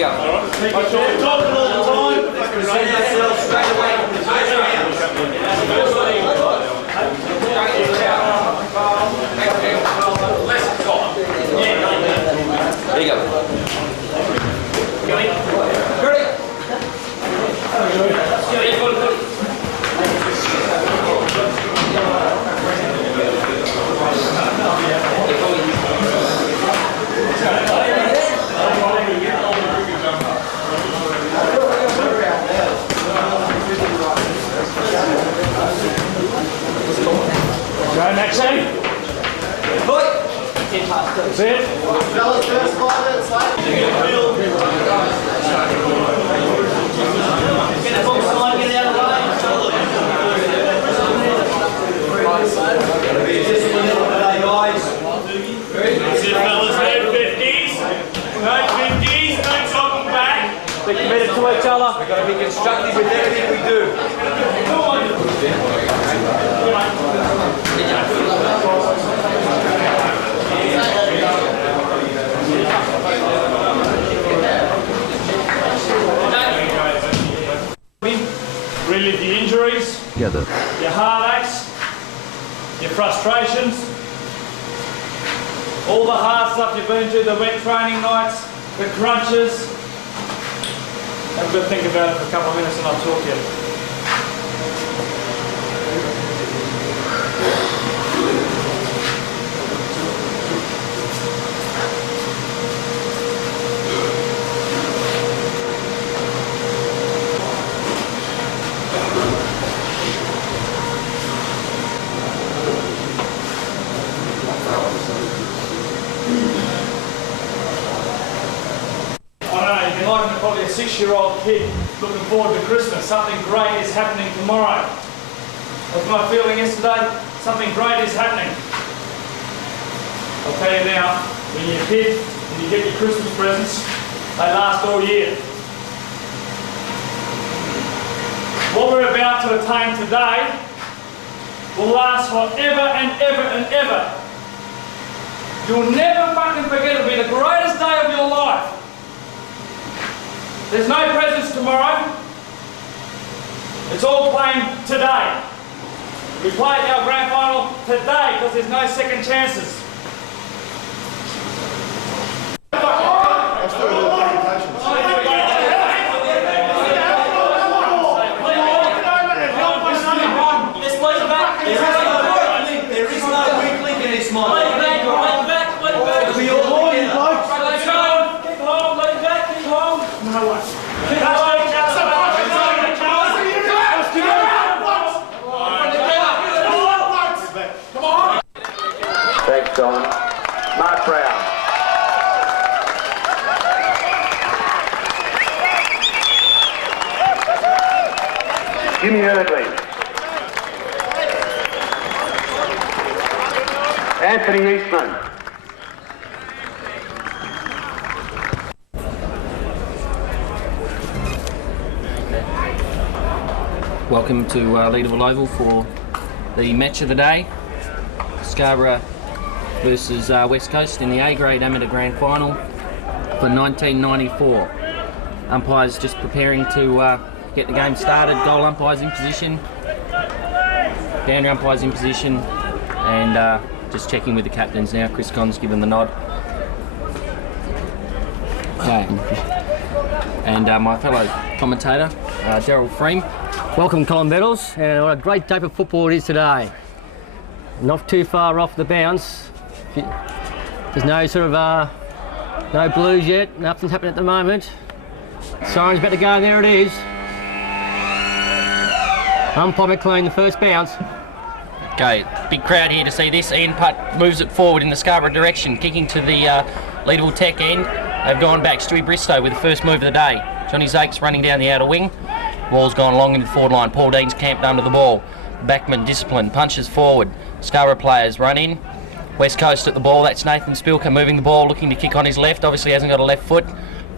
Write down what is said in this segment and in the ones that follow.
you go. Talking all the time. Present ourselves straight away. There you go. Ready? Go, Maxie. That's it. Fellas, first 5 minutes late. Get the box line, get it out of the way. That's it, fellas. No 50s. No 50s. No talking back. Be committed to each other. We've got to be constructive with everything we do. Relive your injuries, your heartaches, your frustrations, all the hard stuff you've been through, the wet training nights, the crunches. Have a good think about it for a couple of minutes and I'll talk to you. Like probably a 6-year-old kid looking forward to Christmas. Something great is happening tomorrow. That's my feeling yesterday. Something great is happening. I'll tell you now, when you're a kid and you get your Christmas presents, they last all year. What we're about to attain today will last forever and ever and ever. You'll never fucking forget it. It'll be the greatest day of your life. There's no presents tomorrow. It's all playing today. We play our grand final today because there's no second chances. There is no weak link in this mind. Thanks, Don. Mark Brown. Jimmy Erdley. Anthony Eastman. Welcome to Leederville Oval for the match of the day. Scarborough versus West Coast in the A-grade amateur grand final for 1994. Umpires just preparing to get the game started. Goal umpires in position, boundary umpires in position, and just checking with the captains now. Chris Conn's given the nod. Okay. And my fellow commentator, Daryl Freame. Welcome, Commentators, and what a great day for football it is today. Not too far off the bounce. There's no sort of no blues yet. Nothing's happening at the moment. Siren's about to go. There it is. Umpire McLean, the first bounce. Okay, big crowd here to see this. Ian Putt moves it forward in the Scarborough direction, kicking to the Leederville Tech end. They've gone back. Stewie Bristow with the first move of the day. Johnny Zakes running down the outer wing. Ball's gone long in the forward line. Paul Dean's camped under the ball. Backman disciplined, punches forward. Scarborough players run in. West Coast at the ball. That's Nathan Spilker moving the ball, looking to kick on his left. Obviously hasn't got a left foot.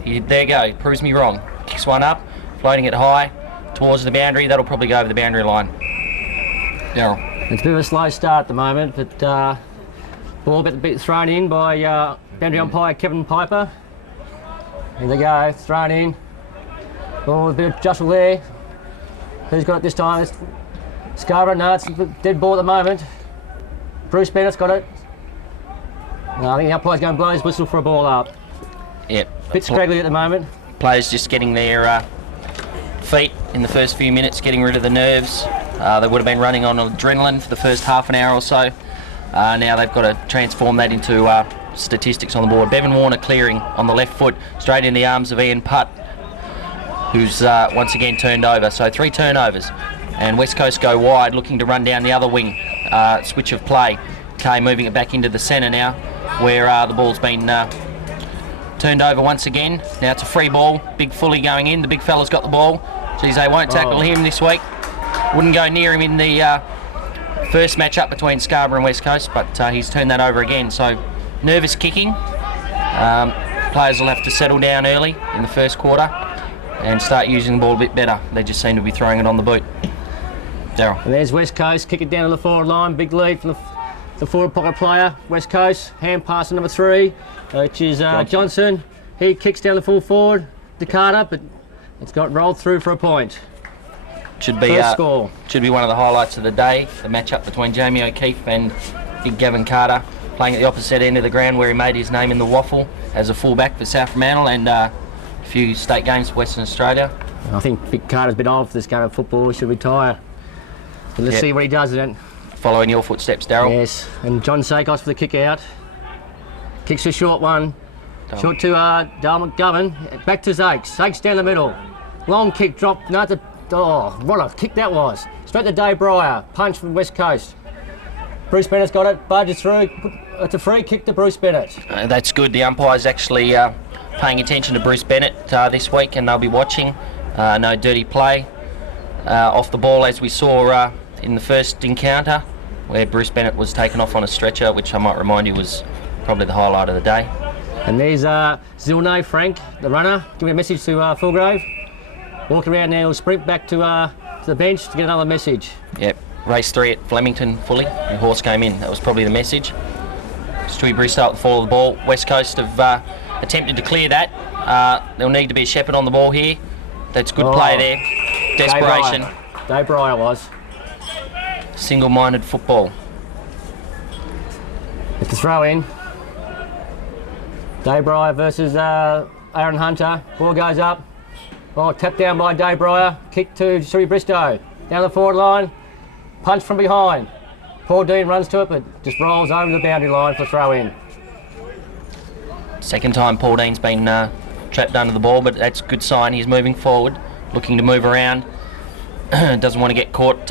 There you go. Proves me wrong. Kicks one up, floating it high towards the boundary. That'll probably go over the boundary line. Daryl. It's a bit of a slow start at the moment, but ball a bit thrown in by boundary umpire Kevin Piper. Here they go, thrown in. Oh, a bit of jostle there. Who's got it this time? It's Scarborough. No, it's a dead ball at the moment. Bruce Bennett's got it. No, I think the umpire's going to blow his whistle for a ball up. Yep. Bit scraggly at the moment. Players just getting their feet in the first few minutes, getting rid of the nerves. They would have been running on adrenaline for the first half an hour or so. Now they've got to transform that into statistics on the board. Bevan Warner clearing on the left foot, straight in the arms of Ian Putt, who's once again turned over. So 3 turnovers. And West Coast go wide, looking to run down the other wing. Switch of play. Kay moving it back into the centre now, where the ball's been turned over once again. Now it's a free ball. Big Fully going in. The big fella's got the ball. Geez, they won't tackle him this week. Wouldn't go near him in the first match up between Scarborough and West Coast, but he's turned that over again. So nervous kicking. Players will have to settle down early in the first quarter and start using the ball a bit better. They just seem to be throwing it on the boot. Daryl. And there's West Coast, kick it down to the forward line. Big lead from the forward pocket player. West Coast, hand pass to number 3, which is Johnson. He kicks down the full forward to Carter, but it's got rolled through for a point. Should be one of the highlights of the day, the matchup between Jamie O'Keefe and big Gavin Carter, playing at the opposite end of the ground where he made his name in the waffle as a fullback for South Fremantle and a few state games for Western Australia. I think Big Carter's been old for this game of football. He should retire. But let's see what he does in it. Following your footsteps, Daryl. Yes, and John Sakos for the kick out. Kicks a short one. Short to Daryl McGovern. Back to Zakes. Zakes down the middle. Long kick, drop. No, it's what a kick that was. Straight to Dave Breyer. Punch from West Coast. Bruce Bennett's got it. Barges through. It's a free kick to Bruce Bennett. That's good. The umpire's actually paying attention to Bruce Bennett this week, and they'll be watching. No dirty play off the ball, as we saw in the first encounter, where Bruce Bennett was taken off on a stretcher, which I might remind you was probably the highlight of the day. And there's Zilne Frank, the runner, giving a message to Fulgrave. Walk around now, he'll sprint back to the bench to get another message. Yep, race 3 at Flemington fully. The horse came in. That was probably the message. Stewie Bristow at the fall of the ball. West Coast have attempted to clear that. There'll need to be a shepherd on the ball here. That's good play there. Desperation. Dave Breyer was. Single-minded football. It's the throw in. Dave Breyer versus Aaron Hunter. Ball goes up. Oh, tapped down by Dave Breyer. Kick to Stewie Bristow. Down the forward line. Punch from behind. Paul Dean runs to it, but just rolls over the boundary line for throw in. Second time Paul Dean's been trapped under the ball, but that's a good sign. He's moving forward, looking to move around. Doesn't want to get caught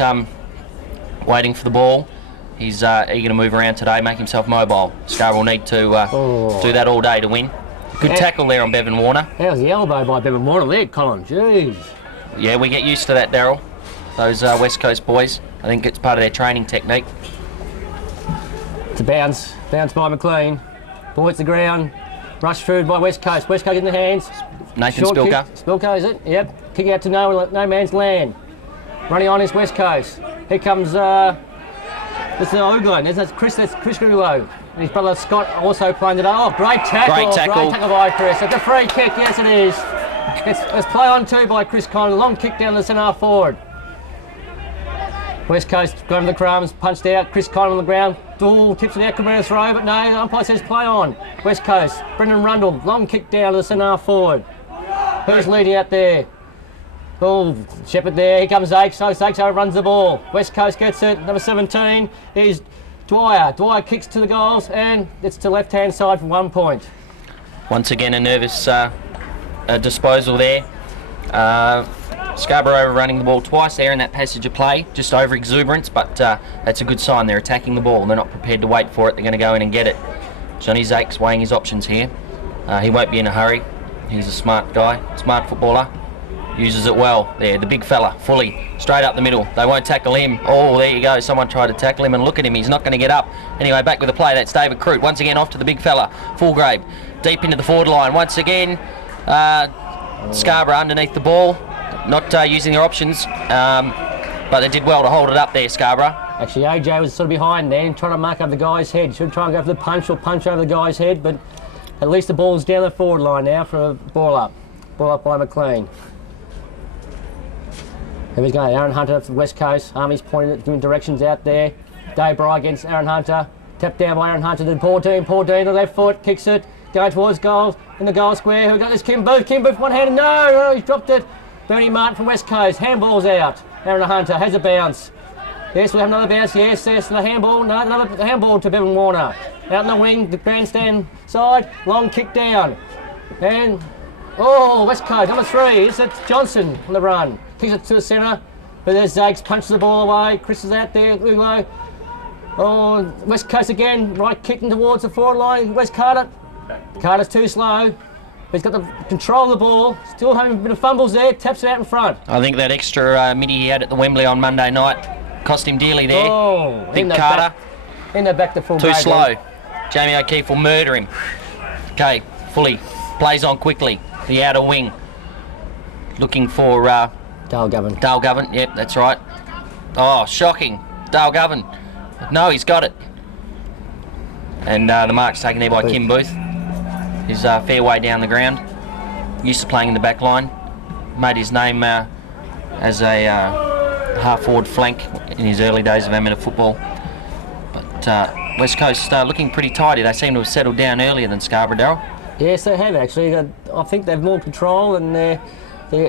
waiting for the ball. He's eager to move around today, make himself mobile. Scarborough will need to do that all day to win. Good tackle there on Bevan Warner. That was the elbow by Bevan Warner there, Colin. Jeez. Yeah, we get used to that, Daryl. Those West Coast boys. I think it's part of their training technique. It's a bounce. Bounce by McLean. Ball hits the ground. Rush through by West Coast. West Coast in the hands. Nathan Spilker. Spilker, is it? Yep. Kick out to no man's land. Running on is West Coast. Here comes this is Oglen. That's Chris Grillo. And his brother Scott also playing today. Oh, great tackle. Great tackle by Chris. It's a free kick. Yes, it is. It's play on 2 by Chris Conn. Long kick down the centre half forward. West Coast going to the crumbs, punched out. Chris Conn on the ground. Dool tips it out. Could be a throw, but no. Umpire says play on. West Coast. Brendan Rundle. Long kick down to the centre half forward. Who's leading out there? Oh, Shepherd there. Here comes Zakes. No, Zakes overruns the ball. West Coast gets it. Number 17 is Dwyer. Dwyer kicks to the goals, and it's to left-hand side for 1 point. Once again, a nervous disposal there. Scarborough overrunning the ball twice there in that passage of play, just over exuberance, but that's a good sign. They're attacking the ball. They're not prepared to wait for it. They're going to go in and get it. Johnny Zakes weighing his options here. He won't be in a hurry. He's a smart guy, smart footballer. Uses it well there. The big fella, Fully, straight up the middle. They won't tackle him. Oh, there you go. Someone tried to tackle him, and look at him. He's not going to get up. Anyway, back with the play. That's David Crute. Once again, off to the big fella. Fulgrave, deep into the forward line. Once again, Scarborough underneath the ball. Not using their options, but they did well to hold it up there, Scarborough. Actually, AJ was sort of behind then, trying to mark up the guy's head. Should try and go for the punch or punch over the guy's head, but At least the ball's down the forward line now for a ball up. Ball up by McLean. Here we go, Aaron Hunter for the West Coast. Army's pointing at, giving directions out there. Dave Bry against Aaron Hunter. Tapped down by Aaron Hunter to Pordine. Pordine to the left foot, kicks it. Going towards goal, in the goal square. Who got this? Kim Booth. Kim Booth, one hand. No, he's dropped it. Bernie Martin from West Coast. Handball's out. Aaron Hunter has a bounce. Yes, we have another bounce. Yes, the handball. No, another handball to Bevan Warner. Out in the wing, the grandstand side. Long kick down. And, oh, West Coast, number 3. It's Johnson on the run. Kicks it to the centre. But there's Zakes, punches the ball away. Chris is out there. Ulo. Oh, West Coast again. Right kicking towards the forward line. West Carter. Carter's too slow. But he's got the control of the ball. Still having a bit of fumbles there. Taps it out in front. I think that extra midi he had at the Wembley on Monday night cost him dearly there. Oh, Big Carter. In the back to full. Too slow. Jamie O'Keefe will murder him. Okay, fully. Plays on quickly. The outer wing. Looking for Dale Govan. Dale Govan, yep, that's right. Oh, shocking. Dale Govan. No, he's got it. And the mark's taken there by Kim Booth. He's fair way down the ground. Used to playing in the back line. Made his name as a half-forward flank in his early days of amateur football. But West Coast looking pretty tidy. They seem to have settled down earlier than Scarborough, Daryl. Yes, they have actually. I think they have more control and they're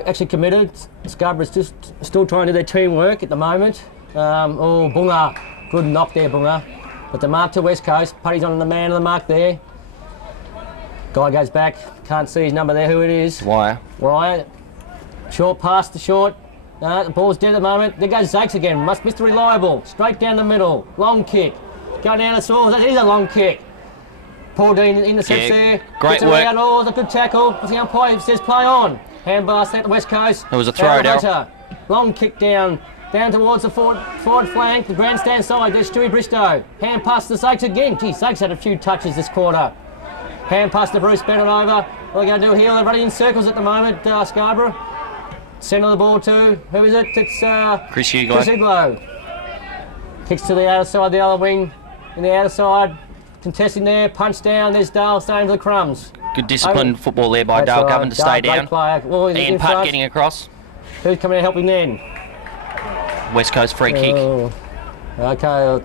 actually committed. Scarborough's just still trying to do their teamwork at the moment. Oh, Bunga. Good knock there, Bunga. But the mark to West Coast. Putty's on the man of the mark there. Guy goes back. Can't see his number there, who it is. Wire. Short pass to short. The ball's dead at the moment. There goes Zakes again. Mr. Reliable. Straight down the middle. Long kick. Going down the saw. That is a long kick. Pordine intercepts there. Great Gets work. Around. Oh, it's a good tackle. What's the umpire? Says play on. Hand blast at the West Coast. It was a throw, Daryl. Long kick down towards the forward flank, the grandstand side. There's Stewie Bristow. Hand pass to Zakes again. Gee, Zakes had a few touches this quarter. Hand pass to Bruce Bennett over. What are they going to do here? They're running in circles at the moment, Scarborough. Centre of the ball too. Who is it? It's Chris Huglow. Kicks to the outer side, the other wing. In the outer side, contesting there, punch down. There's Dale staying to the crumbs. Good disciplined football there by Dale Govan to stay down. Well, Ian Putt getting across. Who's coming out helping then? West Coast free kick. Okay.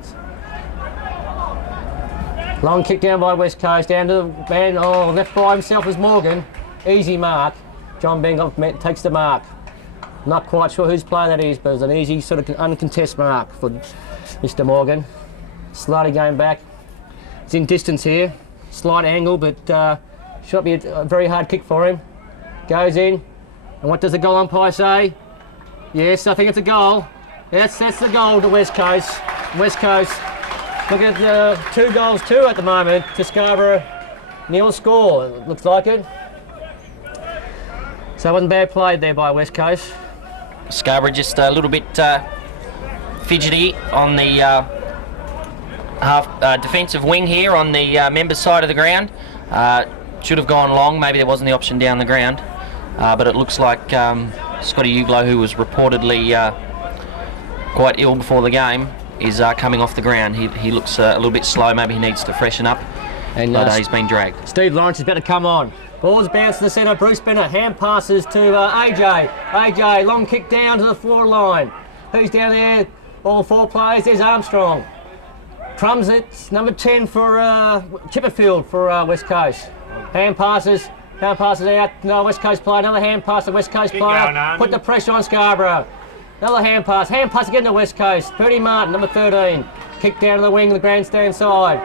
Long kick down by West Coast, down to the man. Oh, left by himself is Morgan. Easy mark. John Bengoff takes the mark. Not quite sure whose player that is, but it's an easy sort of uncontested mark for Mr. Morgan. Slightly going back. It's in distance here. Slight angle, but should be a very hard kick for him. Goes in. And what does the goal umpire say? Yes, I think it's a goal. That's the goal to West Coast. West Coast. Look at 2 goals, 2 at the moment to Scarborough. Nil score, it looks like it. So it wasn't bad played there by West Coast. Scarborough just a little bit fidgety on the half defensive wing here on the members' side of the ground. Should have gone long, maybe there wasn't the option down the ground. But it looks like Scotty Huglow, who was reportedly quite ill before the game, is coming off the ground. He looks a little bit slow, maybe he needs to freshen up, but he's been dragged. Steve Lawrence is about to come on. Ball's bounced to the centre, Bruce Bennett, hand passes to AJ. AJ, long kick down to the forward line. Who's down there? All 4 players, there's Armstrong. Crumbs it, number 10 for Chipperfield for West Coast. Hand passes out, no, West Coast player, another hand pass to West Coast player. Put the pressure on Scarborough. Another hand pass again to West Coast. Bertie Martin, number 13. Kick down to the wing, the grandstand side.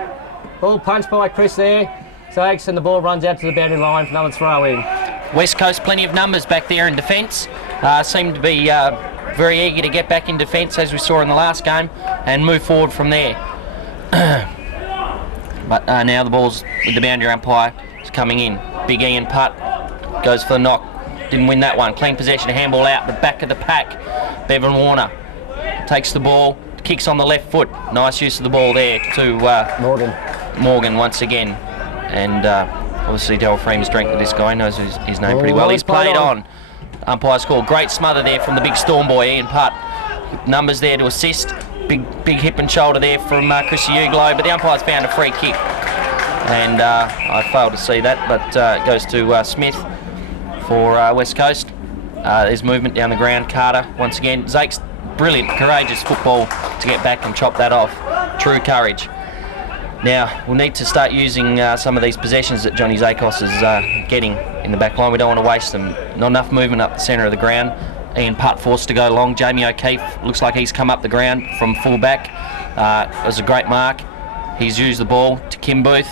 Ball punched by Chris there. Zakes, and the ball runs out to the boundary line for another throw in. West Coast, plenty of numbers back there in defence. Seem to be very eager to get back in defence, as we saw in the last game, and move forward from there. But now the ball's with the boundary umpire. It's coming in. Big Ian Putt goes for the knock. Didn't win that one. Clean possession, handball out the back of the pack. Bevan Warner takes the ball, kicks on the left foot. Nice use of the ball there to Morgan once again. And obviously Daryl Freame's drank with this guy, knows his name pretty well. He's played on. Umpire's call. Great smother there from the big storm boy, Ian Putt. Numbers there to assist. Big hip and shoulder there from Chris Huglow, but the umpire's found a free kick. and I failed to see that, but it goes to Smith for West Coast. There's movement down the ground. Carter once again. Zake's brilliant, courageous football to get back and chop that off. True courage. Now we'll need to start using some of these possessions that Johnny Zakos is getting in the back line. We don't want to waste them. Not enough movement up the centre of the ground. Ian Putt forced to go long. Jamie O'Keefe looks like he's come up the ground from full back. It was a great mark. He's used the ball to Kim Booth.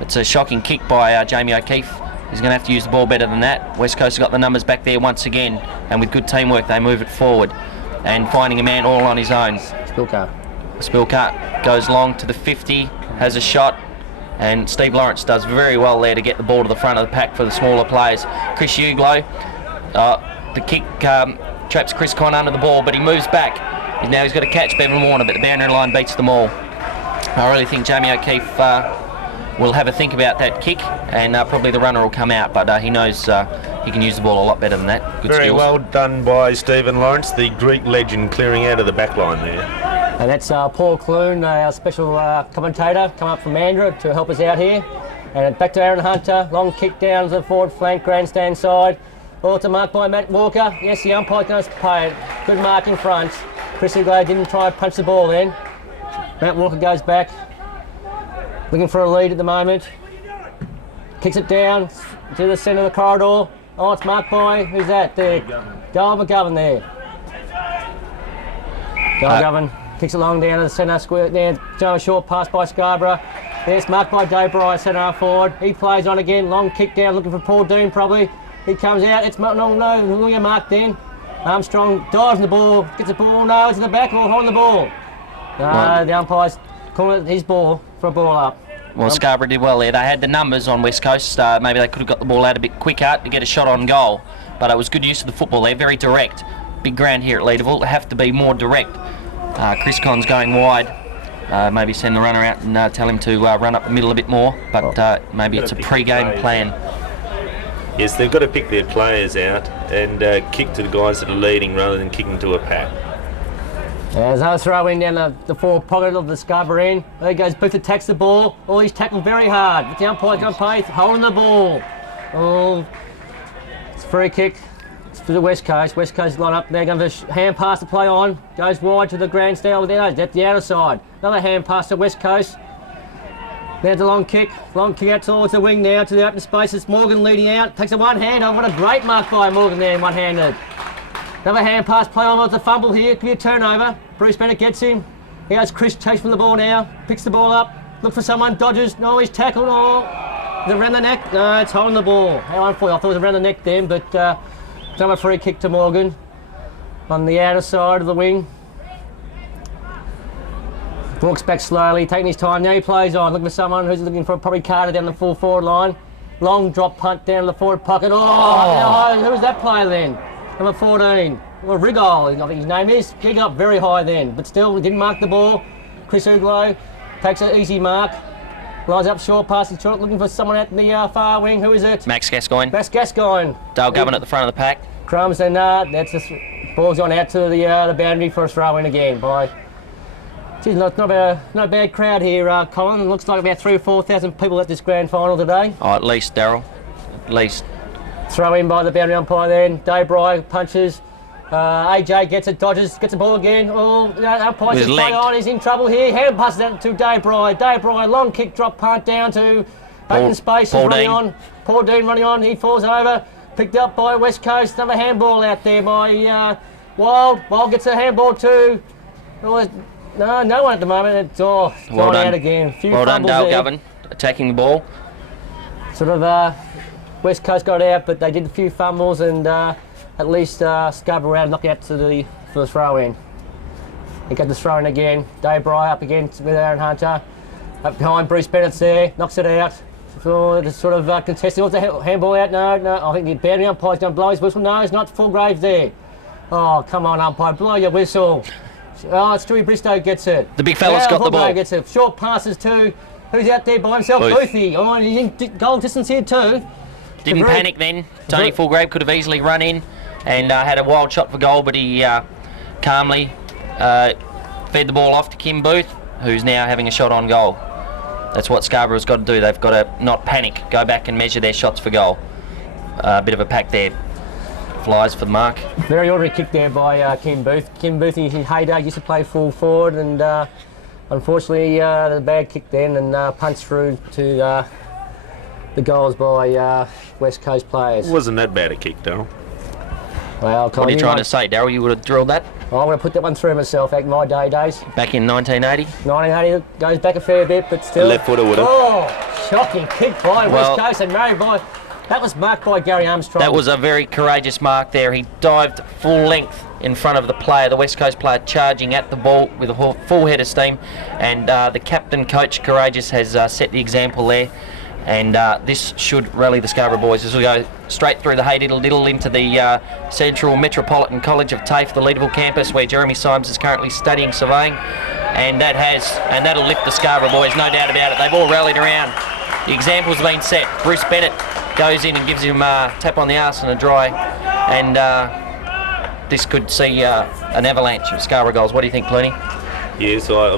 It's a shocking kick by Jamie O'Keefe. He's going to have to use the ball better than that. West Coast have got the numbers back there once again, and with good teamwork they move it forward and finding a man all on his own. Spilkart goes long to the 50, has a shot, and Steve Lawrence does very well there to get the ball to the front of the pack for the smaller players. Chris Uglow, the kick traps Chris Conn under the ball, but he moves back. Now he's got to catch Bevan Warner, but the boundary line beats them all. I really think Jamie O'Keefe will have a think about that kick, and probably the runner will come out, but he knows he can use the ball a lot better than that. Good Very skills. well done by Stephen Lawrence, the Greek legend, clearing out of the back line there. And that's Paul Clune, our special commentator, come up from Mandurah to help us out here. And back to Aaron Hunter, long kick down to the forward flank, grandstand side. Ball to mark by Matt Walker. Yes, the umpire's going to pay it. Good mark in front. Chris Uglow didn't try to punch the ball then. Matt Walker goes back. Looking for a lead at the moment. Kicks it down to the centre of the corridor. Oh, it's marked by, who's that? There. Daryl McGovern there. Daryl McGovern kicks it long down to the centre square there. Joe, a short pass by Scarborough. There's marked by Dave Bry, centre half forward. He plays on again. Long kick down, looking for Paul Doon probably. He comes out. It's no, look at mark then. Armstrong dives in the ball, gets the ball, no, it's in the back, or holding the ball. The umpire's calling it his ball for a ball up. Well, Scarborough did well there. They had the numbers on West Coast. Maybe they could have got the ball out a bit quicker to get a shot on goal. But it was good use of the football. They're very direct. Big ground here at Leederville. They have to be more direct. Chris Conn's going wide. Maybe send the runner out and tell him to run up the middle a bit more. But maybe it's a pre-game plan. Yes, they've got to pick their players out and kick to the guys that are leading rather than kicking to a pack. There's another throw in down the forward pocket of the Scarborough end. There he goes, Booth attacks the ball. Oh, he's tackled very hard. But the umpire's going to play, holding the ball. Oh, it's a free kick. It's for the West Coast. West Coast line up. They're going to hand pass to play on. Goes wide to the grandstand. That's the outer side. Another hand pass to West Coast. There's a long kick out towards the wing now to the open space. It's Morgan leading out. Takes a one hand. Oh, what a great mark by Morgan there, one-handed. Another hand pass, play on with the fumble here. Could be a turnover. Bruce Bennett gets him. He goes Chris chasing the ball now. Picks the ball up. Look for someone. Dodges. No, he's tackled. Oh, is it around the neck? No, it's holding the ball. How unfortunate. I thought it was around the neck then, but another free kick to Morgan on the outer side of the wing. Walks back slowly, taking his time. Now he plays on. Looking for someone who's looking for probably Carter down the full forward line. Long drop punt down the forward pocket. Oh, who was that player then? Number 14. Well, Rigol, I think his name is. He got up very high then, but still didn't mark the ball. Chris Uglow takes an easy mark. Lines up short, passing short, looking for someone at the far wing. Who is it? Max Gascoigne. Max Gascoigne. Dale Govan at the front of the pack. Crumbs and that's just ball's on out to the boundary for a throw in again by. Geez, not a bad crowd here, Colin. It looks like about 3,000 or 4,000 people at this grand final today. Oh, at least, Daryl. At least. Throw in by the boundary umpire then. Dave Bry punches. AJ gets it, dodges, gets the ball again. Oh, umpire says play on. He's in trouble here. Hand passes out to Dave Bry. Dave Bry, long kick, drop punt down to open space. Paul running on. Paul Dean running on. He falls over. Picked up by West Coast. Another handball out there by Wild. Wild gets a handball too. No one at the moment. It's well gone out again. Well done, Dale Govan, attacking the ball. Sort of West Coast got out, but they did a few fumbles and at least Scarborough knocked out for the throw in. He got the throw in again. Dave Bry up against with Aaron Hunter. Up behind Bruce Bennett's there, knocks it out. So it's sort of contested. What's the handball out? No. I think the boundary umpire's going to blow his whistle. No, it's not. Fullgrave there. Oh, come on, umpire, blow your whistle. Oh, it's Stewie Bristow gets it. The big fella's got the ball. Gets it. Short passes too. Who's out there by himself? Boothie. Oh, he's in goal distance here too. Didn't panic then. Tony Fullgrave could have easily run in and had a wild shot for goal, but he calmly fed the ball off to Kim Booth, who's now having a shot on goal. That's what Scarborough's got to do. They've got to not panic, go back and measure their shots for goal. A bit of a pack there. Flies for the mark. Very ordinary kick there by Kim Booth. Kim Booth in his heyday used to play full forward, and unfortunately the bad kick then and punched through to the goals by West Coast players. Wasn't that bad a kick, Daryl? Well, What are you trying to say, Daryl? You would have drilled that? I'm going to put that one through myself back in my days. Back in 1980? 1980 goes back a fair bit, but still. Left footer would have. Oh, shocking kick by West Coast and married by. That was marked by Gary Armstrong. That was a very courageous mark there. He dived full length in front of the player, the West Coast player, charging at the ball with a full head of steam. And the captain, Coach Courageous, has set the example there. And this should rally the Scarborough boys. This will go straight through the Hay-Diddle-Diddle into the Central Metropolitan College of TAFE, the Leederville campus, where Jeremy Symes is currently studying surveying. And that'll lift the Scarborough boys, no doubt about it. They've all rallied around. The example's been set. Bruce Bennett goes in and gives him a tap on the arse and a dry. And this could see an avalanche of Scarborough goals. What do you think, Clune? Yes, I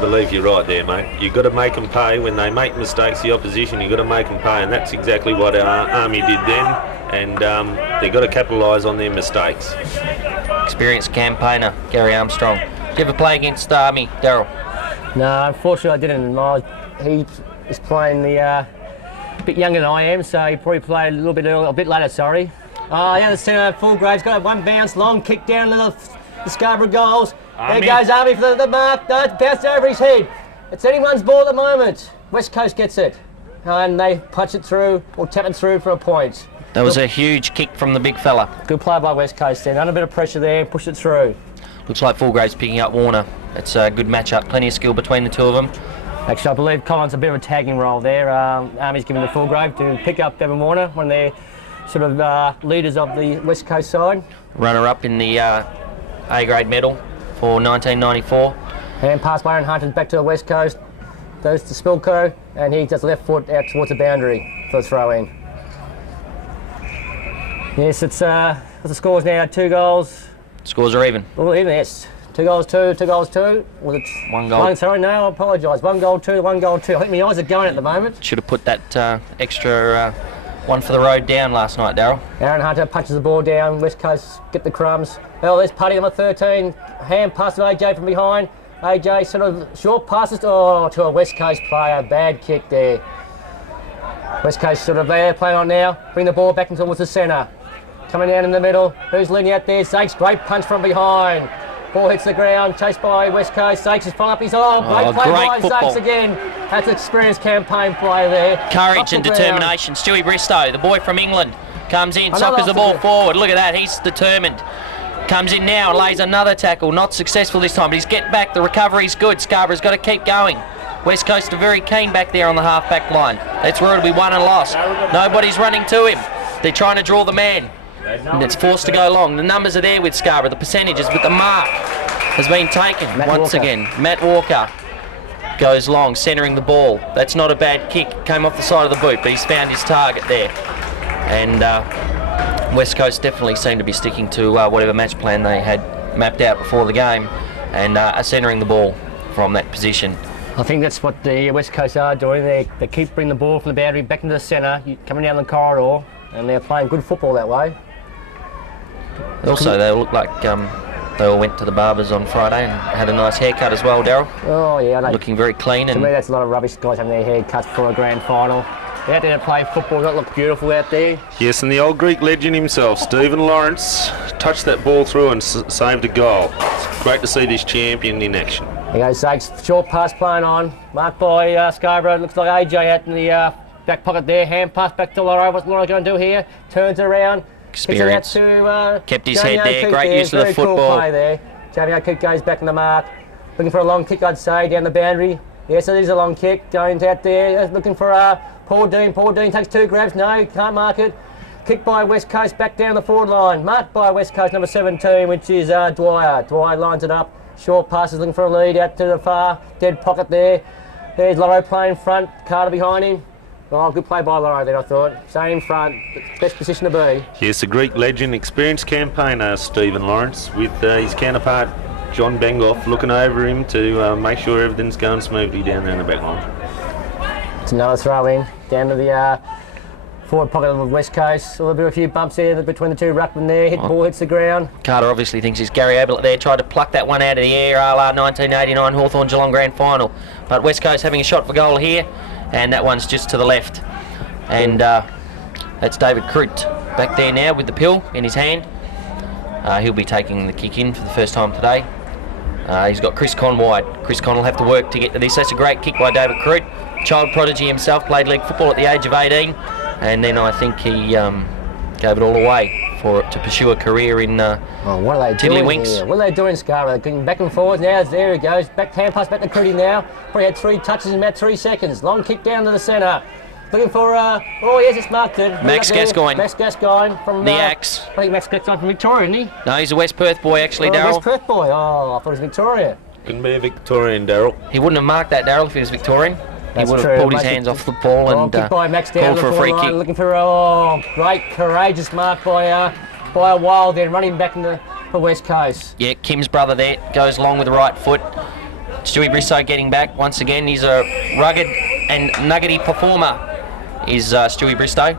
believe you're right there, mate. You've got to make them pay. When they make mistakes, the opposition, you've got to make them pay, and that's exactly what our Army did then, and they've got to capitalise on their mistakes. Experienced campaigner, Gary Armstrong. Did you ever play against Army, Daryl? No, unfortunately I didn't. He was playing a bit younger than I am, so he probably played a little bit earlier, a bit later, sorry. Yeah, the centre, Fullgrave's got one bounce, long kick down the Scarborough goals. There goes Army for the mark. No, it's bounced over his head. It's anyone's ball at the moment. West Coast gets it. And they punch it through or tap it through for a point. That was a huge kick from the big fella. Good play by West Coast then. Under a bit of pressure there, push it through. Looks like Fullgrave's picking up Warner. It's a good matchup. Plenty of skill between the two of them. Actually, I believe Collins a bit of a tagging role there. Army's given to Fullgrave to pick up Bevan Warner, one of their sort of leaders of the West Coast side. Runner-up in the A-grade medal for 1994. Hand pass by Aaron Hunter back to the West Coast. Goes to Spilko, and he does left foot out towards the boundary for the throw in. Yes, it's what's the scores now? 2 goals. Scores are even. Well, even, yes. 2 goals, 2, 2 goals, 2. Was it 1 goal? Sorry, no, I apologise. 1 goal, 2, 1 goal, 2. I think my eyes are going at the moment. Should have put that extra one for the road down last night, Daryl. Aaron Hunter punches the ball down. West Coast get the crumbs. Oh, there's Putty number 13. Hand pass to AJ from behind. AJ sort of short passes to a West Coast player. Bad kick there. West Coast sort of there playing on now. Bring the ball back towards the centre. Coming down in the middle. Who's leading out there? Sakes, great punch from behind. Ball hits the ground, chased by West Coast. Sakes is following up his great play by football. Sakes again. That's an experienced campaign play there. Courage and determination. Stewie Bristow, the boy from England, comes in, soccers the ball forward. Look at that, he's determined. Comes in now and lays another tackle. Not successful this time, but he's get back. The recovery's good. Scarborough's got to keep going. West Coast are very keen back there on the half-back line. That's where it'll be won and lost. Nobody's running to him. They're trying to draw the man. And it's forced to go long. The numbers are there with Scarborough, the percentages, but the mark has been taken once again. Matt Walker goes long, centering the ball. That's not a bad kick. Came off the side of the boot, but he's found his target there. And West Coast definitely seem to be sticking to whatever match plan they had mapped out before the game and are centering the ball from that position. I think that's what the West Coast are doing. They keep bringing the ball from the boundary back into the centre, coming down the corridor, and they're playing good football that way. Also, they look like they all went to the barbers on Friday and had a nice haircut as well, Daryl. Oh, yeah. Looking very clean. To me, that's a lot of rubbish guys having their hair cut for a grand final. They're out there to play football. That look beautiful out there. Yes, and the old Greek legend himself, Stephen Lawrence, touched that ball through and saved a goal. It's great to see this champion in action. There goes Sakes, short pass playing on. Marked by Scarborough. Looks like AJ out in the back pocket there. Hand pass back to Lauro. What's Lauro going to do here? Turns it around. Experience. Kept his head there. Great use of the football. football. Play there. Jamie O'Keefe goes back in the mark. Looking for a long kick, I'd say, down the boundary. Yes, it is a long kick. Going out there. Looking for Paul Dean. Paul Dean takes 2 grabs. No, can't mark it. Kick by West Coast back down the forward line. Marked by West Coast number 17, which is Dwyer. Dwyer lines it up. Short passes looking for a lead out to the far dead pocket there. There's Lauro playing front. Carter behind him. Oh, good play by Lauro then, I thought. Staying in front, best position to be. Yes, the Greek legend, experienced campaigner Stephen Lawrence, with his counterpart John Bengoff looking over him to make sure everything's going smoothly down there in the back line. It's another throw in down to the forward pocket of the West Coast. A little bit of a few bumps there between the two ruckmen there. Ball hits the ground. Carter obviously thinks he's Gary Ablett there. Tried to pluck that one out of the air, a la 1989 Hawthorn Geelong Grand Final. But West Coast having a shot for goal here, and that one's just to the left. And that's David Crute back there now with the pill in his hand. He'll be taking the kick in for the first time today. He's got Chris Conn wide. Chris Conn will have to work to get to this. That's a great kick by David Crute. Child prodigy himself, played league football at the age of 18, and then I think he gave it all away to pursue a career in what are they Tiddlywinks. doing here? What are they doing, Scarborough? They're going back and forwards now. There he goes. Back hand pass back to Crute now. Probably had 3 touches in about 3 seconds. Long kick down to the centre. Looking for, oh yes, it's marked it. Max Gascoigne. Max Gascoigne from the Axe. I think Max Gascoigne from Victoria, isn't he? No, he's a West Perth boy actually, Daryl. West Perth boy. Oh, I thought it was Victoria. Couldn't be a Victorian, Daryl. He wouldn't have marked that, Daryl, if he was Victorian. That's he would true. have pulled his hands off the ball and kick by Max down called for a free kick. Looking for, great, courageous mark by a Wild then, running back into the West Coast. Yeah, Kim's brother there goes long with the right foot. Stewie Bristow getting back once again. He's a rugged and nuggety performer, is Stewie Bristow.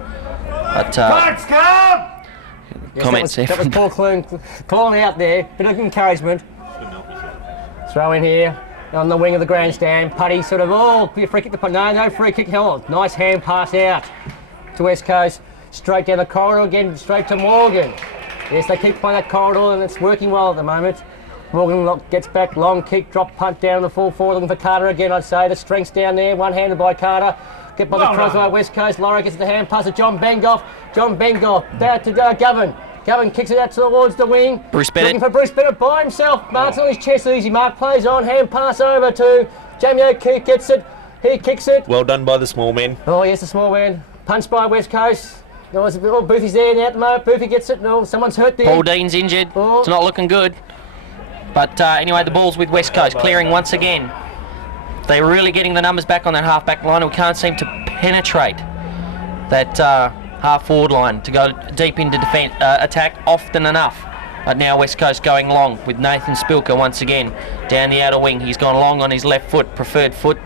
But comments there. That was Paul Clune calling out there. Bit of encouragement. Throw in here on the wing of the grandstand. Putty sort of, be a free kick to put. No free kick. Nice hand pass out to West Coast. Straight down the corridor again, straight to Morgan. Yes, they keep playing that corridor and it's working well at the moment. Morgan gets back, long kick, drop punt down the full forward, looking for Carter again, I'd say. The strength's down there, one-handed by Carter. Get by the cross by West Coast. Laura gets the hand pass to John Bengoff. John Bengoff, back to Govan. Govan kicks it out towards the wing. Bruce Bennett. Looking for Bruce Bennett by himself. Marks on his chest, easy mark. Plays on, hand pass over to Jamie O'Keefe, gets it. He kicks it. Well done by the small man. Oh, yes, the small man. Punched by West Coast. No, Boothie's there now at the moment. Boothie gets it. No, someone's hurt there. Paul Dean's injured. It's not looking good. But anyway, the ball's with West Coast, clearing once again. They're really getting the numbers back on that half-back line, and we can't seem to penetrate that half-forward line to go deep into attack often enough. But now West Coast going long with Nathan Spilker once again down the outer wing. He's gone long on his left foot, preferred foot,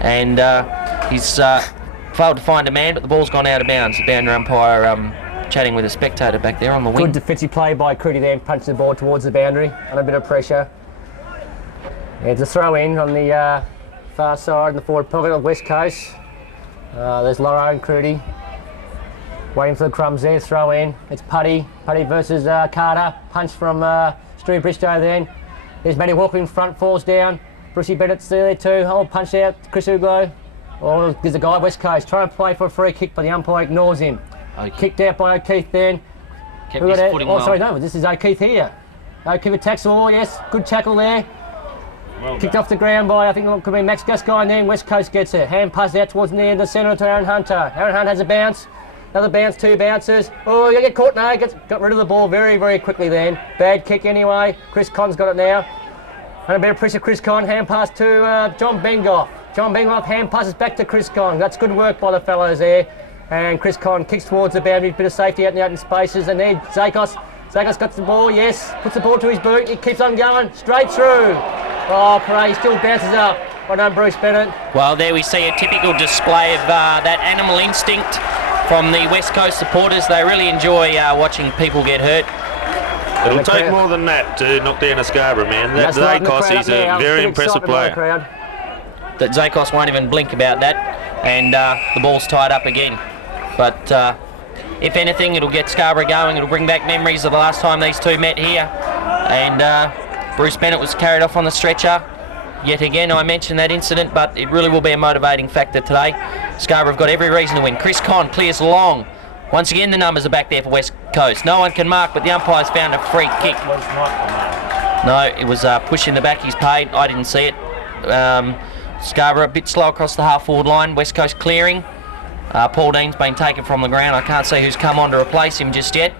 and he's failed to find a man, but the ball's gone out of bounds. The boundary umpire chatting with a spectator back there on the wing. Good defensive play by Crute there, punching the ball towards the boundary under a bit of pressure. It's a throw in on the far side in the forward pocket of West Coast. There's Lauro and Crute waiting for the crumbs there. Throw in. It's Putty versus Carter. Punch from Stewie Bristow then. There's Matty Walker in front, falls down. Brucey Bennett's there too. Punch out. Chris Uglo. Oh, there's a guy West Coast trying to play for a free kick, but the umpire ignores him. Kicked out by O'Keefe then. Kept his footing well. Sorry, no, this is O'Keefe here. O'Keefe attacks. Oh, yes, good tackle there. Kicked off the ground by, I think it could be Max Gascoigne then. West Coast gets it. Hand pass out towards near the centre to Aaron Hunter. Aaron Hunter has a bounce. Another bounce, 2 bounces. Oh, you get caught. No, got rid of the ball very, very quickly then. Bad kick anyway. Chris Conn's got it now. And a bit of pressure, Chris Conn. Hand pass to John Bengoff. John Bengoff hand passes back to Chris Conn. That's good work by the fellows there. And Chris Conn kicks towards the boundary, bit of safety out in the open spaces. And then Zakos got the ball, yes. Puts the ball to his boot. He keeps on going, straight through. Oh, Cray still bounces up. Well done, Bruce Bennett. Well, there we see a typical display of that animal instinct from the West Coast supporters. They really enjoy watching people get hurt. It'll take more than that to knock down a Scarborough, man. That Zakos is a very impressive player. That Zakos won't even blink about that, and the ball's tied up again. But if anything, it'll get Scarborough going. It'll bring back memories of the last time these two met here. And Bruce Bennett was carried off on the stretcher. Yet again, I mentioned that incident, but it really will be a motivating factor today. Scarborough have got every reason to win. Chris Conn clears long. Once again, the numbers are back there for West Coast. No one can mark, but the umpire's found a free kick. No, it was push in the back. He's paid. I didn't see it. Scarborough a bit slow across the half-forward line. West Coast clearing. Paul Dean's been taken from the ground. I can't see who's come on to replace him just yet.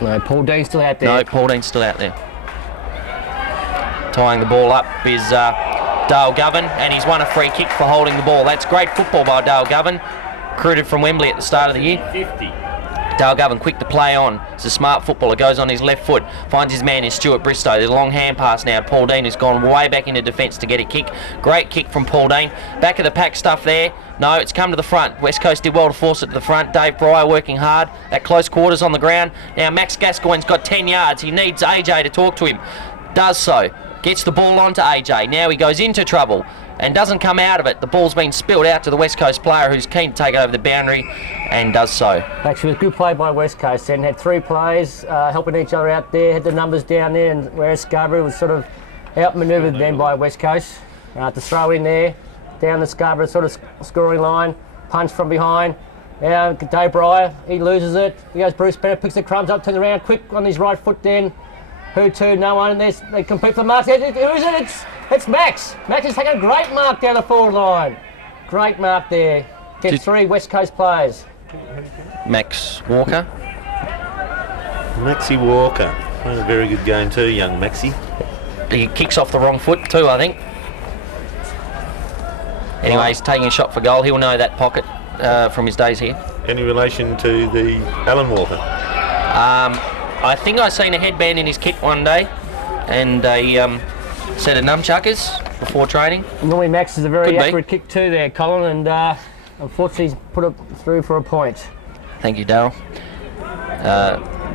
No, Paul Dean's still out there. No, Paul Dean's still out there. Tying the ball up is Dale Govan, and he's won a free kick for holding the ball. That's great football by Dale Govan, recruited from Wembley at the start of the year. Dale Govan quick to play on. It's a smart footballer, goes on his left foot, finds his man in Stuart Bristow. There's a long hand pass now to Paul Dean, who's gone way back into defence to get a kick. Great kick from Paul Dean. Back of the pack stuff there. No, it's come to the front. West Coast did well to force it to the front. Dave Breyer working hard at close quarters on the ground. Now Max Gascoigne's got 10 yards. He needs AJ to talk to him. Does so. Gets the ball onto AJ. Now he goes into trouble and doesn't come out of it. The ball's been spilled out to the West Coast player who's keen to take it over the boundary and does so. Actually, it was a good play by West Coast and had 3 players helping each other out there, had the numbers down there, and whereas Scarborough was sort of outmanoeuvred then by West Coast to throw in there, down the Scarborough sort of scoring line, punch from behind. Now Dave Breyer, he loses it. He goes Bruce Bennett, picks the crumbs up, turns around quick on his right foot then. Who to? No one, and they complete the mark. Who is it? It's Max. Max is taking a great mark down the forward line. Great mark there. Gets 3 West Coast players. Max Walker. Maxie Walker. Playing a very good game too, young Maxie. He kicks off the wrong foot too, I think. Anyway, he's taking a shot for goal. He'll know that pocket from his days here. Any relation to the Alan Walker? I think I seen a headband in his kit one day and a set of nunchuckers before training. Normally Max is a very accurate kick too there, Colin, and unfortunately he's put it through for a point. Thank you, Daryl.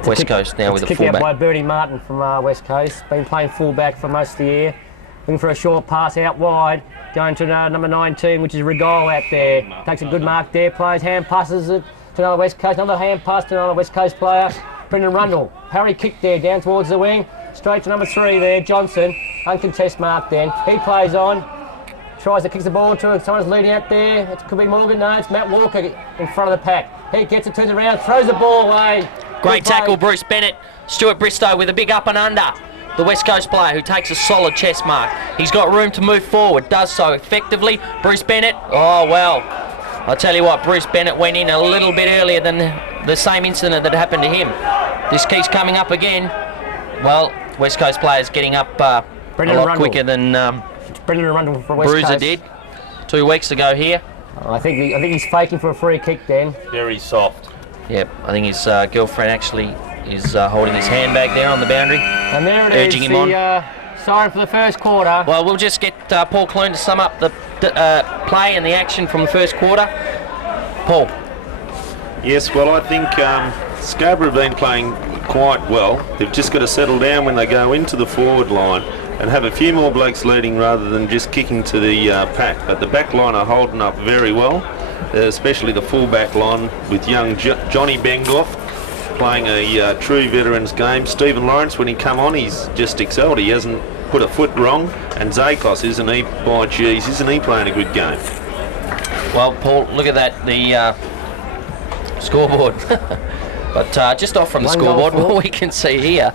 West Coast now with a kick fullback. Out by Bertie Martin from West Coast. Been playing fullback for most of the year. Looking for a short pass out wide. Going to number 19, which is Regol out there. Takes a good mark there. Plays hand passes it to another West Coast. Another hand pass to another West Coast player. Brendan Rundle. Harry kick there down towards the wing. Straight to number 3 there, Johnson. Uncontested mark then. He plays on. Tries to kick the ball to it. Someone's leading out there. It could be Morgan. No, it's Matt Walker in front of the pack. He gets it, turns around, throws the ball away. Great tackle, Bruce Bennett. Stuart Bristow with a big up and under. The West Coast player who takes a solid chest mark. He's got room to move forward, does so effectively. Bruce Bennett, oh well. I'll tell you what, Bruce Bennett went in a little bit earlier than the same incident that happened to him. This keeps coming up again. Well, West Coast players getting up a lot quicker than Brendan Rundle for West Bruiser Coast did 2 weeks ago here. I think he's faking for a free kick then. Very soft. Yep, I think his girlfriend actually is holding his handbag there on the boundary. And there it urging is, him the siren for the first quarter. Well, we'll just get Paul Clune to sum up the play and the action from the first quarter. Paul. Yes, well, I think Scarborough have been playing quite well. They've just got to settle down when they go into the forward line and have a few more blokes leading rather than just kicking to the pack. But the back line are holding up very well, especially the full back line with young Johnny Bengoff playing a true veterans game. Stephen Lawrence, when he come on, he's just excelled. He hasn't put a foot wrong. And Zakos, isn't he? By jeez, isn't he playing a good game? Well, Paul, look at that, the scoreboard. But just off from the scoreboard, what we can see here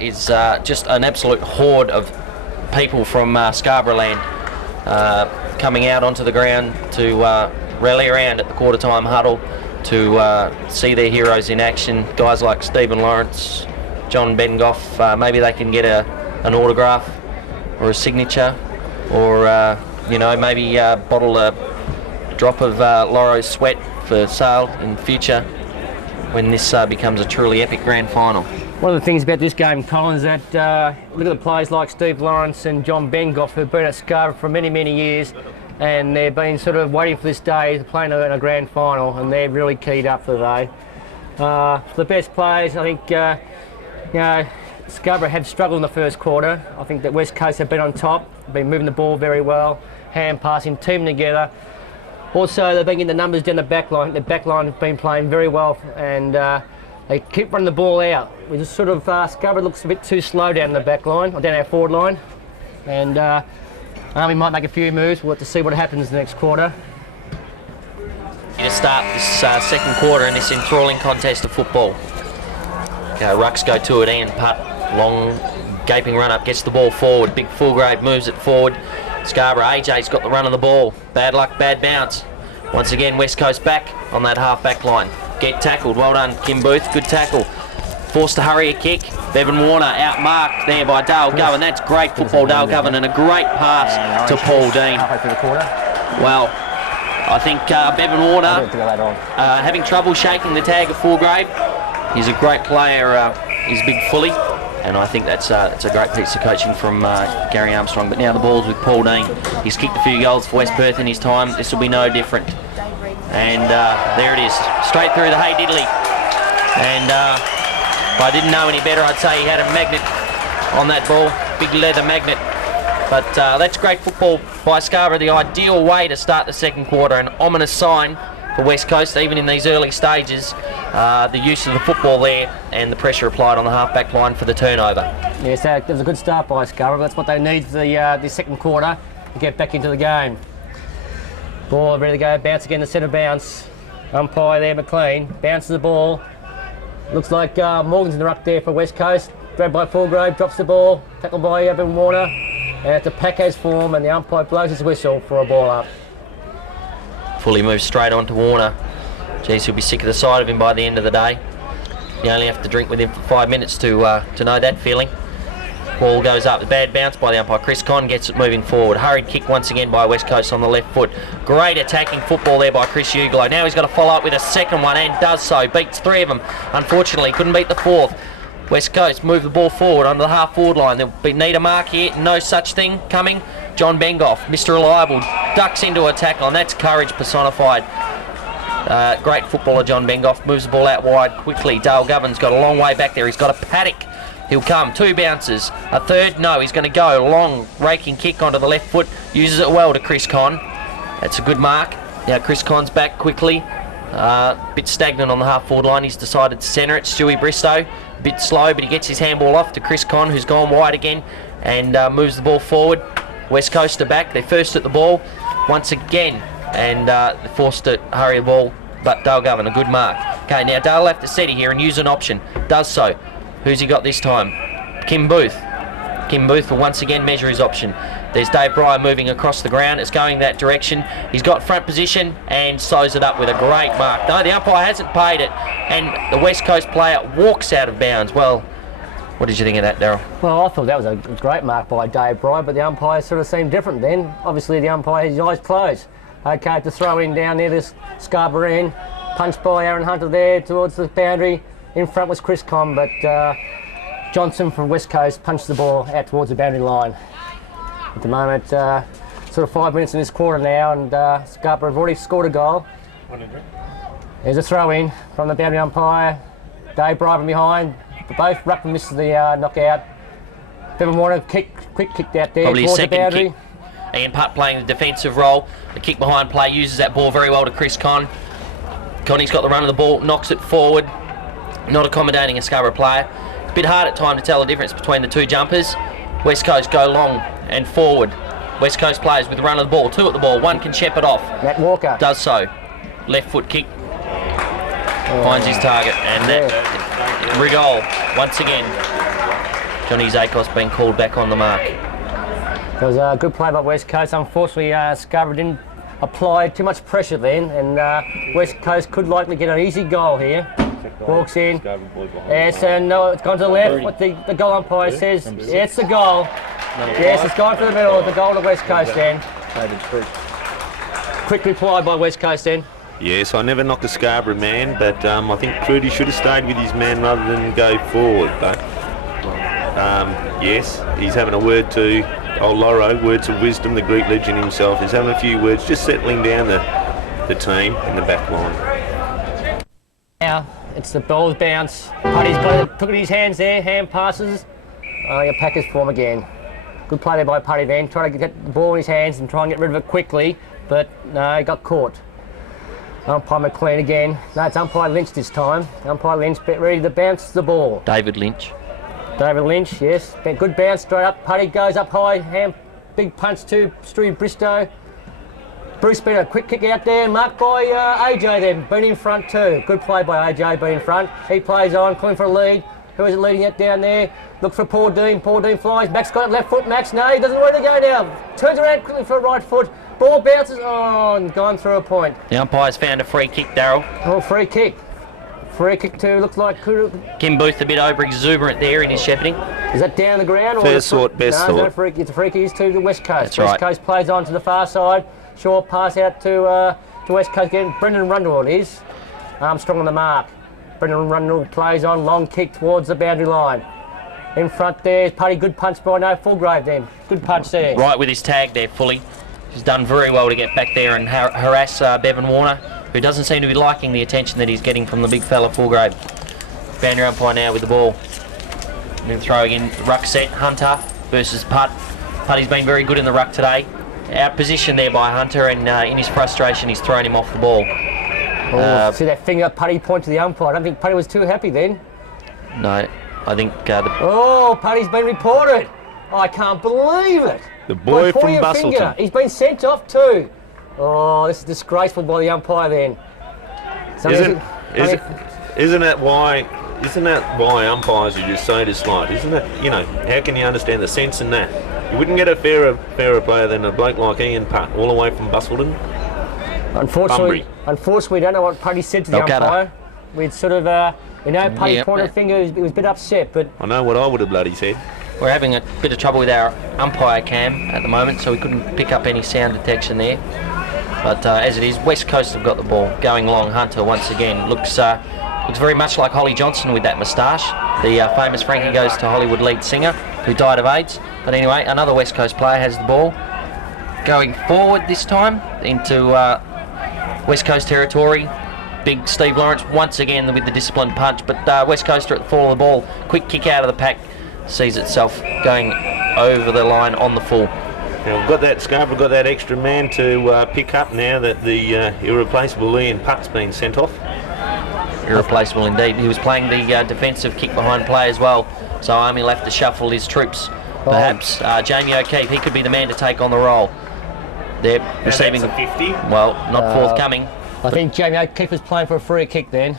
is just an absolute horde of people from Scarborough land coming out onto the ground to rally around at the quarter time huddle to see their heroes in action. Guys like Stephen Lawrence, John Bengoff, maybe they can get an autograph or a signature, or you know, maybe bottle a drop of Loro's sweat for sale in future when this becomes a truly epic grand final. One of the things about this game, Colin, is that look at the players like Steve Lawrence and John Bengoff, who've been at Scarborough for many, many years, and they've been sort of waiting for this day to play in a grand final, and they're really keyed up for the day. The best players, I think, you know, Scarborough have struggled in the first quarter. I think that West Coast have been on top, been moving the ball very well, hand passing, team together. Also, they've been getting the numbers down the back line. The back line have been playing very well, and they keep running the ball out. We just sort of, Scarborough looks a bit too slow down the back line, or down our forward line. And we might make a few moves. We'll have to see what happens next quarter. To start this second quarter in this enthralling contest of football. Rucks go to it, Ian Putt, long gaping run up, gets the ball forward. Big Fullgrave moves it forward. Scarborough, AJ's got the run of the ball. Bad luck, bad bounce. Once again, West Coast back on that half-back line. Get tackled, well done, Kim Booth, good tackle. Forced to hurry a kick. Bevan Warner outmarked there by Dale Govan. That's great football, Dale Govan, and a great pass to Paul Dean. Well, I think Bevan Warner having trouble shaking the tag of Foregrave. He's a great player. He's a big fully, and I think that's a great piece of coaching from Gary Armstrong. But now the ball's with Paul Dean. He's kicked a few goals for West Perth in his time. This will be no different. And there it is, straight through the Hey Diddley. And if I didn't know any better, I'd say he had a magnet on that ball, big leather magnet. But that's great football by Scarborough, the ideal way to start the second quarter. An ominous sign for West Coast, even in these early stages, the use of the football there and the pressure applied on the half-back line for the turnover. Yes, that was a good start by Scarborough. That's what they need for the second quarter to get back into the game. Ball ready to go, bounce again to centre bounce. Umpire there, McLean, bounces the ball. Looks like Morgan's in the ruck there for West Coast. Grabbed by Fulgrave, drops the ball, tackled by Evan Warner. And it's a Packers form, and the umpire blows his whistle for a ball up. Fully moves straight on to Warner. Geez, he'll be sick of the sight of him by the end of the day. You only have to drink with him for 5 minutes to know that feeling. Ball goes up, the bad bounce by the umpire. Chris Conn gets it moving forward. Hurried kick once again by West Coast on the left foot. Great attacking football there by Chris Uglow. Now he's got to follow up with a second one and does so. Beats 3 of them. Unfortunately, couldn't beat the 4th. West Coast move the ball forward onto the half-forward line. They'll need a mark here. No such thing coming. John Bengoff, Mr. Reliable, ducks into a tackle, and that's courage personified. Great footballer John Bengoff moves the ball out wide quickly. Dale Govern's got a long way back there. He's got a paddock. He'll come. 2 bounces. A third? No, he's going to go. Long raking kick onto the left foot. Uses it well to Chris Conn. That's a good mark. Now Chris Conn's back quickly. Bit stagnant on the half-forward line. He's decided to centre it. Stewie Bristow. Bit slow, but he gets his handball off to Chris Conn, who's gone wide again, and moves the ball forward. West Coast are back. They're first at the ball once again, and they're forced to hurry the ball, but Dale Govan, a good mark. Okay, now Dale will have to set it here and use an option. Does so. Who's he got this time? Kim Booth. Kim Booth will once again measure his option. There's Dave Breyer moving across the ground. It's going that direction. He's got front position and sews it up with a great mark. No, the umpire hasn't paid it, and the West Coast player walks out of bounds. Well, what did you think of that, Daryl? Well, I thought that was a great mark by Dave Breyer, but the umpire sort of seemed different then. Obviously, the umpire had his eyes closed. Okay, to throw in down near this Scarborough end. Punched by Aaron Hunter there towards the boundary. In front was Chris Conn, but Johnson from West Coast punched the ball out towards the boundary line. At the moment, sort of 5 minutes in this quarter now, and Scarborough have already scored a goal. There's a throw in from the boundary umpire. Dave Breyer from behind. Both ruck and missed the knockout. Bevan Warner quick kicked out there probably towards his the boundary. Kick. Ian Putt playing the defensive role. The kick behind play uses that ball very well to Chris Conn. Connie's got the run of the ball, knocks it forward. Not accommodating a Scarborough player. A bit hard at time to tell the difference between the 2 jumpers. West Coast go long and forward. West Coast players with the run of the ball. 2 at the ball. 1 can shepherd off. Matt Walker. Does so. Left foot kick. Finds his target. And that Rigol once again. Johnny Zakos being called back on the mark. It was a good play by West Coast. Unfortunately, Scarborough didn't apply too much pressure then, and West Coast could likely get an easy goal here. Walks in. Yes, and no, it's gone to the left. What the goal umpire says. Yeah, it's the goal. Yes, it's gone for the middle. The goal to West Coast then. Quick reply by West Coast then. Yes, I never knocked a Scarborough man, but I think Prudy should have stayed with his man rather than go forward. But yes, he's having a word to old Loro, words of wisdom, the Greek legend himself. He's having a few words, just settling down the team in the back line. Now, it's the ball's bounce. Putty's got it, took it in his hands there, hand passes. Your Packers form again. Good play there by Putty then, trying to get the ball in his hands and try and get rid of it quickly, but no, he got caught. Umpire McLean again. No, it's umpire Lynch this time. Umpire Lynch ready to bounce the ball. David Lynch. David Lynch, yes. Good bounce straight up. Putty goes up high. Hand, big punch to Stewie Bristow. Bruce Peter, quick kick out there. Marked by AJ then. Been in front too. Good play by AJ, been in front. He plays on, calling for a lead. Who is it leading it down there? Look for Paul Dean. Paul Dean flies. Max got it left foot. Max, no, he doesn't know where to go now. Turns around quickly for a right foot. Ball bounces on, and gone through a point. The umpire's found a free kick, Daryl. Oh, free kick. Free kick too, looks like... Kim Booth a bit over exuberant there in his shepherding. Is that down the ground? First thought, best thought. No, free, it's a free kick to the West Coast. That's right. West Coast plays on to the far side. Short pass out to to West Coast again. Brendan Rundle it is. Armstrong on the mark. Brendan Rundle plays on, long kick towards the boundary line. In front there, Putty, good punch by Fulgrave then. Good punch there. Right with his tag there, fully. He's done very well to get back there and harass Bevan Warner, who doesn't seem to be liking the attention that he's getting from the big fella Fulgrave. Boundary umpire now with the ball. And then throwing in ruck set, Hunter versus Putt. Putty's been very good in the ruck today. Out position there by Hunter, and in his frustration he's thrown him off the ball. See that finger Putty point to the umpire. I don't think Putty was too happy then. No, I think Putty's been reported. I can't believe it. The boy from Finger. Bustleton. He's been sent off too. Oh, this is disgraceful by the umpire then. So Isn't that why umpires are just so disliked? Isn't it? You know, how can you understand the sense in that? You wouldn't get a fairer player than a bloke like Ian Putt, all the way from Bustleton. Unfortunately, we don't know what Putty said to the umpire. We'd sort of, Putty pointed finger. He was a bit upset, but I know what I would have bloody said. we're having a bit of trouble with our umpire cam at the moment, so we couldn't pick up any sound detection there. But as it is, West Coast have got the ball going long. Hunter once again looks very much like Holly Johnson with that moustache. The famous Frankie Goes to Hollywood lead singer who died of AIDS. But anyway, another West Coast player has the ball. Going forward this time into West Coast territory. Big Steve Lawrence once again with the disciplined punch, but West Coast are at the fall of the ball. Quick kick out of the pack sees itself going over the line on the full. Now we've got that, Scarborough got that extra man to pick up now that the irreplaceable Ian Putt's been sent off. Irreplaceable indeed. He was playing the defensive kick behind play as well, so Army will have to shuffle his troops. Perhaps Jamie O'Keefe, he could be the man to take on the role. They're receiving a 50. Well, not forthcoming. I think Jamie O'Keefe was playing for a free kick then.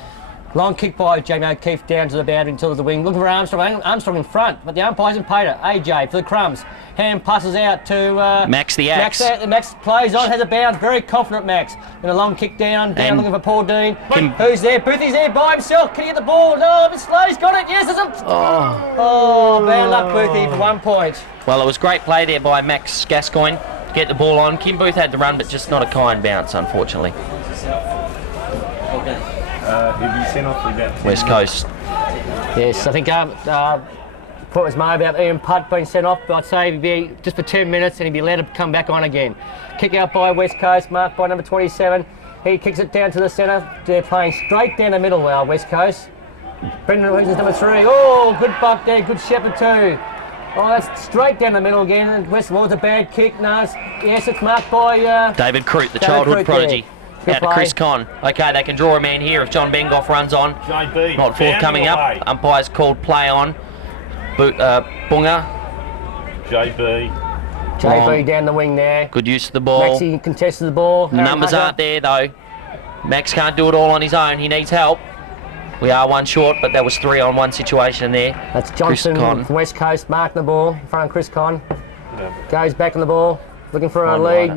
Long kick by Jamie O'Keefe down to the boundary until the wing. Looking for Armstrong. Armstrong in front, but the umpire hasn't paid it. AJ for the crumbs. Hand passes out to Max the Axe. Max plays on, has a bounce. Very confident Max. And a long kick down looking for Paul Dean. Who's there? Boothie's there by himself. Can he get the ball? No, a bit slow. He's got it. Yes, there's a... Oh, bad luck, Boothie, for 1 point. Well, it was great play there by Max Gascoigne to get the ball on. Kim Booth had the run, but just not a kind bounce, unfortunately. He'll be sent off with that. West Coast. Yes, I think point was made about Ian Putt being sent off, but I'd say he'd be just for 10 minutes and he'd be allowed to come back on again. Kick out by West Coast, marked by number 27. He kicks it down to the centre. They're playing straight down the middle now, West Coast. Brendan Wilson's number 3. Oh, good bump there, good shepherd too. Oh, that's straight down the middle again. And West was a bad kick. No, yes, it's marked by David Crute, the childhood prodigy. Out to Chris Conn. Okay, they can draw a man here if John Bengoff runs on. JB. Not forthcoming up. Umpire's called play on. Bunga. JB down the wing there. Good use of the ball. Maxie contested the ball. The numbers aren't there though. Max can't do it all on his own. He needs help. We are one short, but that was 3-on-1 situation there. That's Johnson from West Coast marking the ball in front of Chris Conn. Goes back on the ball. Looking for a lead.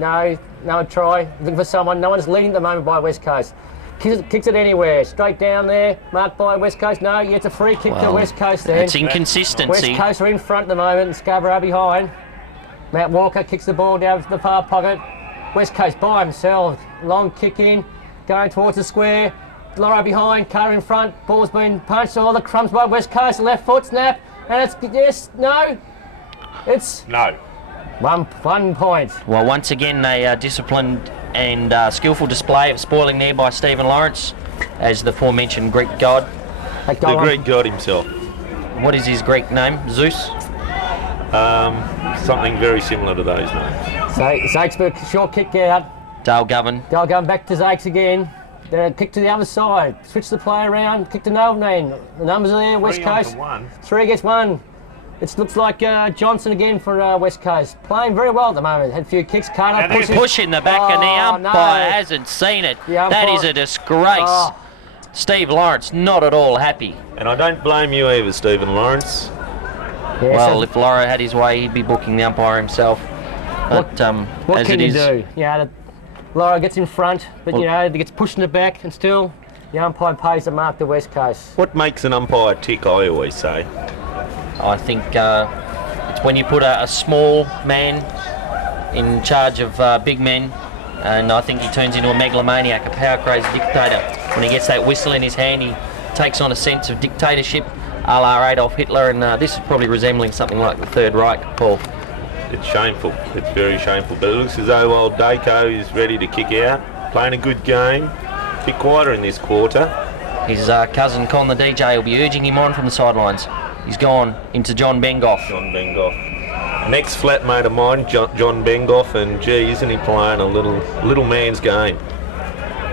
No try. Looking for someone. No one's leading at the moment by West Coast. Kicks it anywhere. Straight down there. Marked by West Coast. No, it's a free kick to West Coast then. It's inconsistency. West Coast are in front at the moment and Scarborough are behind. Matt Walker kicks the ball down to the far pocket. West Coast by himself. Long kick in. Going towards the square. Laura behind. Carter in front. Ball's been punched. All the crumbs by West Coast. Left foot snap. And it's yes. No. It's no. 1 point. Well, once again, a disciplined and skillful display of spoiling there by Stephen Lawrence as the aforementioned Greek god. The Greek god himself. What is his Greek name? Zeus? Something very similar to those names. So Zakes, short kick out. Dale Govan. Dale Govan back to Zakes again. Then kick to the other side. Switch the play around. Kick to Nolan. The numbers are there. West Coast. 3 against 1. It looks like Johnson again for West Coast. Playing very well at the moment. Had a few kicks. Carter pushing the back and the umpire hasn't seen it. That is a disgrace. Steve Lawrence not at all happy. And I don't blame you either, Stephen Lawrence. Yeah, well, if Laura had his way, he'd be booking the umpire himself. But what as can it you is, do? Yeah, Laura gets in front, but you know, he gets pushed in the back and still the umpire pays the mark to West Coast. What makes an umpire tick, I always say? I think it's when you put a small man in charge of big men and I think he turns into a megalomaniac, a power-crazed dictator. When he gets that whistle in his hand, he takes on a sense of dictatorship, a la Adolf Hitler, and this is probably resembling something like the Third Reich, Paul. It's shameful. It's very shameful. But it looks as though old Daco is ready to kick out, playing a good game. A bit quieter in this quarter. His cousin Con the DJ will be urging him on from the sidelines. He's gone into John Bengoff. John Bengoff. An ex-flatmate of mine, John Bengoff, and gee, isn't he playing a little man's game?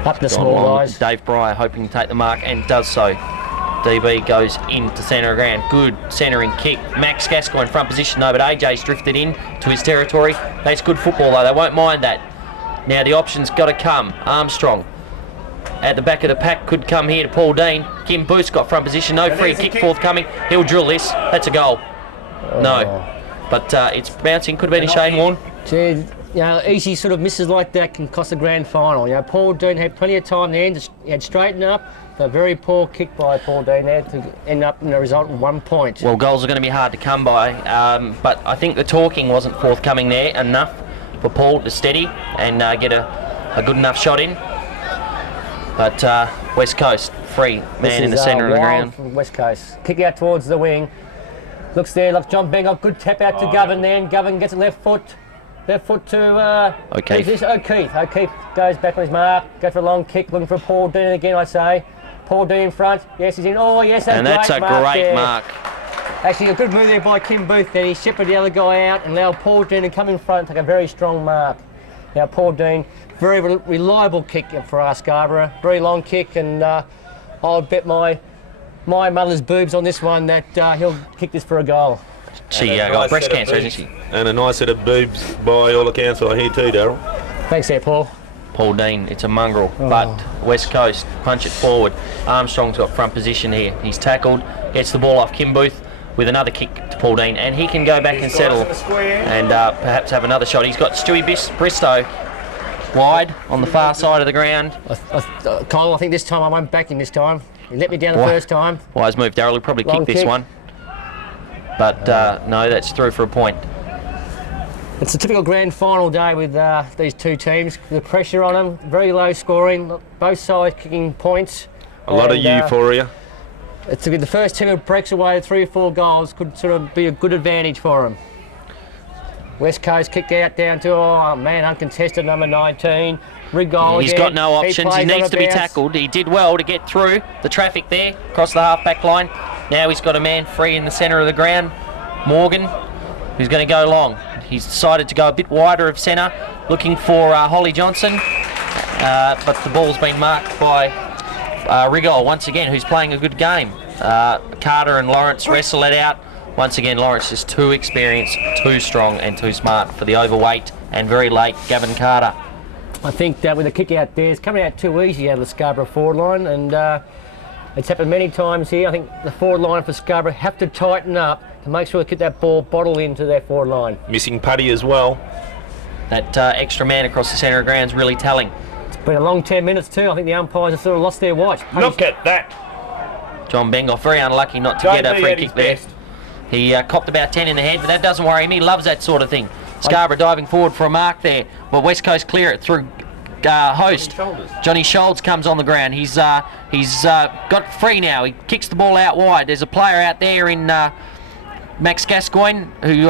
Up the Gone small along guys. with Dave Breyer hoping to take the mark, and does so. DB goes into centre of ground. Good centering kick. Max Gascoigne in front position though, but AJ's drifted in to his territory. That's good football though. They won't mind that. Now the option's got to come. Armstrong at the back of the pack could come here to Paul Dean. Kim Booth got front position. No free kick forthcoming. He'll drill this. That's a goal. No. But it's bouncing. Could have been a Shane Warne. Gee, you know, easy sort of misses like that can cost the grand final. You know, Paul Dean had plenty of time there. He had straightened up. A very poor kick by Paul Dean there to end up in a result of 1 point. Well, goals are going to be hard to come by, but I think the talking wasn't forthcoming there enough for Paul to steady and get a good enough shot in. But West Coast, free man in the centre of the ground. From West Coast. Kick out towards the wing. Looks there, like John Bengoff. Good tap out to Govan there, and Govan gets a left foot. Left foot to O'Keefe. who's this? O'Keefe. O'Keefe goes back on his mark, goes for a long kick, looking for Paul Dean again, I say. Paul Dean in front. Yes, he's in. Oh, yes, that's a mark great there. mark. Actually, a good move there by Kim Booth. Then he shepherded the other guy out and allowed Paul Dean to come in front and take a very strong mark. Now, Paul Dean, very reliable kick for our Scarborough. Very long kick, and I'll bet my mother's boobs on this one that he'll kick this for a goal. She got breast cancer, hasn't she? And a nice set of boobs by all accounts I hear too, Daryl. Thanks there, Paul. Paul Dean, it's a mongrel, but West Coast punch it forward. Armstrong's got front position here. He's tackled, gets the ball off Kim Booth with another kick to Paul Dean, and he can go back and settle and perhaps have another shot. He's got Stewie Bristow wide on the far side of the ground. Kyle, I think this time I won't back him this time. He let me down the first time. Wise move, Daryl. He'll probably kick this one. But no, that's through for a point. It's a typical grand final day with these two teams. The pressure on them, very low scoring, both sides kicking points. A lot of euphoria. It's to be the first team that breaks away 3 or 4 goals could sort of be a good advantage for them. West Coast kicked out down to, oh man, uncontested number 19. Rigol He's got no options. He needs to be tackled. He did well to get through the traffic there, across the half-back line. Now he's got a man free in the centre of the ground, Morgan, who's going to go long. He's decided to go a bit wider of centre, looking for Holly Johnson, but the ball's been marked by Rigol once again, who's playing a good game. Carter and Lawrence wrestle it out. Once again, Lawrence is too experienced, too strong and too smart for the overweight and very late Gavin Carter. I think that with the kick out there, it's coming out too easy out of the Scarborough forward line, and it's happened many times here. I think the forward line for Scarborough have to tighten up to make sure they get that ball bottled into their forward line. Missing Putty as well. That extra man across the centre of ground is really telling. It's been a long 10 minutes too. I think the umpires have sort of lost their watch. Look at that. John Bengoff, very unlucky not to get a free kick there. He copped about 10 in the head, but that doesn't worry him. He loves that sort of thing. Scarborough diving forward for a mark there, but West Coast clear it through host. Johnny Scholz comes on the ground. He's got free now. He kicks the ball out wide. There's a player out there in Max Gascoigne who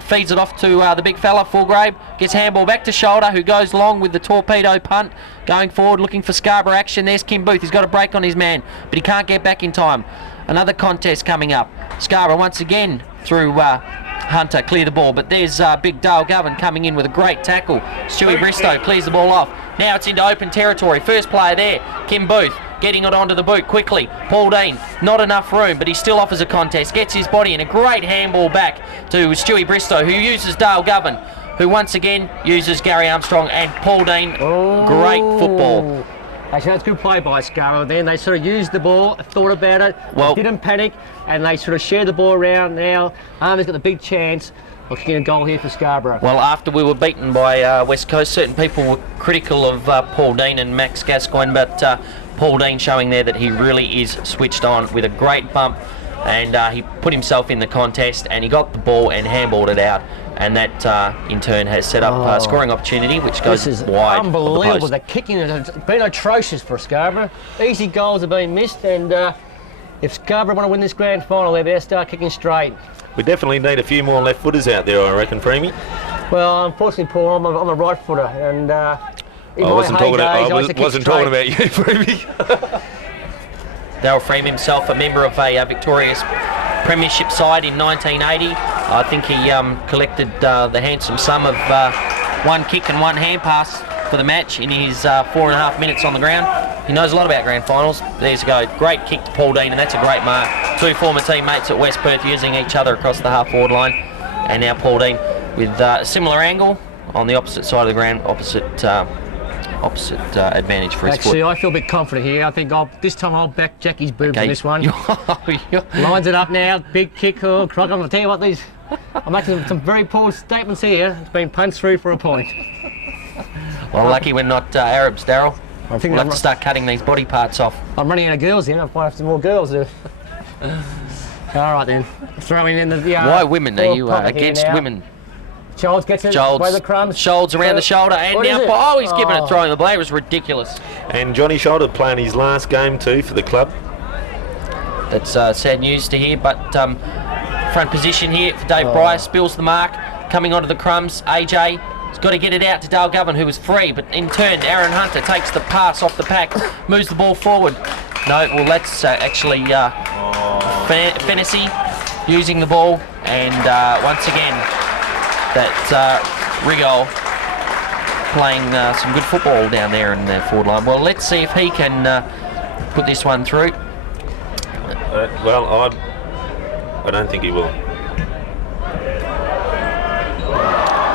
feeds it off to the big fella, Fulgrave. Gets handball back to Shoulder, who goes long with the torpedo punt. Going forward, looking for Scarborough action. There's Kim Booth. He's got a break on his man, but he can't get back in time. Another contest coming up. Scarborough once again through Hunter, clear the ball, but there's big Dale Govan coming in with a great tackle. Stewie Bristow clears the ball off. Now it's into open territory. First player there, Kim Booth, getting it onto the boot quickly. Paul Dean, not enough room, but he still offers a contest. Gets his body in a great handball back to Stewie Bristow, who uses Dale Govan, who once again uses Gary Armstrong and Paul Dean. Great football. Actually, that's good play by Scarborough then. They sort of used the ball, thought about it, didn't panic, and they sort of shared the ball around. Now, Army's got the big chance of kicking a goal here for Scarborough. Well, after we were beaten by West Coast, certain people were critical of Paul Dean and Max Gascoigne, but Paul Dean showing there that he really is switched on with a great bump, and he put himself in the contest, and he got the ball and handballed it out. and that in turn has set up a scoring opportunity which goes This is wide. unbelievable. The kicking has been atrocious for Scarborough. Easy goals have been missed, and if Scarborough want to win this grand final, they better start kicking straight. We definitely need a few more left footers out there, I reckon, Freame. Well, unfortunately, Paul, I'm a right footer, and I wasn't talking about you, Freame. Daryl Freame himself, a member of a victorious premiership side in 1980. I think he collected the handsome sum of 1 kick and 1 hand pass for the match in his 4.5 minutes on the ground. He knows a lot about grand finals. There's a go. Great kick to Paul Dean, and that's a great mark. 2 former teammates at West Perth using each other across the half-forward line. And now Paul Dean with a similar angle on the opposite side of the ground, opposite advantage for his actually, foot. I feel a bit confident here. I think this time I'll back Jackie's boobs on this one. Lines it up now. Big kick. Oh, Croc. I'm going to tell you what, I'm making some very poor statements here. It's been punched through for a point. Well, lucky we're not Arabs, Daryl. I think We'll have to start cutting these body parts off. I'm running out of girls here. I'll find some more girls to. All right then. Throwing in the. Why women? Are you against women? Scholz gets it. By the crumbs. Scholz around the shoulder, and now he's giving it, throwing the blade. It was ridiculous. And Johnny Shoulder playing his last game too for the club. That's sad news to hear, but front position here for Dave Breyer, spills the mark, coming onto the crumbs. AJ has got to get it out to Dale Govan, who was free, but in turn Aaron Hunter takes the pass off the pack, moves the ball forward. No, well that's actually Fennessy using the ball, and once again that Rigol playing some good football down there in the forward line. Well, let's see if he can put this one through. Well, I don't think he will.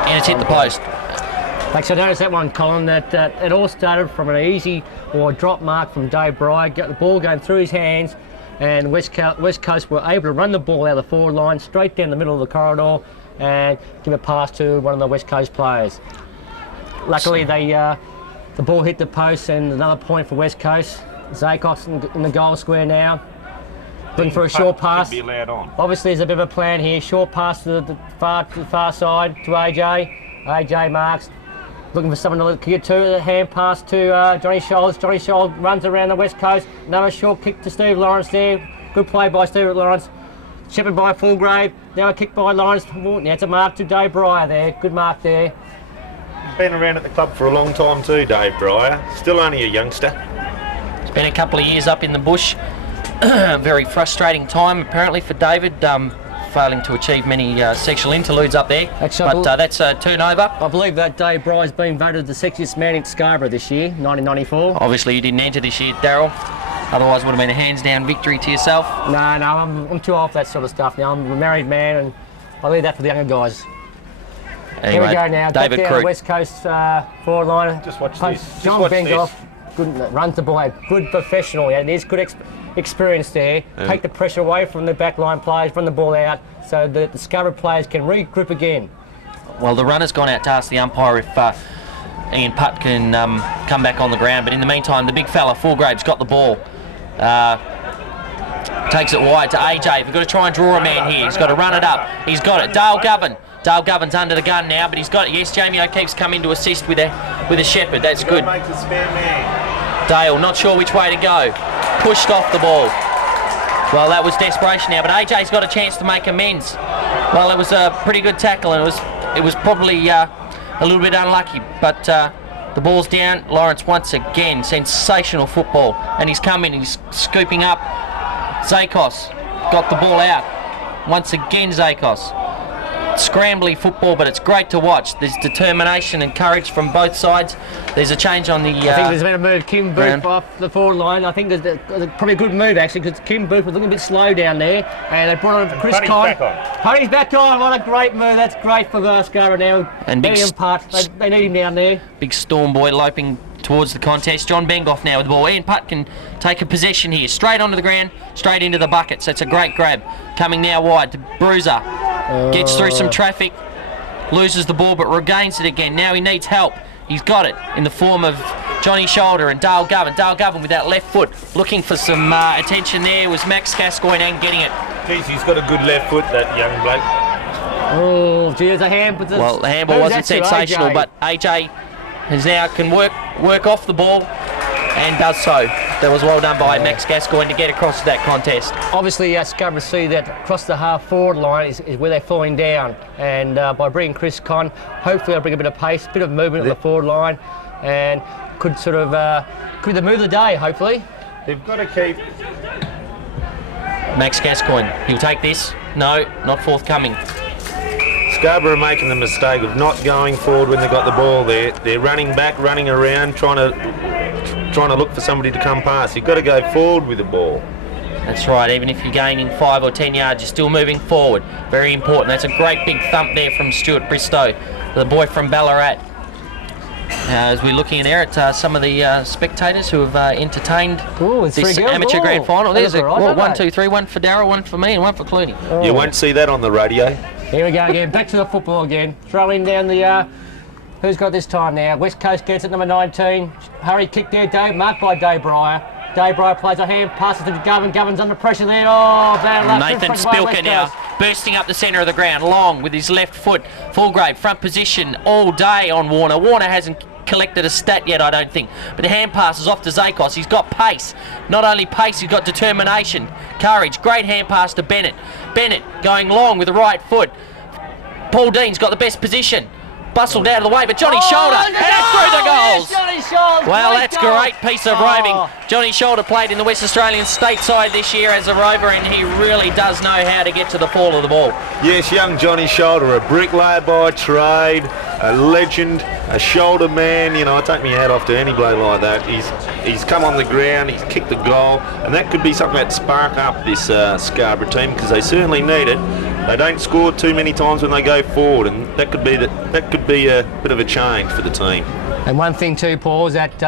And it's hit the post. Actually, I noticed that one, Colin, that it all started from an easy or a drop mark from Dave Breyer, got the ball going through his hands, and West Coast were able to run the ball out of the forward line, straight down the middle of the corridor, and give a pass to one of the West Coast players. Luckily, the ball hit the post, and another point for West Coast. Zaycox in the goal square now. Looking for a short pass. Be allowed on. Obviously, there's a bit of a plan here. Short pass to the far side to AJ. AJ marks. Looking for someone to get to. The hand pass to Johnny Scholz. Johnny Scholz runs around the West Coast. Another short kick to Steve Lawrence there. Good play by Steve Lawrence. Shepherd by Fulgrave. Now a kick by Lawrence. Now it's a mark to Dave Breyer there. Good mark there. He's been around at the club for a long time too, Dave Breyer. Still only a youngster. It's been a couple of years up in the bush. Very frustrating time apparently for David, failing to achieve many sexual interludes up there. Actually, but that's a turnover. I believe that Dave Breyer's been voted the sexiest man in Scarborough this year, 1994. Obviously you didn't enter this year, Daryl. Otherwise it would have been a hands down victory to yourself. No, I'm too old for that sort of stuff now. I'm a married man, and I leave that for the younger guys. Anyway, here we go now. David Back down Crook. the West Coast forward line. Just watch Punch. this. John Just watch Bengoff. this. Good, runs the ball out. Good professional. Yeah, there's good experience there. Take the pressure away from the backline players, run the ball out, so that the Scarborough players can regroup again. Well, the runner's gone out to ask the umpire if Ian Putt can come back on the ground, but in the meantime, the big fella, Fulgrave's got the ball. Takes it wide to AJ. We've got to try and draw a man here. He's got to run it up. He's got it. Dale Govan. Dale Govan's under the gun now, but he's got it. Yes, Jamie O'Keefe's come in to assist with a shepherd. That's good. Make the spare man. Dale, not sure which way to go. Pushed off the ball. Well, that was desperation now, but AJ's got a chance to make amends. Well, it was a pretty good tackle, and it was probably a little bit unlucky, but the ball's down. Lawrence once again, sensational football, and he's come in, he's scooping up. Zakos got the ball out. Once again, Zakos. Scrambly football, but it's great to watch. There's determination and courage from both sides. There's a change on the I think there's been a move. Kim Booth off the forward line. I think there's probably a good move actually, because Kim Booth was looking a bit slow down there, and they brought on Chris Conn. Putty's back on. What a great move. That's great for Scarborough now. And big Putt. They need him down there. Big Storm boy loping towards the contest. John Bengoff now with the ball. Ian Putt can take a possession here. Straight onto the ground, straight into the buckets. That's a great grab. Coming now wide to Bruiser. Gets through some traffic, loses the ball but regains it again. Now he needs help. He's got it in the form of Johnny Shoulder and Dale Govan. Dale Govan with that left foot, looking for some attention there. Was Max Gascoigne and getting it. Geez, he's got a good left foot, that young bloke. Oh, gee, there's a hand. But Well, the handball who's wasn't that to? sensational, AJ. but AJ is now can work off the ball and does so. That was well done by Max Gascoigne to get across to that contest. Obviously, Scarborough see that across the half-forward line is where they're falling down, and by bringing Chris Conn, hopefully they'll bring a bit of pace, a bit of movement on the forward line, and could sort of could be the move of the day, hopefully. They've got to keep. Max Gascoigne, he'll take this. No, not forthcoming. Scarborough making the mistake of not going forward when they got the ball there. They're running back, running around, trying to look for somebody to come past. You've got to go forward with the ball. That's right, even if you're gaining 5 or 10 yards, you're still moving forward. Very important. That's a great big thump there from Stuart Bristow, the boy from Ballarat. As we're looking there at some of the spectators who have entertained this amateur grand final. There's a 1, 2, 3, one for Daryl, one for me, and one for Clune. Oh. You won't see that on the radio. Here we go again, back to the football again. Throwing down the, who's got this time now? West Coast gets it, number 19. Hurry kick there, Dave, marked by Dave Breyer. Dave Breyer plays a hand, passes to Govern. Govern's under pressure there. Oh, bad luck. Nathan Spilker now bursting up the centre of the ground, long with his left foot. Fullgrave, front position all day on Warner. Warner hasn't collected a stat yet, I don't think. But the hand passes off to Zakos. He's got pace. Not only pace, he's got determination, courage. Great hand pass to Bennett. Bennett going long with the right foot. Paul Dean's got the best position. Bustled out of the way, but Johnny Shoulder and through the goals. Johnny Shoulder, Well, that's a great piece of roving. Johnny Shoulder played in the West Australian state side this year as a rover, and he really does know how to get to the fall of the ball. Yes, young Johnny Shoulder, a bricklayer by trade, a legend, a shoulder man. You know, I take my hat off to any bloke like that. He's come on the ground, he's kicked the goal, and that could be something that spark up this Scarborough team, because they certainly need it. They don't score too many times when they go forward, and that could be a bit of a change for the team. And one thing too, Paul, is that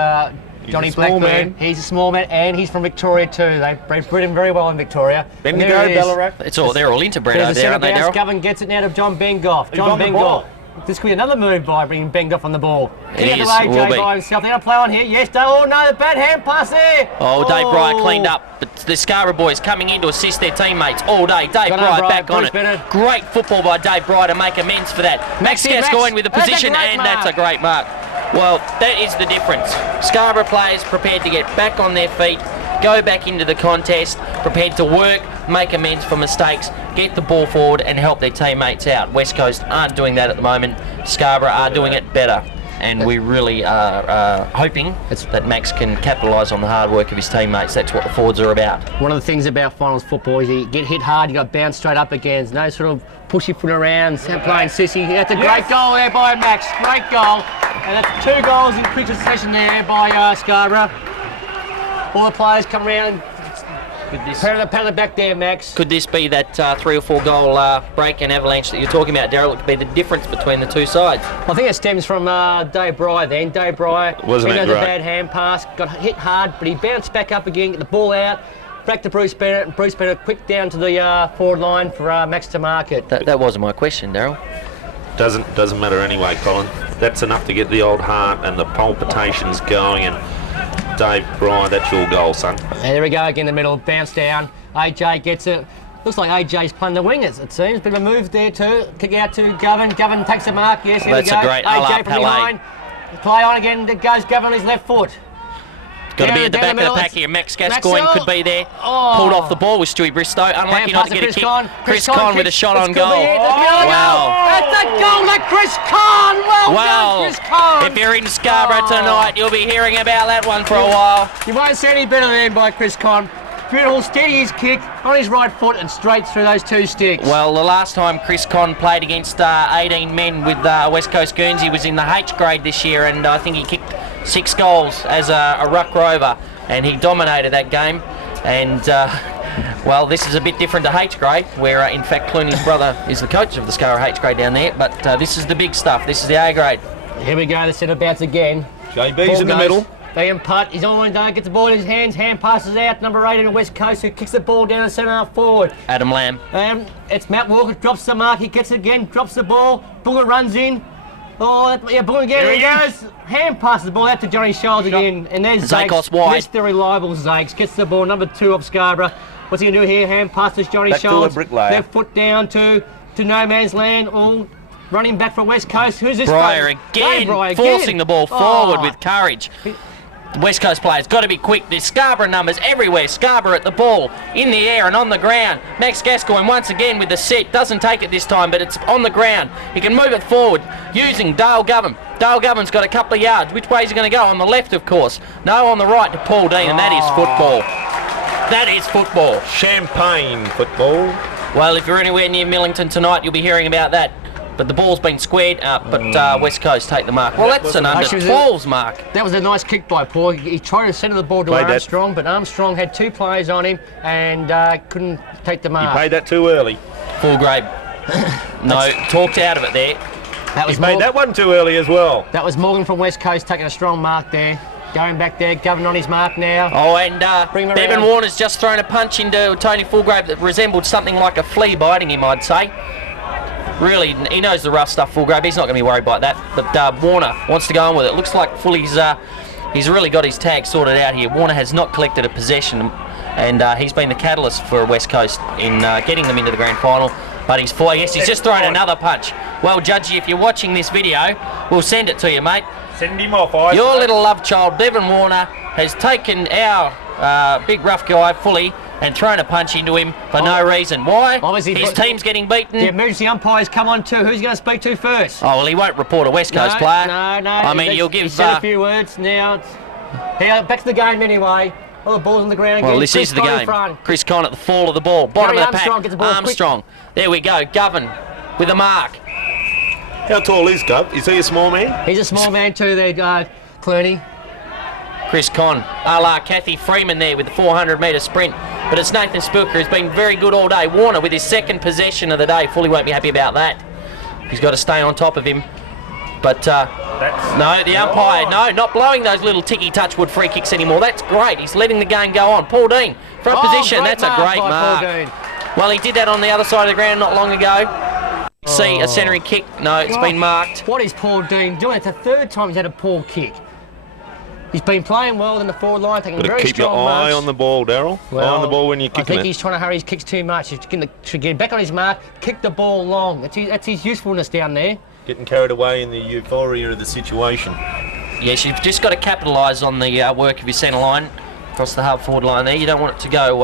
Johnny Blackburn, he's a small man, and he's from Victoria too. They've bred him very well in Victoria. Bendigo, Ballarat. They're all interbred over there, aren't they, Daryl? Govern gets it now to John Bengoff. John Bengoff. This could be another move by bringing Bengoff on the ball. It is, AJ it will be. by himself. They're going to play on here. Yes, oh no, the bad hand pass there. Oh, Dave Breyer cleaned up. But the Scarborough boys coming in to assist their teammates all day. Dave Breyer back on it. Great football by Dave Breyer to make amends for that. Max Gascoigne with the position, and that's a great mark. Well, that is the difference. Scarborough players prepared to get back on their feet, go back into the contest, prepared to work, make amends for mistakes, get the ball forward and help their teammates out. West Coast aren't doing that at the moment. Scarborough are doing it better. And we really are hoping that Max can capitalise on the hard work of his teammates. That's what the forwards are about. One of the things about finals football is you get hit hard, you got to bounce straight up again. There's no sort of pushy foot around, playing sissy. That's a great goal there by Max. Great goal. And that's 2 goals in quick succession there by Scarborough. All the players come around. Paddle it back there, Max. Could this be that 3 or 4 goal break and avalanche that you're talking about, Daryl? It could be the difference between the two sides. I think it stems from Dave Breyer then. Dave Breyer, Wasn't it a great? bad hand pass, got hit hard, but he bounced back up again, get the ball out, back to Bruce Bennett, and Bruce Bennett quick down to the forward line for Max to mark it. That wasn't my question, Daryl. Doesn't matter anyway, Colin. That's enough to get the old heart and the palpitations going, and Dave Breyer, that's your goal, son. And there we go again in the middle, bounce down. AJ gets it. Looks like AJ's playing the wingers, it seems. Bit of a move there too. Kick out to Govern. Govern takes the mark. Yes, here we go. That's a great AJ from behind. Play on again. It goes Govern on his left foot. Got to be at the back of the pack here. Max Gascoigne could be there. Pulled off the ball with Stewie Bristow. Unlucky not to get a kick. Chris Conn with a shot on goal. Wow. That's a goal to Chris Conn. Well done, Chris Conn. If you're in Scarborough tonight, you'll be hearing about that one for a while. You won't see any better than by Chris Conn. Beautiful, steady his kick on his right foot and straight through those 2 sticks. Well, the last time Chris Conn played against 18 men with West Coast Guernsey was in the H grade this year, and I think he kicked 6 goals as a ruck rover, and he dominated that game. And well, this is a bit different to H grade, where in fact Clune's brother is the coach of the Scarborough H grade down there. But this is the big stuff. This is the A grade. Here we go. The centre bounce again. JB's in the middle. Liam Putt, he's almost done, gets the ball in his hands, hand passes out, number 8 in the West Coast, who kicks the ball down the centre half forward. Adam Lamb. It's Matt Walker, drops the mark, he gets it again, drops the ball, Booger runs in. Oh, yeah, Booger again, there he goes. Hand passes the ball out to Johnny Scholes again, and there's Zakos wide. Mr. Reliable Zakes, gets the ball, number 2 of Scarborough. What's he going to do here? Hand passes Johnny Back to Scholes. a bricklayer. Left foot down to to no man's land, all running back for West Coast. Who's this? Breyer bloke? again, Go, Breyer, forcing the ball forward Oh. with courage. West Coast players got to be quick. There's Scarborough numbers everywhere. Scarborough at the ball, in the air and on the ground. Max Gascoigne once again with the set. Doesn't take it this time, but it's on the ground. He can move it forward using Dale Govan. Dale Govan's got a couple of yards. Which way is he going to go? On the left, of course. No, on the right to Paul Dean, and that is football. That is football. Champagne football. Well, if you're anywhere near Millington tonight, you'll be hearing about that. But the ball's been squared, but West Coast take the mark. Well, that's an under 12s mark. That was a nice kick by Paul. He tried to centre the ball to Armstrong, but Armstrong had 2 players on him and couldn't take the mark. He played that too early. Full grade. No, talked out of it there. That was He made that one too early as well. That was Morgan from West Coast taking a strong mark there. Going back there, Govan on his mark now. Oh, and Bring him Bevan around. Warner's just thrown a punch into Tony Fulgrave that resembled something like a flea biting him, I'd say. Really, he knows the rough stuff, Fulgrave. He's not going to be worried by that. But Warner wants to go on with it. Looks like Fully's he's really got his tag sorted out here. Warner has not collected a possession, and he's been the catalyst for West Coast in getting them into the grand final. But he's just thrown another punch. Well, Judgy, if you're watching this video, we'll send it to you, mate. Send him off, Isaac. Your little love child, Bevan Warner, has taken our big rough guy, Fully, and thrown a punch into him for no reason. Why? Obviously, his team's getting beaten. The emergency umpires come on too. Who's he going to speak to first? Oh, well, he won't report a West Coast player. No. I mean, you'll give... He said a few words now. Back to the game anyway. Well, the ball's on the ground again. Well, this Chris is the Conn in game. front. Chris Conn at the fall of the ball. Bottom Gary of the Armstrong pack. gets the ball Armstrong. There we go. Govan with a mark. How tall is Gov? Is he a small man? He's a small man too there, Clune. Chris Conn, a la Kathy Freeman there with the 400-metre sprint. But it's Nathan Spooker who's been very good all day. Warner with his second possession of the day. Fully won't be happy about that. He's got to stay on top of him. But no, the umpire, no, not blowing those little ticky touchwood free kicks anymore. That's great. He's letting the game go on. Paul Dean, front position. That's a great mark. Well, he did that on the other side of the ground not long ago. See, a centering kick. No, it's been marked. What is Paul Dean doing? It's the 3rd time he's had a poor kick. He's been playing well in the forward line, taking very Keep your strong eye marks. on the ball, Daryl. Eye on the ball when you're I kicking think it. he's trying to hurry his kicks too much. He should get back on his mark, kick the ball long. That's his usefulness down there. Getting carried away in the euphoria of the situation. Yes, you've just got to capitalise on the work of your centre line across the half forward line there. You don't want it to go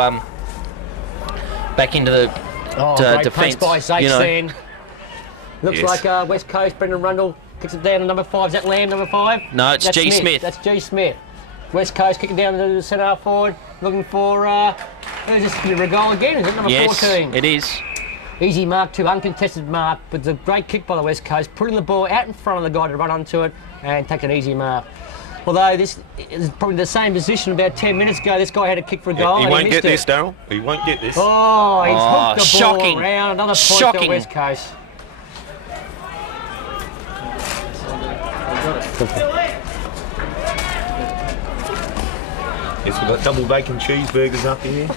back into the Great defence. punch by Sept then. Looks Yes. like West Coast, Brendan Rundle kicks it down to number 5. Is that Lamb, number 5? No, it's That's G. Smith. That's G. Smith. West Coast kicking down to the centre half forward, looking for, who's this, a goal again? Is it number 14? Yes, it is. Easy mark too, uncontested mark, but it's a great kick by the West Coast, putting the ball out in front of the guy to run onto it and take an easy mark. Although this is probably the same position about 10 minutes ago, this guy had a kick for a goal. He and won't missed get this, it. Daryl. He won't get this. Oh, he's hooked the shocking. ball around. Another point Shocking. for West Coast. Yes, we've got double bacon cheeseburgers up here.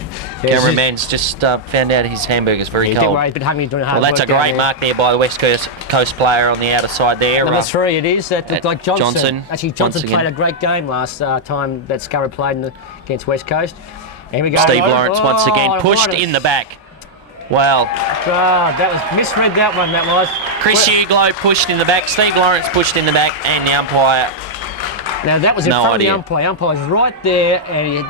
Cameraman's just found out his hamburger's very Don't cold. worry, he's been hungry, doing hard Well, that's a work down great there. mark there by the West Coast player on the outer side there. Number 3 it is. That looked like Johnson. Actually, Johnson once played again. a great game last time that Scarborough played against West Coast. Here we go. Steve Lawrence once again pushed right. in the back. Well, That was misread, that one, that was. Chris Huglow pushed in the back, Steve Lawrence pushed in the back, and the umpire. Now that was in No front idea. of the umpire. The umpire's right there, and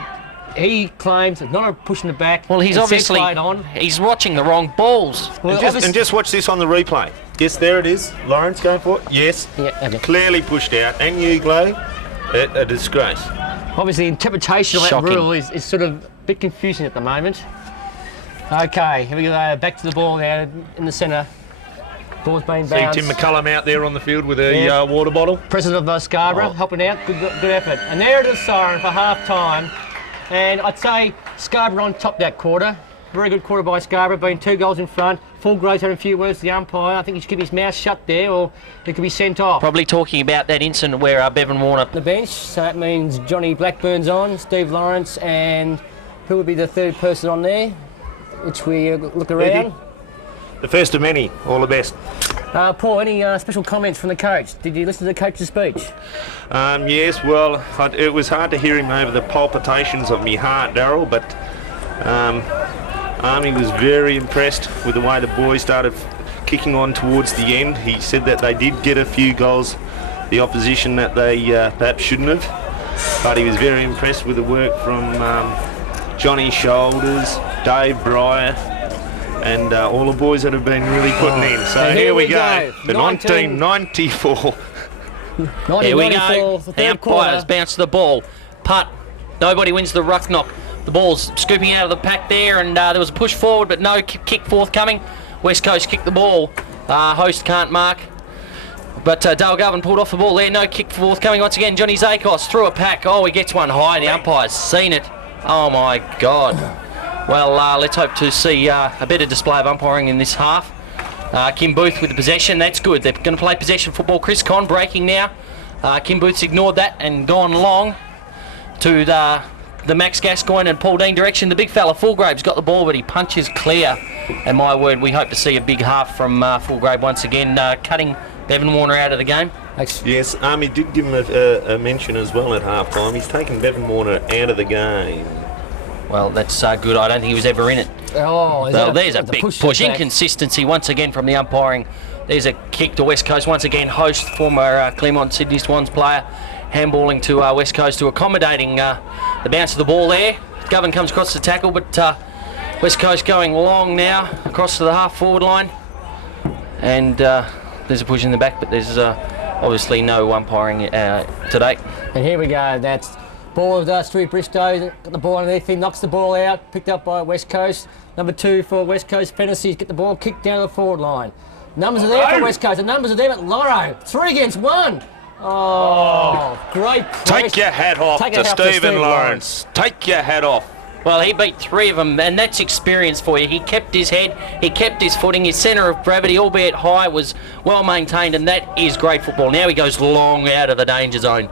he claims it's not a push in the back. Well, he's It says obviously played on. he's watching the wrong balls. Well, And just watch this on the replay. Yes, there it is. Lawrence going for it. Yes. Yeah, okay. Clearly pushed out. And Uglo, a disgrace. Obviously, interpretation of that Shocking. rule is sort of a bit confusing at the moment. Okay, here we go. Back to the ball now in the centre. Ball's being Seeing bounced. Tim McCullum out there on the field with a water bottle. President of Scarborough Oh. helping out. Good effort. And there it is, siren for half time. And I'd say Scarborough on top that quarter. Very good quarter by Scarborough, being 2 goals in front. Full Groves had a few words to the umpire. I think he should keep his mouth shut there, or he could be sent off. Probably talking about that incident where Bevan Warner. The bench, so that means Johnny Blackburn's on, Steve Lawrence, and who would be the 3rd person on there? Which we look around. The first of many. All the best. Paul, any special comments from the coach? Did you listen to the coach's speech? Yes, well, it was hard to hear him over the palpitations of me heart, Daryl, but Army was very impressed with the way the boys started kicking on towards the end. He said that they did get a few goals, the opposition, that they perhaps shouldn't have. But he was very impressed with the work from Johnny Shoulders, Dave Bryant, and all the boys that have been really putting in. So here we go. The 1994. Here we go. The umpires bounce the ball. Putt. Nobody wins the ruck knock. The ball's scooping out of the pack there, and there was a push forward, but no kick forthcoming. West Coast kicked the ball. Host can't mark. But Dale Garvin pulled off the ball there. No kick forthcoming once again. Johnny Zakos through a pack. Oh, he gets one high. The umpire's seen it. Oh, my God. Well, let's hope to see a better display of umpiring in this half. Kim Booth with the possession. That's good. They're going to play possession football. Chris Conn breaking now. Kim Booth's ignored that and gone long to the Max Gascoigne and Paul Dean direction. The big fella, Fulgrave's got the ball, but he punches clear. And my word, we hope to see a big half from Fulgrave once again, cutting Bevan Warner out of the game. Yes, Army did give him a mention as well at half-time. He's taken Bevan Warner out of the game. Well, that's good. I don't think he was ever in it. Oh, well, there's a big push. Inconsistency once again from the umpiring. There's a kick to West Coast. Once again, host, former Claremont Sydney Swans player, handballing to West Coast, to accommodating the bounce of the ball there. Govan comes across the tackle, but West Coast going long now across to the half-forward line. And there's a push in the back, but there's obviously no umpiring today. And here we go. That's ball of Stewie Bristow. Got the ball underneath him, knocks the ball out. Picked up by West Coast. Number 2 for West Coast Fantasy. Get the ball kicked down to the forward line. Numbers are there for West Coast. The numbers are there at Loro. 3 against 1. Oh, great press. Take your hat off to Stephen Lawrence. Take your hat off. Well, he beat 3 of them, and that's experience for you. He kept his head, he kept his footing, his centre of gravity, albeit high, was well maintained, and that is great football. Now he goes long out of the danger zone.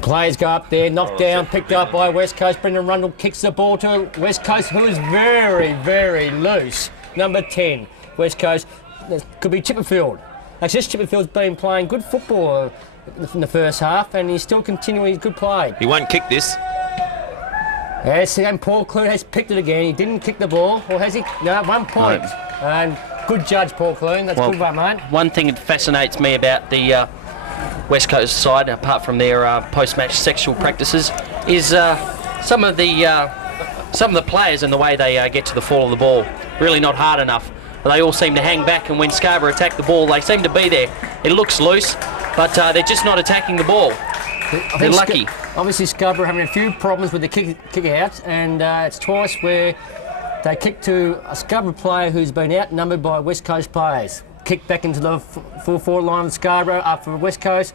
Players go up there, knocked down, picked up by West Coast. Brendan Rundle kicks the ball to West Coast, who is very, very loose. Number 10, West Coast. Could be Chipperfield. Actually, this Chipperfield's been playing good football in the first half, and he's still continuing his good play. He won't kick this. Yes, and Paul Clune has picked it again. He didn't kick the ball, or has he? No, 1 point. No. And good judge, Paul Clune. That's good one, mate. One thing that fascinates me about the West Coast side, apart from their post-match sexual practices, is some of the players and the way they get to the fall of the ball. Really not hard enough. But they all seem to hang back, and when Scarborough attack the ball, they seem to be there. It looks loose, but they're just not attacking the ball. They're lucky. Obviously, Scarborough having a few problems with the kick out, and it's twice where they kick to a Scarborough player who's been outnumbered by West Coast players. Kick back into the full forward line of Scarborough up for West Coast.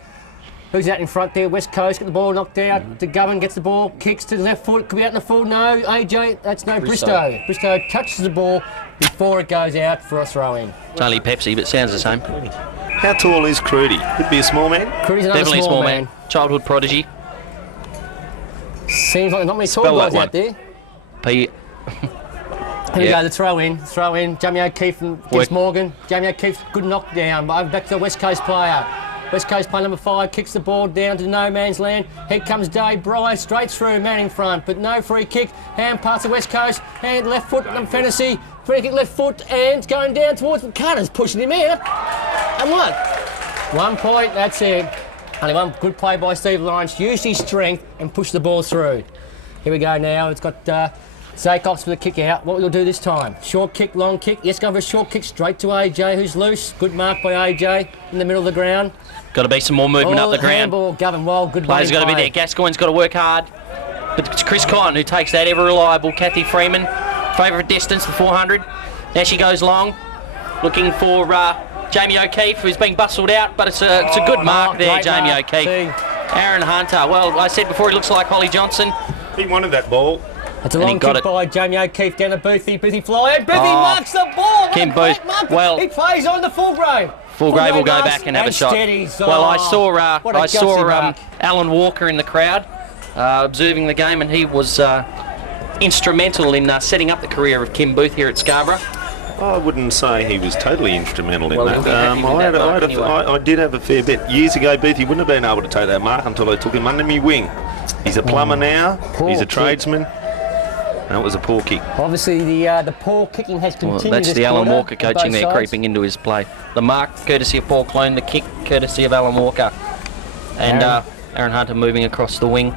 Who's out in front there? West Coast, get the ball knocked out. The Govan gets the ball, kicks to the left foot, could be out in the full. No, AJ, that's no Bristow. Bristow touches the ball before it goes out for a throw-in. It's only Pepsi, but sounds the same. How tall is Crudy? Could be a small man. Crudy's another definitely small man. Childhood prodigy. Seems like not many tall guys out there. P. Here we go, the throw-in. Jamie O'Keefe against Morgan. Jamie O'Keefe, good knockdown. But back to the West Coast player. West Coast player number 5 kicks the ball down to no man's land. Here comes Dave Bryant, straight through, man in front, but no free kick. Hand pass to West Coast, hand left foot, Fantasy. Free kick left foot, and it's going down towards Carter's pushing him out. And what? 1 point, that's it. Only one good play by Steve Lawrence. Used his strength and pushed the ball through. Here we go now. It's got Zakos for the kick out. What will do this time? Short kick, long kick. Yes, go for a short kick straight to AJ, who's loose. Good mark by AJ in the middle of the ground. Got to be some more movement up the ground. Handball, Govan Wild, good players got to be there. Gascoigne's got to work hard. But it's Chris Conn who takes that ever reliable. Kathy Freeman, favourite distance, the 400. Now she goes long, looking for Jamie O'Keefe, who's being bustled out, but it's a good mark there, Jamie O'Keefe. Aaron Hunter, well, I said before, he looks like Holly Johnson. He wanted that ball. It's a long kick by Jamie O'Keefe down to Boothie. Boothie fly, and Boothie marks the ball. Kim Booth, well, he plays on the Fulgrave. Fulgrave will go back and have a shot. Well, I saw Alan Walker in the crowd observing the game, and he was instrumental in setting up the career of Kim Booth here at Scarborough. I wouldn't say he was totally instrumental in that. I did have a fair bit. Years ago, Boothie wouldn't have been able to take that mark until I took him under me wing. He's a plumber now. He's a tradesman. That was a poor kick. Obviously, the poor kicking has continued. Well, that's this the Alan quarter Walker on coaching both there, sides. creeping into his play. The mark, courtesy of Paul Clune. The kick, courtesy of Alan Walker. And Aaron Hunter moving across the wing,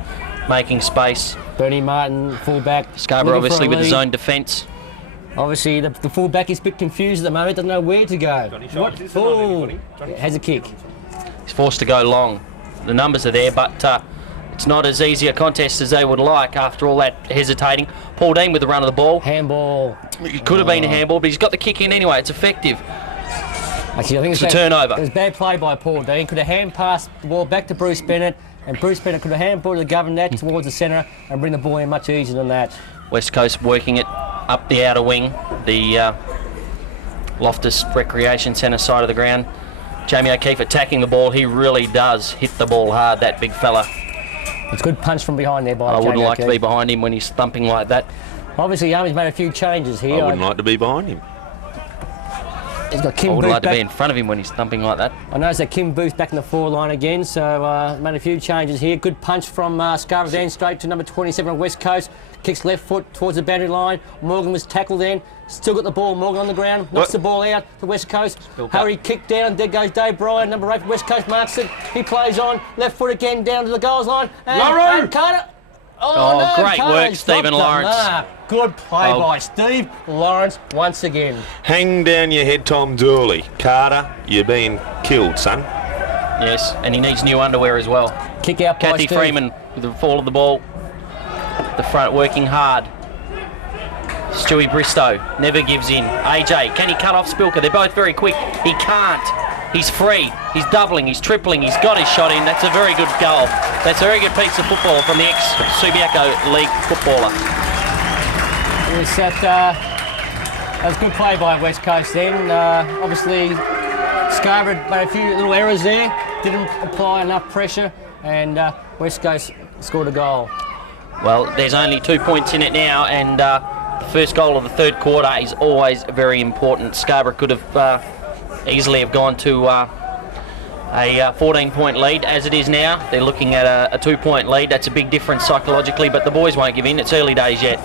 making space. Bernie Martin, fullback. Scarborough looking for obviously a with his lead. own defence. Obviously, the fullback is a bit confused at the moment, doesn't know where to go. What? Oh, has a kick. He's forced to go long. The numbers are there, but it's not as easy a contest as they would like after all that hesitating. Paul Dean with the run of the ball. Handball. It could have been a handball, but he's got the kick in anyway. It's effective. Actually, I think It's a turnover. It was bad play by Paul Dean. Could have hand passed the ball back to Bruce Bennett, and Bruce Bennett could have handballed to govern that towards the centre and bring the ball in much easier than that. West Coast working it up the outer wing, the Loftus Recreation Centre side of the ground. Jamie O'Keefe attacking the ball. He really does hit the ball hard, that big fella. It's a good punch from behind there by I wouldn't Jamie like to O'Keefe. be behind him when he's thumping like that. Obviously, Army's made a few changes here. I wouldn't like to be behind him. He's got I Kim would Booth like to back. be in front of him when he's thumping like that. I noticed that Kim Booth back in the forward line again, so made a few changes here. Good punch from Scarborough then straight to number 27 on West Coast. Kicks left foot towards the boundary line. Morgan was tackled then. Still got the ball. Morgan on the ground. Knocks the ball out to West Coast. Hurry kick down. There goes Dave Bryan. Number 8 West Coast marks it. He plays on. Left foot again down to the goals line. And Carter. Oh, no, great Carter work, dropped Stephen the Lawrence. mark. Good play Oh. by Steve Lawrence once again. Hang down your head, Tom Dooley. Carter, you're being killed, son. Yes, and he needs new underwear as well. Kick out by Kathy Steve. Freeman with the fall of the ball. The front working hard. Stewie Bristow never gives in. AJ, can he cut off Spilker? They're both very quick. He can't. He's free. He's doubling. He's tripling. He's got his shot in. That's a very good goal. That's a very good piece of football from the ex-Subiaco League footballer. That was good play by West Coast then. Obviously, Scarborough made a few little errors there. Didn't apply enough pressure, and West Coast scored a goal. Well, there's only 2 points in it now, and the first goal of the third quarter is always very important. Scarborough could have easily have gone to a 14-point lead. As it is now, they're looking at a 2-point lead. That's a big difference psychologically, but the boys won't give in. It's early days yet.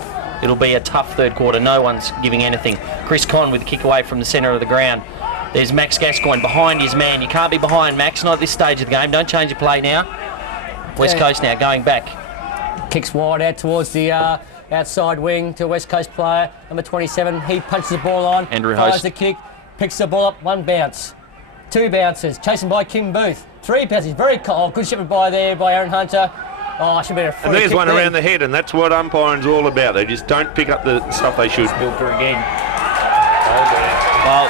It'll be a tough third quarter. No one's giving anything. Chris Conn with the kick away from the centre of the ground. There's Max Gascoigne behind his man. You can't be behind Max, not at this stage of the game. Don't change your play now. West Coast now going back. Kicks wide out towards the outside wing to a West Coast player, number 27. He punches the ball on. Andrew fires Host. the kick, picks the ball up, 1 bounce. 2 bounces, chasing by Kim Booth. 3 bounces, very cold. Good shepherd by there by Aaron Hunter. Oh, should be a free And there's kick one there. around the head, and that's what umpiring's all about. They just don't pick up the stuff they should. Filter again. Well,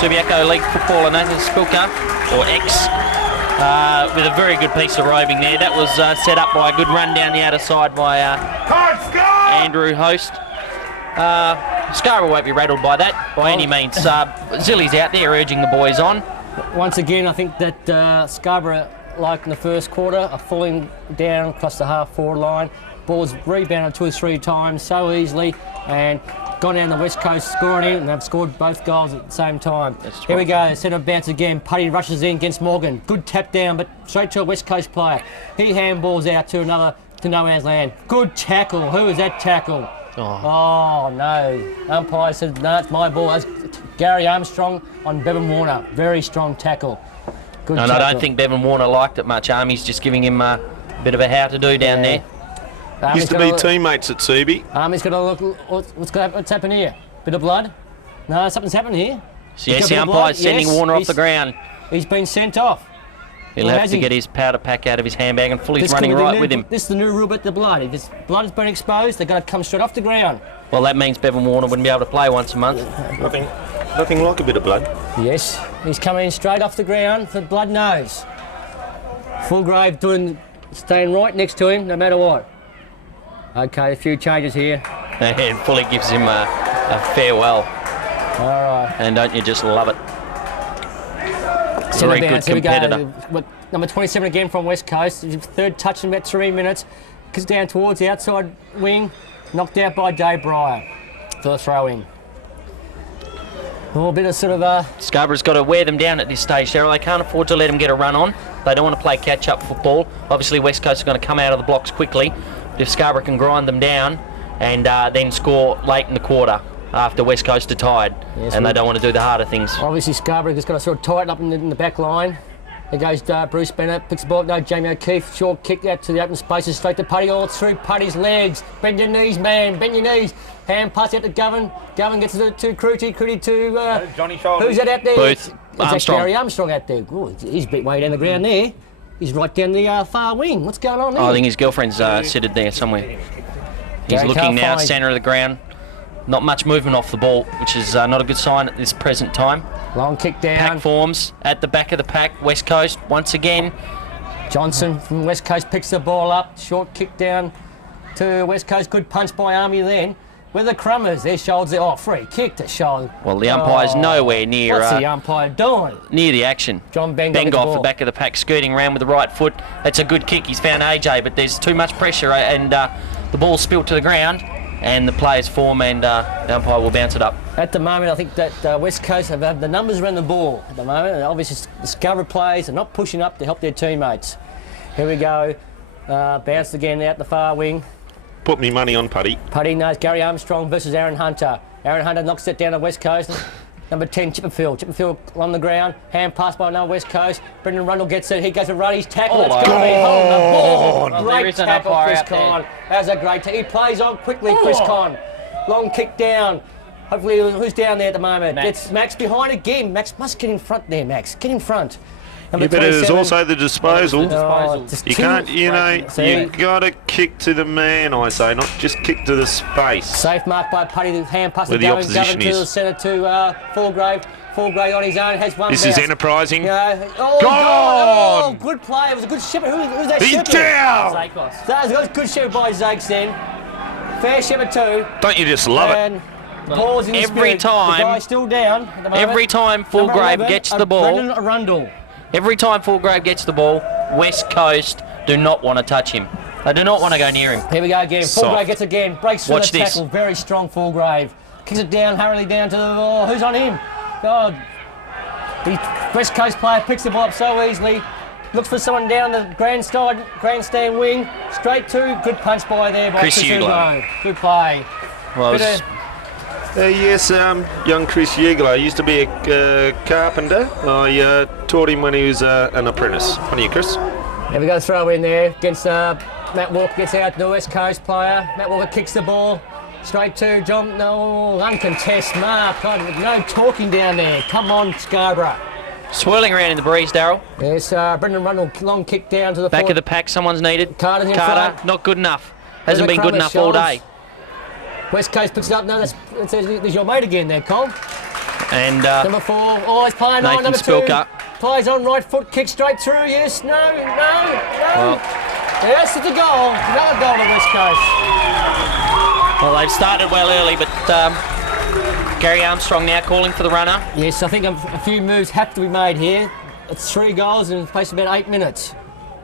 Subiaco League footballer Nathan Spilker, or X, with a very good piece of roving there. That was set up by a good run down the outer side by Andrew Host. Scarborough won't be rattled by that by any means. Zilly's out there urging the boys on. Once again, I think that Scarborough, like in the first quarter, are falling down across the half-forward line. Ball's rebounded 2 or 3 times so easily and gone down the West Coast scoring in, and they've scored both goals at the same time. Here we go, centre bounce again. Putty rushes in against Morgan. Good tap down, but straight to a West Coast player. He handballs out to no man's land. Good tackle. Who is that tackle? Oh no. Umpire said, no, it's my ball. That's Gary Armstrong on Bevan Warner. Very strong tackle. Good And tackle. I don't think Bevan Warner liked it much. Army's just giving him a bit of a how to do down there. Used to be teammates at Subi. Army's got to look. What's happened here? Bit of blood? No, something's happened here. So yes, the umpire's sending Warner off the ground. He's been sent off. He'll have to get his powder pack out of his handbag, and Fully's This running could be the right new- with him. This is the new rule about the blood. If this blood has been exposed, they've got to come straight off the ground. Well, that means Bevan Warner wouldn't be able to play once a month. Nothing like a bit of blood. Yes, he's coming straight off the ground for blood nose. Fullgrave staying right next to him, no matter what. Okay, a few changes here. And Fully gives him a farewell. All right. And don't you just love it? Centre Very good bounce, here we competitor. go. Number 27 again from West Coast. His 3rd touch in about 3 minutes. Gets down towards the outside wing. Knocked out by Dave Bryer for the throw-in. A little bit of sort of Scarborough's got to wear them down at this stage, Daryl. They can't afford to let him get a run on. They don't want to play catch-up football. Obviously, West Coast are going to come out of the blocks quickly. But if Scarborough can grind them down and then score late in the quarter after West Coast are tired, and they don't want to do the harder things. Obviously, Scarborough is going to sort of tighten up in the back line. There goes Bruce Bennett, picks the ball, no, Jamie O'Keefe, short kick out to the open spaces, straight to Putty, all through Putty's legs. Bend your knees, man, bend your knees. Hand pass out to Govan. Govan gets it to Cruty to... Johnny Shoulders. Who's that out there? Booth. Armstrong. Gary Armstrong out there. Ooh, he's a bit way down the ground there. He's right down the far wing. What's going on there? I think his girlfriend's seated there somewhere. He's looking now, centre of the ground. Not much movement off the ball, which is not a good sign at this present time. Long kick down. Pack forms at the back of the pack. West Coast once again. Johnson from West Coast picks the ball up. Short kick down to West Coast. Good punch by Army then. With the Crummers, their shoulders. Oh, free kick to shoulder. Well, the umpire's nowhere near. What's the umpire doing? Near the action. John Beng off the back of the pack, skirting around with the right foot. That's a good kick. He's found AJ, but there's too much pressure, and the ball's spilt to the ground. And the players form, and the umpire will bounce it up. At the moment, I think that West Coast have the numbers around the ball at the moment. And obviously, the Scarborough players are not pushing up to help their teammates. Here we go. Bounced again out the far wing. Put me money on Putty. Putty knows Gary Armstrong versus Aaron Hunter. Aaron Hunter knocks it down to West Coast. Number 10, Chipperfield. Chipperfield on the ground. Hand pass by another West Coast. Brendan Rundle gets it. He goes to Ruddy's tackle. It's going to be holding the ball. Great tackle, Chris Conn. That's a great tackle. He plays on quickly, Chris Conn. Long kick down. Hopefully, who's down there at the moment? Max. It's Max behind again. Max must get in front there, Max. Get in front. Yeah, but there's also the disposal. Oh, You can't, you know, you got to kick to the man, I say, not just kick to the space. Safe mark by Putty, the hand pass Where to the Govan opposition to the is. centre to Fulgrave. Fulgrave on his own has one. This is enterprising. Yeah. Gone! Oh, good play. It was a good shepherd. Who's that He's shepherd? down! That was a good shepherd by Zakes then. Fair shepherd too. Don't you just love it? And pause in the Every spirit. time- The guy's still down at the moment. Every time Number Fulgrave 11, gets the ball, Brendan Rundle. every time Fulgrave gets the ball, West Coast do not want to touch him. They do not want to go near him. Here we go again. Soft. Fulgrave gets again. Breaks through Watch the this. tackle. Very strong Fulgrave. Kicks it down hurriedly down to the... Oh, who's on him? God. The West Coast player picks the ball up so easily. Looks for someone down the grandstand wing. Straight to. Good punch by there by Chris Uglo. Good play. Well, Bit it's- of- Yes, young Chris Uglo used to be a carpenter. I taught him when he was an apprentice. On you, Chris. There we go, throw in there against Matt Walker, gets out the West Coast player. Matt Walker kicks the ball straight to John. No, uncontested mark. God, no talking down there. Come on, Scarborough. swirling around in the breeze, Daryl. Yes, Brendan Rundle, long kick down to the Back of the pack, someone's needed. Carter's in front. Not good enough. Hasn't There's been a good crumb enough of all day. West Coast picks it up. No, there's your mate again there, Cole. And Number 4. Oh, he's playing on. Nathan Number 2. Spilker. Plays on right foot, kick straight through. Yes, no. Well, Yes, it's a goal. Another goal to West Coast. well, they've started well early, but Gary Armstrong now calling for the runner. Yes, I think a few moves have to be made here. It's 3 goals in the space of about 8 minutes.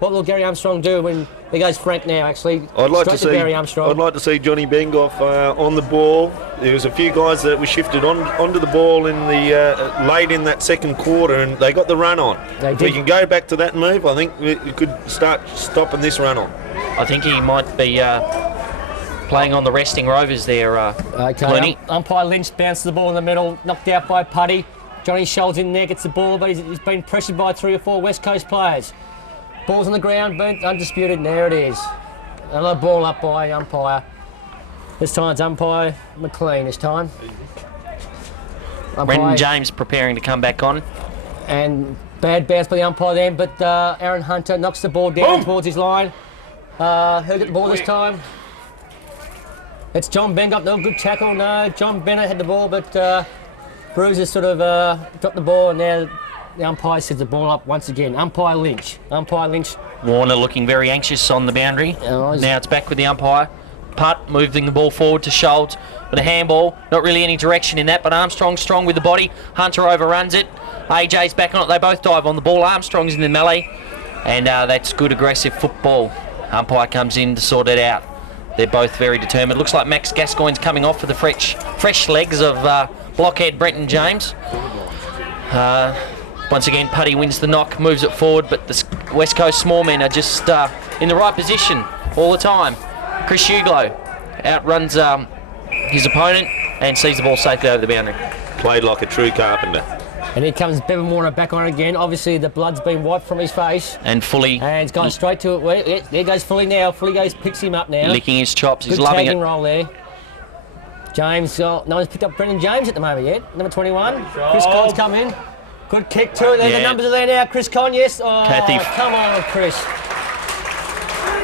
What will Gary Armstrong do when there goes Frank now? Actually, I'd like straight to see. Gary Armstrong. I'd like to see Johnny Bengoff on the ball. There was a few guys that were shifted onto the ball in the late in that second quarter, and they got the run on. They If we did. can go back to that move, I think we could start stopping this run on. I think he might be playing on the resting Rovers there, Okay, Clune. umpire Lynch bounced the ball in the middle, knocked out by Putty. Johnny Scholl's in there, gets the ball, but he's been pressured by 3 or 4 West Coast players. Ball's on the ground, burnt, undisputed, and there it is. Another ball up by umpire. This time it's umpire McLean this time. Brendan James preparing to come back on. And bad bounce by the umpire then, but Aaron Hunter knocks the ball down towards his line. Who got the ball this time? It's John Bennett. No good tackle, no. John Bennett had the ball, but Bruiser sort of dropped the ball, and now the umpire sets the ball up once again. Umpire Lynch. Warner looking very anxious on the boundary. Oh, Now it's back with the umpire. Putt moving the ball forward to Schultz, but a handball. Not really any direction in that, but Armstrong's strong with the body. Hunter overruns it. AJ's back on it. They both dive on the ball. Armstrong's in the melee, and that's good aggressive football. Umpire comes in to sort it out. They're both very determined. Looks like Max Gascoigne's coming off for the fresh legs of blockhead Brenton James. Once again, Putty wins the knock, moves it forward, but the West Coast small men are just in the right position all the time. Chris Huglo outruns his opponent and sees the ball safely over the boundary. Played like a true carpenter. And here comes Bevan Warner back on again. Obviously, the blood's been wiped from his face. And Fully. And he's gone straight to it. There goes Fully now. Fully picks him up now. Licking his chops. He's Good loving tagging it. roll there. James, no one's picked up Brendan James at the moment yet. Number 21. Chris Con's come in. Good kick too. There, the numbers are there now. Chris Con, yes. Oh, Kathy. Come on, Chris.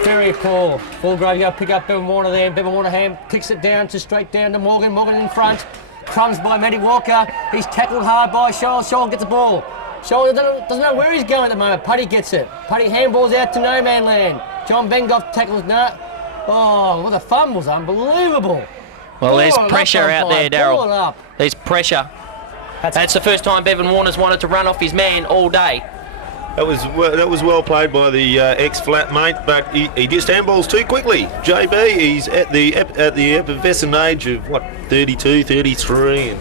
Very cool. Fulgrave go pick up Bevan Warner there. Bevan Warner kicks it down straight down to Morgan. Morgan in front. Crumbs by Matty Walker. He's tackled hard by Shoal. Shoal gets the ball. Shoal doesn't know where he's going at the moment. Putty gets it. Putty handballs out to no man land. John Bengoff tackles. No. Oh, well, the fumble's unbelievable. Well, there's pressure out there, Daryl. There's pressure. That's the first time Bevan Warner's wanted to run off his man all day. That was well played by the ex-flat mate, but he just handballs too quickly. JB, he's at the effervescent age of, what, 32, 33. And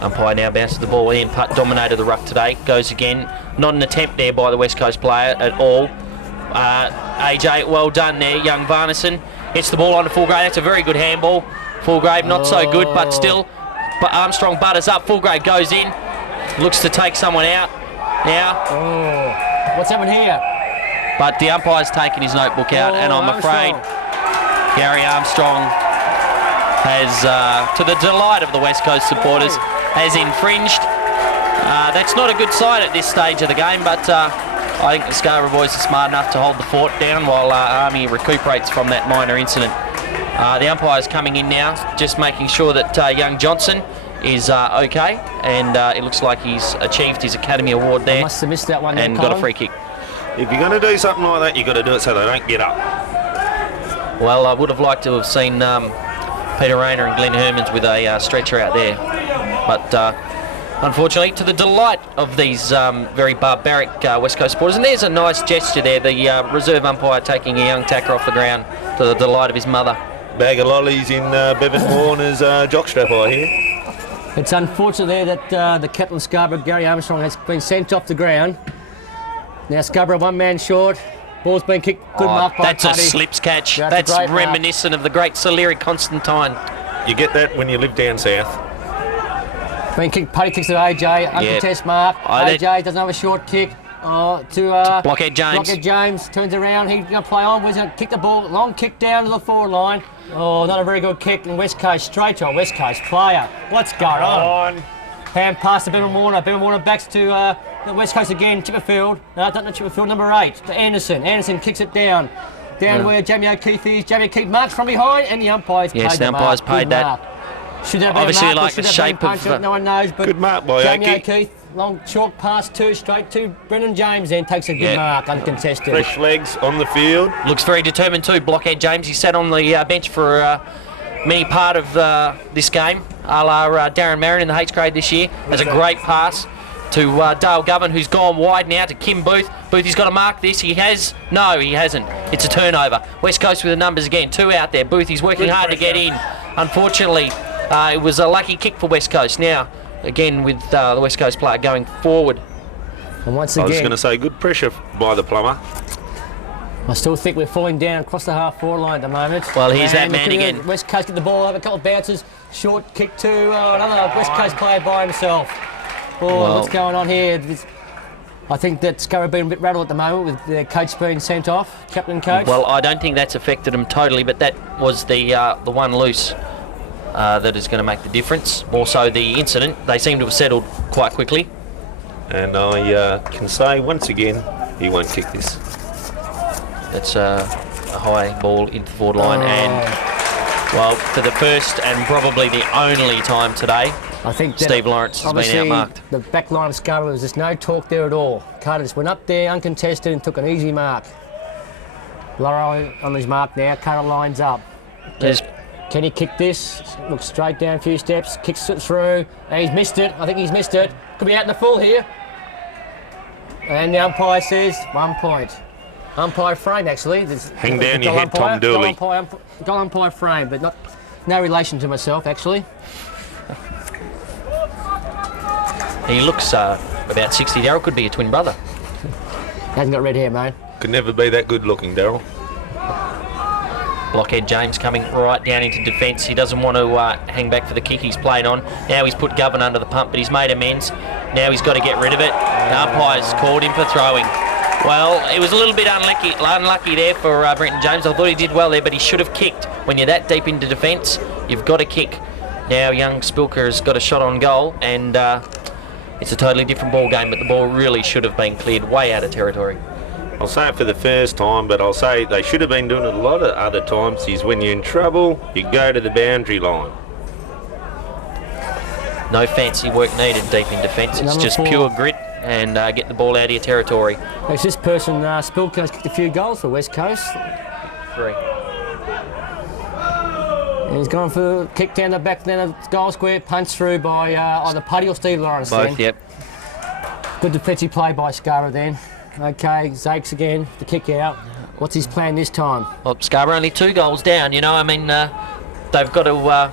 Umpire now bounces the ball in. Putt dominated the ruck today. Goes again. Not an attempt there by the West Coast player at all. AJ, well done there. Young Varnison hits the ball onto Fulgrave. That's a very good handball. Fulgrave not so good, but still. But Armstrong butters up. Fulgrave goes in. Looks to take someone out. Now. Oh, what's happened here? But the umpire's taken his notebook out, and I'm afraid Gary Armstrong has, to the delight of the West Coast supporters, has infringed. That's not a good sign at this stage of the game, but I think the Scarborough boys are smart enough to hold the fort down while Army recuperates from that minor incident. The umpire's coming in now, just making sure that young Johnson is okay, and it looks like he's achieved his Academy Award there. Must have missed that one and got a free kick. if you're going to do something like that, you've got to do it so they don't get up. Well, I would have liked to have seen Peter Rayner and Glenn Hermans with a stretcher out there, but unfortunately, to the delight of these very barbaric West Coast supporters, and there's a nice gesture there, the reserve umpire taking a young tacker off the ground to the delight of his mother. Bag of lollies in Bevan Warner's jockstrap, I hear. It's unfortunate there that the captain of Scarborough, Gary Armstrong, has been sent off the ground. Now Scarborough one man short. Ball's been kicked. Good mark by That's Putty. a slips catch. That's That's a great reminiscent of the great Soliri Constantine. You get that when you live down south. Been kicked. Putty kicks it to AJ. Uncontested mark. AJ doesn't have a short kick. To Blockhead James. Blockhead James turns around. He's going to play on. He's going to kick the ball. Long kick down to the forward line. Oh, not a very good kick. And West Coast straight to a West Coast player. What's going on? Hand pass to Bevan Warner. Bevan Warner backs to the West Coast again. Chipperfield. No, not Chipperfield. Number 8 to Anderson. Anderson kicks it down. Down where Jamie O'Keefe is. Jamie O'Keefe marks from behind, and the umpire's paid the umpire's paid that. Should have been Obviously, a mark, like the shape of no one knows, but good mark by Jamie O'Keefe. O'Keefe. Long short pass straight to Brendan James, then takes a good mark, uncontested. Fresh legs on the field. Looks very determined too, Blockhead James. He sat on the bench for many part of this game, a la Darren Marin in the H grade this year. Has a great pass to Dale Govan, who's gone wide now to Kim Booth. Booth, he's got to mark this. He has. No, he hasn't. It's a turnover. West Coast with the numbers again. 2 out there. Booth, he's working hard to get in. Unfortunately, it was a lucky kick for West Coast. Now, again with the West Coast player going forward. And once I was again, going to say good pressure by the plumber. I still think we're falling down across the half-forward line at the moment. Well, here's that man again. West Coast get the ball over, a couple of bounces, short kick to another West Coast player by himself. Oh, what's going on here? I think that Scarborough been a bit rattled at the moment with their coach being sent off, captain coach. Well, I don't think that's affected them totally, but that was the one loose that is going to make the difference. Also, the incident, they seem to have settled quite quickly. And I can say once again, he won't kick this. That's a high ball into the forward line, and well, for the first and probably the only time today, I think Steve Lawrence has been outmarked. The back line of Scarborough, was just no talk there at all. Carter just went up there uncontested and took an easy mark. Laurel on his mark now. Carter lines up. Can he kick this? Looks straight down a few steps, kicks it through. And he's missed it. I think he's missed it. Could be out in the full here. And the umpire says 1 point. Umpire Freame, actually. Hang down your head, Tom Dooley. Goal umpire Freame, but no relation to myself, actually. He looks about 60. Daryl could be a twin brother. Hasn't got red hair, mate. Could never be that good looking, Daryl. Blockhead James coming right down into defence. He doesn't want to hang back for the kick he's played on. Now he's put Govan under the pump, but he's made amends. Now he's got to get rid of it. The umpire's called him for throwing. Well, it was a little bit unlucky there for Brenton James. I thought he did well there, but he should have kicked. When you're that deep into defence, you've got to kick. Now young Spilker has got a shot on goal, and it's a totally different ball game, but the ball really should have been cleared way out of territory. I'll say it for the first time, but I'll say they should have been doing it a lot of other times, is when you're in trouble, you go to the boundary line. No fancy work needed deep in defence. It's just pure grit and get the ball out of your territory. It's this person, Spilker's kicked a few goals for West Coast. 3. And he's gone for the kick down the back, down the goal square, punch through by either Putty or Steve Lawrence. Both, then. yep. Good defensive play by Scarborough then. Okay, Zakes again, the kick out. What's his plan this time? Well, Scarborough only 2 goals down, you know. I mean, they've got to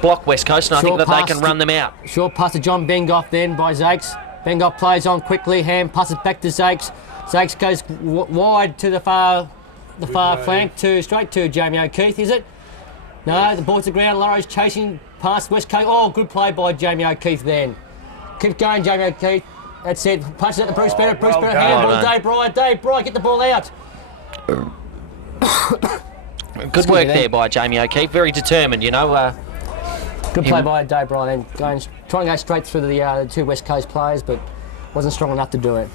block West Coast, and I think that they can run them out. Short pass to John Bengoff then by Zakes. Bengoff plays on quickly, hand passes back to Zakes. Zakes goes wide to the far flank, straight to Jamie O'Keefe, is it? No, the ball's to the ground, Lurro's chasing past West Coast. Oh, good play by Jamie O'Keefe then. Keep going, Jamie O'Keefe. That's it. Punches at the Bruce Bennett. Bruce Bennett. Handball. Dave Bry. Get the ball out. Good work there by Jamie O'Keefe. Very determined, you know. Good play by Dave Bry then. Trying to go straight through the 2 West Coast players, but wasn't strong enough to do it.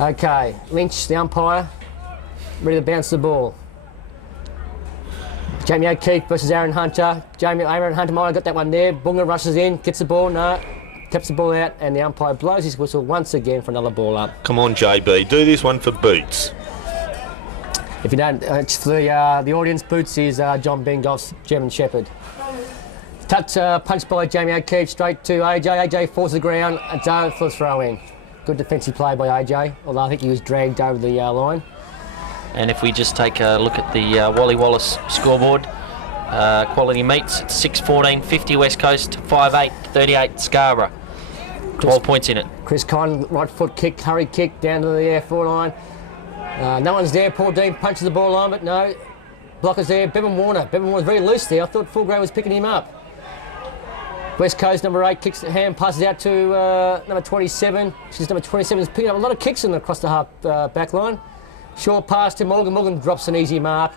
Okay. Lynch, the umpire, ready to bounce the ball. Jamie O'Keefe versus Aaron Hunter. Aaron Hunter might have got that one there. Bunga rushes in, gets the ball. No. Taps the ball out, and the umpire blows his whistle once again for another ball up. Come on, JB, do this one for Boots. If you don't, it's for the audience. Boots is John Bengoff's German Shepherd. Touch punch by Jamie O'Keefe straight to AJ. AJ falls to the ground. It's over for a throw in. Good defensive play by AJ, although I think he was dragged over the line. And if we just take a look at the Wally Wallace scoreboard, quality meets, it's 6-14-50 West Coast, 5-8-38 Scarborough. 12 points in it. Chris Conn, right foot kick, hurry kick down to the air forward line. No one's there. Paul Dean punches the ball on, but no. Blockers there. Bevan Warner. Bevan Warner's very loose there. I thought Fulgrave was picking him up. West Coast, number 8, kicks the hand, passes out to number 27. She's number 27 is picking up a lot of kicks across the half back line. Short pass to Morgan. Morgan drops an easy mark.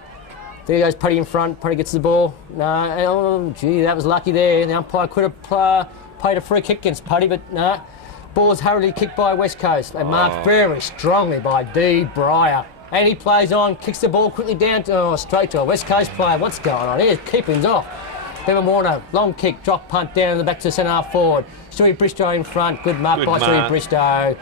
There goes Putty in front. Putty gets the ball. No, oh, gee, that was lucky there. The umpire could have played a free kick against Putty, but no. Ball is hurriedly kicked by West Coast and marked very strongly by D. Breyer. And he plays on, kicks the ball quickly down to, straight to a West Coast player. What's going on here? Keeping's off. Bevan Warner, long kick, drop punt down in the back to centre half forward. Stewie Bristow in front. Good mark by Stewie Bristow.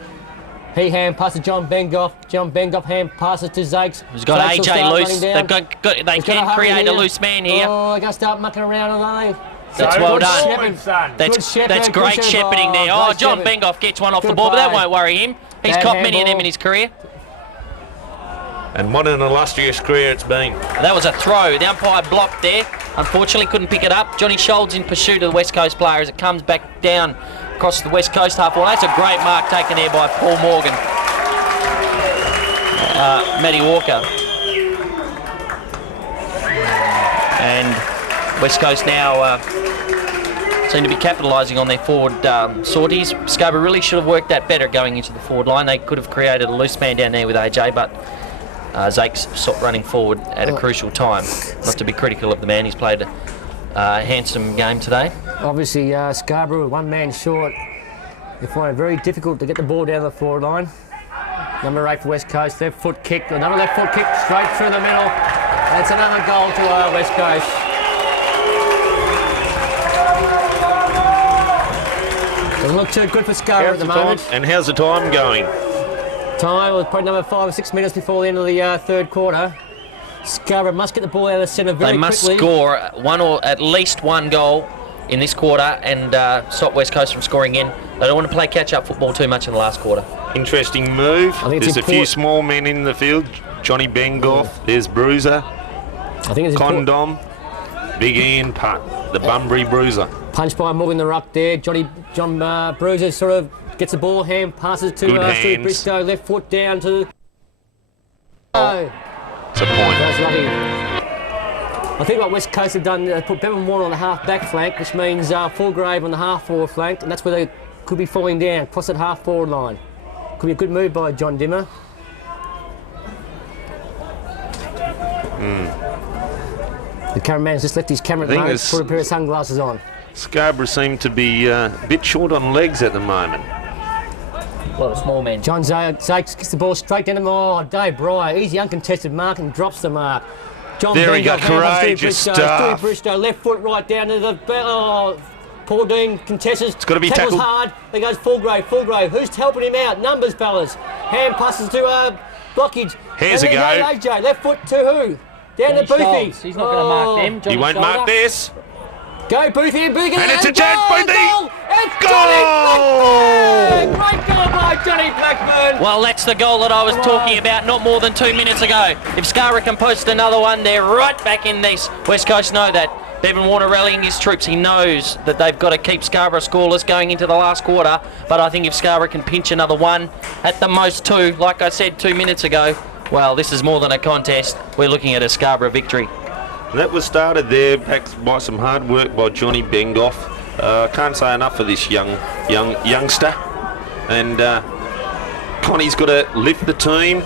He hand passes John Bengoff. John Bengoff hand passes to Zakes. He's got AJ loose. They can create a loose man here. Oh, they're going to start mucking around, are they? That's well done. That's great shepherding there. Oh, John Bengoff gets one off the ball, but that won't worry him. He's caught many of them in his career. And what an illustrious career it's been. That was a throw. The umpire blocked there. Unfortunately, couldn't pick it up. Johnny Scholz in pursuit of the West Coast player as it comes back down across the West Coast half wall. That's a great mark taken there by Paul Morgan. Matty Walker. And West Coast now seem to be capitalising on their forward sorties. Scarborough really should have worked that better going into the forward line. They could have created a loose man down there with AJ, but Zakes stopped running forward at a crucial time. Not to be critical of the man, he's played a handsome game today. Obviously, Scarborough, one man short. They find it very difficult to get the ball down the forward line. Number 8 for West Coast, left foot kick, another left foot kick straight through the middle. That's another goal to West Coast. Doesn't look too good for Scarborough at the moment. And how's the time going? Time was probably another 5 or 6 minutes before the end of the third quarter. Scarborough must get the ball out of the centre very quickly. They must score one or at least one goal in this quarter and stop West Coast from scoring in. They don't want to play catch-up football too much in the last quarter. Interesting move. There's a few small men in the field. Johnny Bengoff, there's Bruiser, I think it's Condom, Big Ian Putt, the Bunbury Bruiser. Punch by Morgan the ruck there. John Bruiser sort of gets the ball, hand passes to Steve Bristow, left foot down to It's a point. That's lucky. I think what West Coast have done, they put Bevan Warner on the half back flank, which means Fulgrave on the half forward flank, and that's where they could be falling down, across that half forward line. Could be a good move by John Dimmer. The cameraman's just left his camera at the moment, put a pair of sunglasses on. Scarborough seem to be a bit short on legs at the moment. Well, a small man. John Zakes gets the ball straight down to Dave Breyer. Easy uncontested mark and drops the mark. John There we go, Bengoff, courageous stuff. Bristow, left foot right down to the... Paul Dean contests. It's got to be tackles tackled. hard. There goes Fulgrave. Who's helping him out? Numbers, fellas. Hand passes to blockage. Here's a go. AJ, left foot to who? Down to Boothie. He's not going to mark them. He won't mark this. Go Boothie and And it's a chance, Boothie. It's Goal! Johnny Blackburn! Great goal by Johnny Blackburn. Well, that's the goal that I was talking about not more than 2 minutes ago. If Scarborough can post another one, they're right back in this. West Coast know that. Bevan Warner rallying his troops. He knows that they've got to keep Scarborough scoreless going into the last quarter. But I think if Scarborough can pinch another one, at the most two, like I said 2 minutes ago, well, this is more than a contest. We're looking at a Scarborough victory. And that was started there backed by some hard work by Johnny Bengoff. Can't say enough for this youngster. And Connie's got to lift the team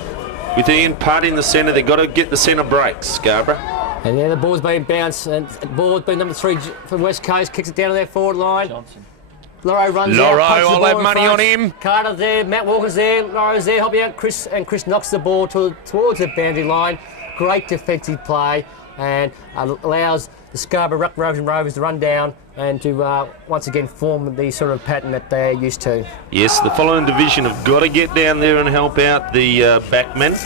with Ian Putt in the centre. They've got to get the centre breaks, Scarborough. And yeah, the ball's been bounced, and the ball's been number 3 for West Coast, kicks it down to their forward line. Johnson. Loro runs Loro, out. I'll have money on him. Carter's there, Matt Walker's there, Loro's there, helping out Chris, and Chris knocks the ball towards the boundary line. Great defensive play, and allows the Scarborough Ruck Rovers to run down and to once again form the sort of pattern that they're used to. Yes, the following division have got to get down there and help out the backmen.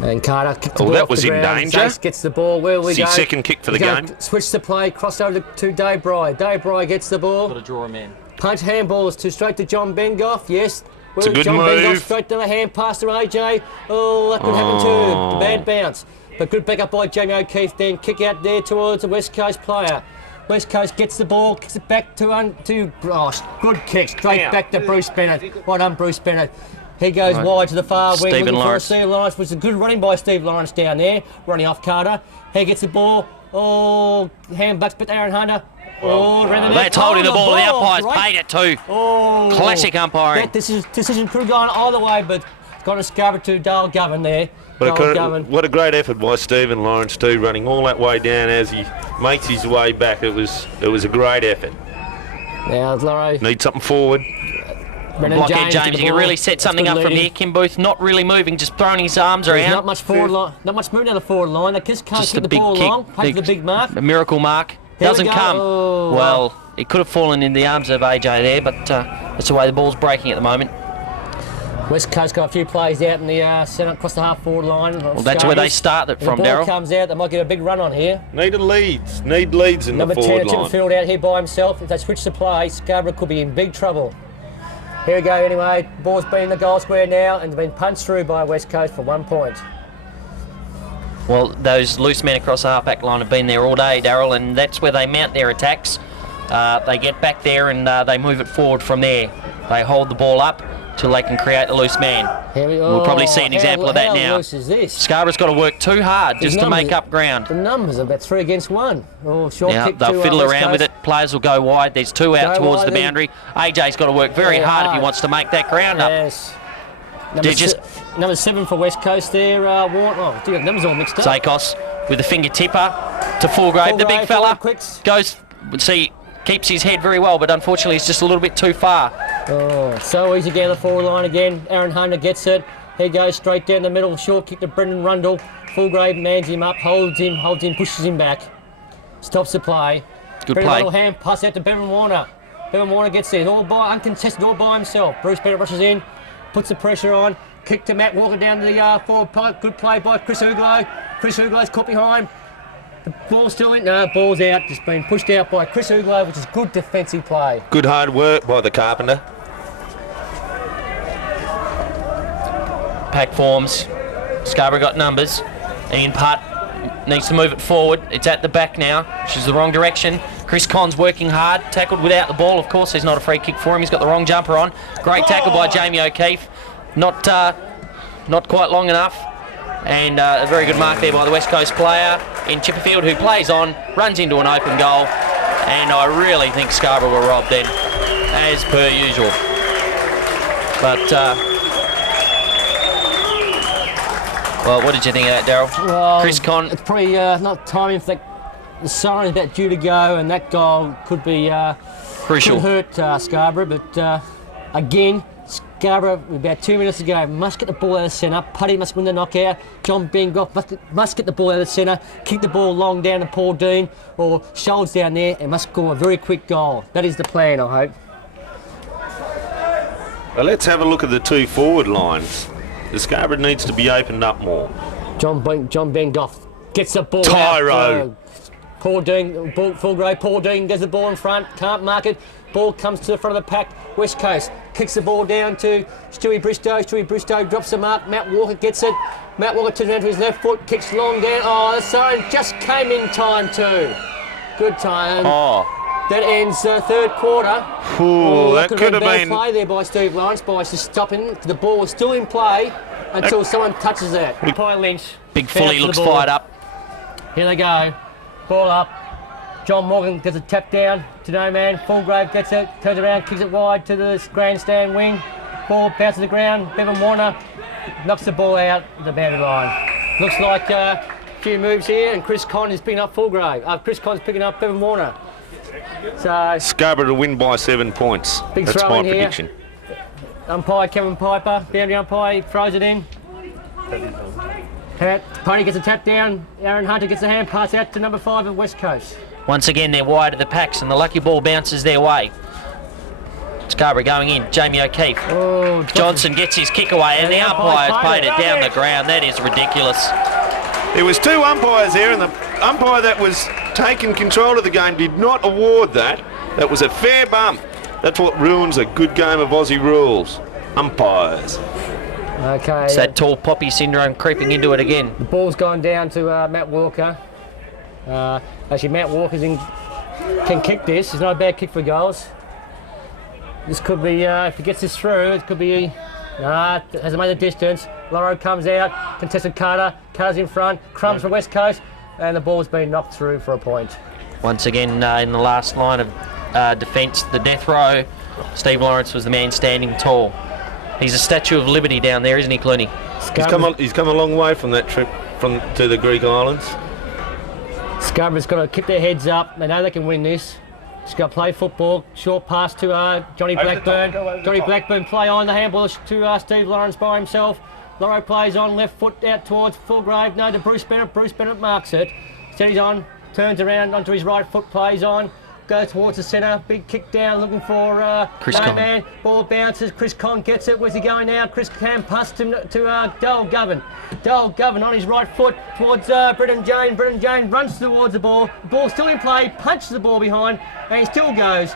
And Carter kicked the ball that off was the in ground. danger. Zakes gets the ball. Where we It's go? his second kick for the He's gonna game. Switch the play, cross over to Dave Breyer. Dave Breyer gets the ball. Got to draw him in. Punch handballs straight to John Bengoff. Yes. It's a good John move. Bengoff straight to the hand pass to AJ. Oh, that could happen too. Bad bounce. But good backup by Jamie O'Keefe. Then kick out there towards the West Coast player. West Coast gets the ball, kicks it back to good kick straight back to Bruce Bennett. Well done, Bruce Bennett. He goes wide to the far wing. Stephen Lawrence. Steve Lawrence, which is a good running by Steve Lawrence down there, running off Carter. He gets the ball. Oh, hand backs, but Aaron Hunter. That's holding the ball. The umpire's paid it too. Oh, Classic umpiring. That decision could have gone either way, but it's gone to Scarborough to Daryl Govan there. What a great effort by Stephen Lawrence too, running all that way down as he makes his way back. It was a great effort. Now Laro. Need something forward. Blockhead James, you can really set something up from here. Kim Booth not really moving, just throwing his arms around. Not much forward line, not much movement down the forward line. They just can't keep the ball along. Plays the big mark. A miracle mark. Doesn't come. Oh. Well, it could have fallen in the arms of AJ there, but that's the way the ball's breaking at the moment. West Coast got a few plays out in the centre across the half forward line. Well, that's where they start it from, Daryl. The ball Daryl. comes out, they might get a big run on here. Need leads in Number the forward 10, line. Chipperfield out here by himself. If they switch the play, Scarborough could be in big trouble. Here we go anyway. Ball's been in the goal square now and been punched through by West Coast for 1 point. Well, those loose men across the half-back line have been there all day, Daryl, and that's where they mount their attacks. They get back there and they move it forward from there. They hold the ball up till they can create a loose man. We'll probably see an example of that now. How loose is this? Scarborough's got to work too hard just to make up ground. The numbers are about 3 against 1. Oh, short Now kick they'll to, fiddle West around Coast. with it. Players will go wide. There's 2 out Go towards wide the then. boundary. AJ's got to work very hard if he wants to make that ground up. Yes. They're just Number 7 for West Coast there. The numbers all mixed up. Zakos with a finger tipper to Fulgrave, the big fella. Quicks. Goes, keeps his head very well, but unfortunately he's just a little bit too far. Oh, so easy down the forward line again. Aaron Hunter gets it. He goes straight down the middle. Short kick to Brendan Rundle. Fulgrave mans him up, holds him, pushes him back. Stops the play. Good Pretty play. little hand pass out to Bevan Warner. Bevan Warner gets in, uncontested, all by himself. Bruce Bennett rushes in, puts the pressure on. Kick to Matt Walker down to the forward post. Good play by Chris Uglow. Chris Uglow's caught behind. The ball's still in. No, ball's out. Just been pushed out by Chris Uglow, which is good defensive play. Good hard work by the Carpenter. Pack forms. Scarborough got numbers. Ian Putt needs to move it forward. It's at the back now, which is the wrong direction. Chris Conn's working hard. Tackled without the ball. Of course, there's not a free kick for him. He's got the wrong jumper on. Great tackle by Jamie O'Keefe. Not not quite long enough. And a very good mark there by the West Coast player in Chipperfield, who plays on, runs into an open goal. And I really think Scarborough were robbed then, as per usual. But, well, what did you think of that, Daryl? Well, Chris Con. It's probably not timing for the siren is about due to go, and that goal could be Crucial. could hurt Scarborough. But again, Scarborough, with about 2 minutes to go, must get the ball out of the centre. Putty must win the knockout. John Bengoff must get the ball out of the centre, kick the ball long down to Paul Dean or Scholes down there, and must score a very quick goal. That is the plan, I hope. Well, let's have a look at the two forward lines. The Scarborough needs to be opened up more. John Bengoff gets the ball Tyro. out. Paul Dean, full grade. Paul Dean gets the ball in front, can't mark it. Ball comes to the front of the pack. West Coast kicks the ball down to Stewie Bristow. Stewie Bristow drops the mark. Matt Walker gets it. Matt Walker turns around to his left foot, kicks long down. Oh, the siren just came in time too. Good time. Oh. That ends third quarter. Ooh, that could have bad been. play there by Steve Lawrence by just stopping. The ball was still in play until someone touches it. Pye Lynch. Big Fully looks fired up. Here they go. Ball up. John Morgan gets a tap down to no man. Fulgrave gets it, turns around, kicks it wide to the grandstand wing. Ball bounces to the ground. Bevan Warner knocks the ball out the boundary line. Looks like a few moves here, and Chris Con is picking up Fulgrave. Chris Con's picking up Bevan Warner. So Scarborough to win by 7 points. Big That's throw my in here. prediction. Umpire Kevin Piper, boundary umpire, throws it in. Pony gets a tap down. Aaron Hunter gets a hand pass out to number 5 of West Coast. Once again, they're wide of the packs, and the lucky ball bounces their way. Scarborough going in. Jamie O'Keefe. Oh, Johnson gets his kick away, and the umpire's played it down the ground. That is ridiculous. There was 2 umpires there, and the umpire that was taking control of the game did not award that. That was a fair bump. That's what ruins a good game of Aussie rules. Umpires. Okay. It's that tall poppy syndrome creeping into it again. The ball's gone down to Matt Walker. Actually, Matt Walker can kick this. It's not a bad kick for goals. This could be, if he gets this through, it could be, hasn't made the distance. Loro comes out, contested Carter, Carter's in front, crumbs for West Coast, and the ball's been knocked through for a point. Once again, in the last line of defence, the death row, Steve Lawrence was the man standing tall. He's a Statue of Liberty down there, isn't he, Clune? He's come a long way from that trip to the Greek islands. Scarborough's got to keep their heads up. They know they can win this. Just got to play football. Short pass to Johnny Blackburn. Johnny Blackburn play on the handball to Steve Lawrence by himself. Loro plays on, left foot out towards Fulgrave. No, to Bruce Bennett. Bruce Bennett marks it. Steadies on, turns around onto his right foot, plays on. Goes towards the centre, big kick down, looking for Chris no Con. man. Ball bounces, Chris Con gets it. Where's he going now? Chris Con passes him to Daryl Govan. Daryl Govan on his right foot towards Brendan Jane. Brendan Jane runs towards the ball. The ball's still in play, punches the ball behind, and he still goes.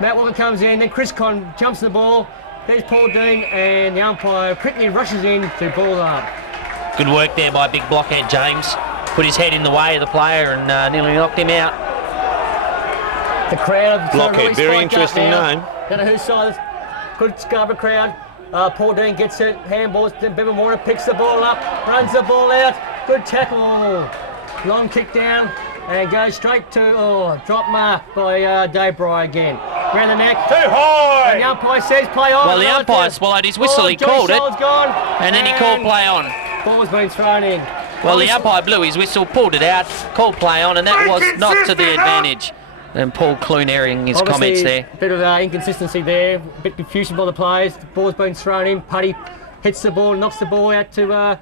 Matt Walker comes in, then Chris Con jumps on the ball. There's Paul Dean, and the umpire quickly rushes in to ball up. Good work there by big blockhead James. Put his head in the way of the player and nearly knocked him out. The crowd. Blockhead, very interesting name. Don't know whose side. Good Scarborough crowd. Paul Dean gets it. Handballs. Then Bevan Warner picks the ball up, runs the ball out. Good tackle. Long kick down and goes straight to drop mark by Dave Bry again. Round the neck. Too high. And the umpire says play on. Well, the umpire swallowed his whistle. He called it, Gone, and then he called play on. Ball's been thrown in. Well, the umpire blew his whistle, pulled it out, called play on, and that was not to the advantage. And Paul Clune airing his comments there. A bit of inconsistency there, a bit confusion by the players. The ball's been thrown in. Putty hits the ball, knocks the ball out to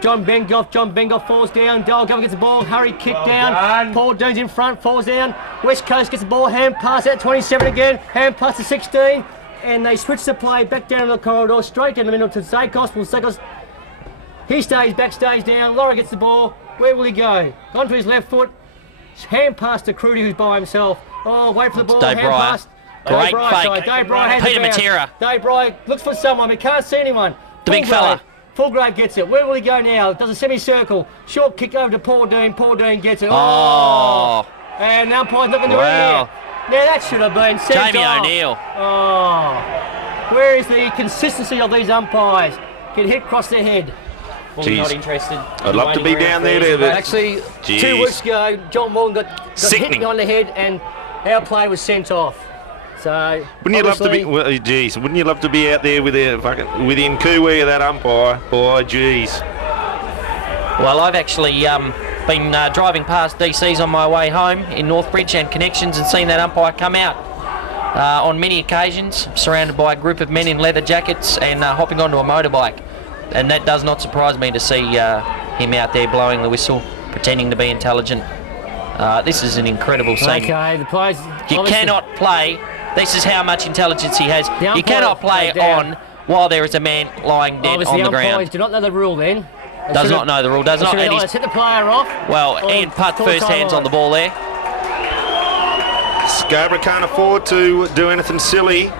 John Bengoff. John Bengoff falls down. Daryl Govan gets the ball. Hurry kick down. Paul Dean's in front, falls down. West Coast gets the ball. Hand pass out 27 again. Hand pass to 16. And they switch the play back down the corridor, straight down the middle to Zakos. Well, Zakos, he stays back, stays down. Laura gets the ball. Where will he go? Onto his left foot. Hand pass to Crudy, who's by himself. Oh, wait for the ball. Dave hand Bryer. pass. Great Dave Bryer, fake. sorry. Dave Bryer has Peter it bounce. Matera. Dave Bryer looks for someone, but can't see anyone. The big fella. Fulgrave gets it. Where will he go now? Does a semicircle. Short kick over to Paul Dean. Paul Dean gets it. Oh. And now umpire's not going to do Wow. anything. Now that should have been sent Jamie off. O'Neill. Oh. Where is the consistency of these umpires? get hit across their head. Well, Jeez. not interested. I'd love to be down there to Actually, Jeez. 2 weeks ago, John Morgan got hit Sickening. on the head and our player was sent off. So Wouldn't you love to be? obviously- Well, geez, wouldn't you love to be out there with a fucking within cooee of that umpire? Boy, geez. Well, I've actually been driving past DC's on my way home in Northbridge and Connections and seen that umpire come out on many occasions, surrounded by a group of men in leather jackets and hopping onto a motorbike. And that does not surprise me to see him out there blowing the whistle, pretending to be intelligent. This is an incredible scene. Okay, the players. You obviously- cannot play. This is how much intelligence he has. The You cannot umpire play laid down. on while there is a man lying dead Obviously, on the umpires ground. do not know the rule then. They Does should've- not know the rule. Does they not. should've And either he's, hit the player off. well, or Ian Putt full first time hands on on. the ball there. Scarborough can't afford to do anything silly.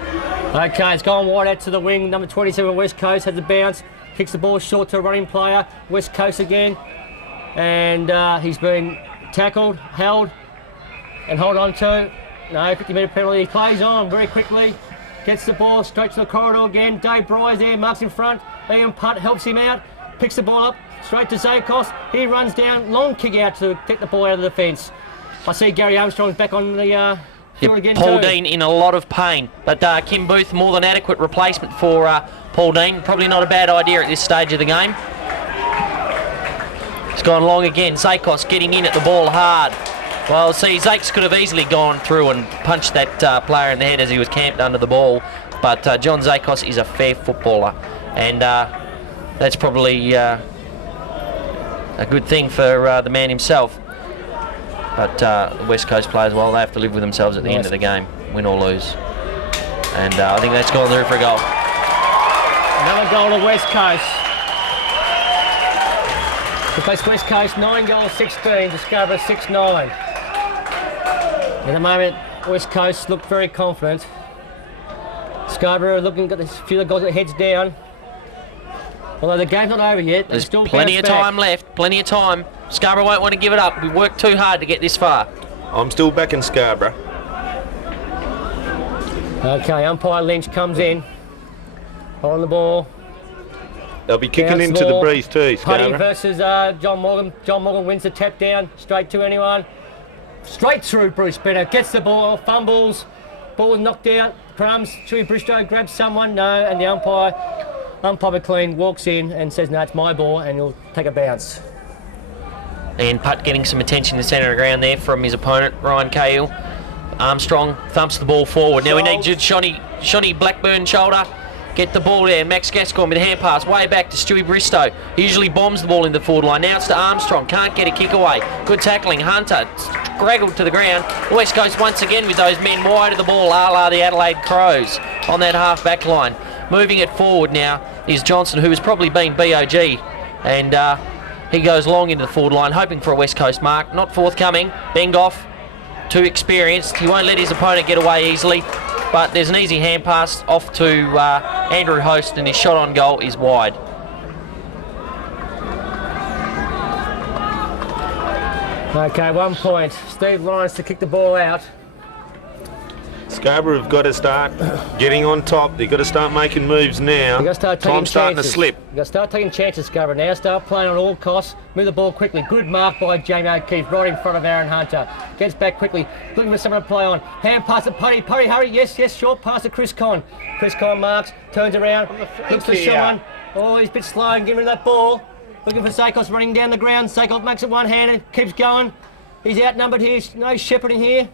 Okay, it's gone wide out to the wing. Number 27, West Coast, has the bounce. Kicks the ball short to a running player. West Coast again. And he's been tackled, held, and hold on to. No, 50-metre penalty. He plays on very quickly. Gets the ball straight to the corridor again. Dave Bry's there, marks in front. Ian Putt helps him out. Picks the ball up straight to Zakos. He runs down. Long kick out to take the ball out of the fence. I see Gary Armstrong's back on the field again Paul too. Dean in a lot of pain, but Kim Booth more than adequate replacement for Paul Dean. Probably not a bad idea at this stage of the game. It's gone long again. Zakos getting in at the ball hard. Well, see, Zakes could have easily gone through and punched that player in the head as he was camped under the ball, but John Zakos is a fair footballer, and that's probably a good thing for the man himself. But the West Coast players, well, they have to live with themselves at the end of the game, win or lose. And I think that's gone through for a goal. Another goal to West Coast. Replace West Coast 9 goals 16 to Scarborough 6-9. At the moment, West Coast look very confident. Scarborough looking got a few of the goals, heads down. Although the game's not over yet, There's still plenty of bounce back. time left, plenty of time. Scarborough won't want to give it up. We've worked too hard to get this far. I'm still back in Scarborough. Okay, umpire Lynch comes in. On the ball. They'll be kicking Bounce into the ball. breeze too, Putty Scarborough. versus John Morgan. John Morgan wins the tap down, straight to anyone. Straight through Bruce Bennett, gets the ball, fumbles. Ball knocked out, crumbs. Chewy Bristow grabs someone, no, and the umpire McLean walks in and says, no, it's my ball, and he'll take a bounce. And Putt getting some attention in the centre of the ground there from his opponent, Ryan Cahill. Armstrong thumps the ball forward. Now we need Shonny Blackburn shoulder. Get the ball there. Max Gascoigne with a hand pass way back to Stewie Bristow. He usually bombs the ball in the forward line. Now it's to Armstrong. Can't get a kick away. Good tackling. Hunter straggled to the ground. West Coast once again with those men wide of the ball, a la the Adelaide Crows on that half back line. Moving it forward now is Johnson, who has probably been BOG. And he goes long into the forward line, hoping for a West Coast mark. Not forthcoming. Bengoff, too experienced. He won't let his opponent get away easily. But there's an easy hand pass off to Andrew Host, and his shot on goal is wide. Okay, 1 point. Steve Lyons to kick the ball out. Scarborough have got to start getting on top. They've got to start making moves now. You got to start taking Time's starting to chances. slip. You got to start taking chances, Scarborough. Now start playing on all costs. Move the ball quickly. Good mark by Jamie O'Keefe, right in front of Aaron Hunter. Gets back quickly, looking for someone to play on. Hand pass to Putty. Putty, hurry. Yes, short pass to Chris Conn. Chris Conn marks, turns around, looks for someone. Oh, he's a bit slow and getting rid of that ball. Looking for Sakos running down the ground. Sakos makes it one-handed, keeps going. He's outnumbered here. No shepherding here.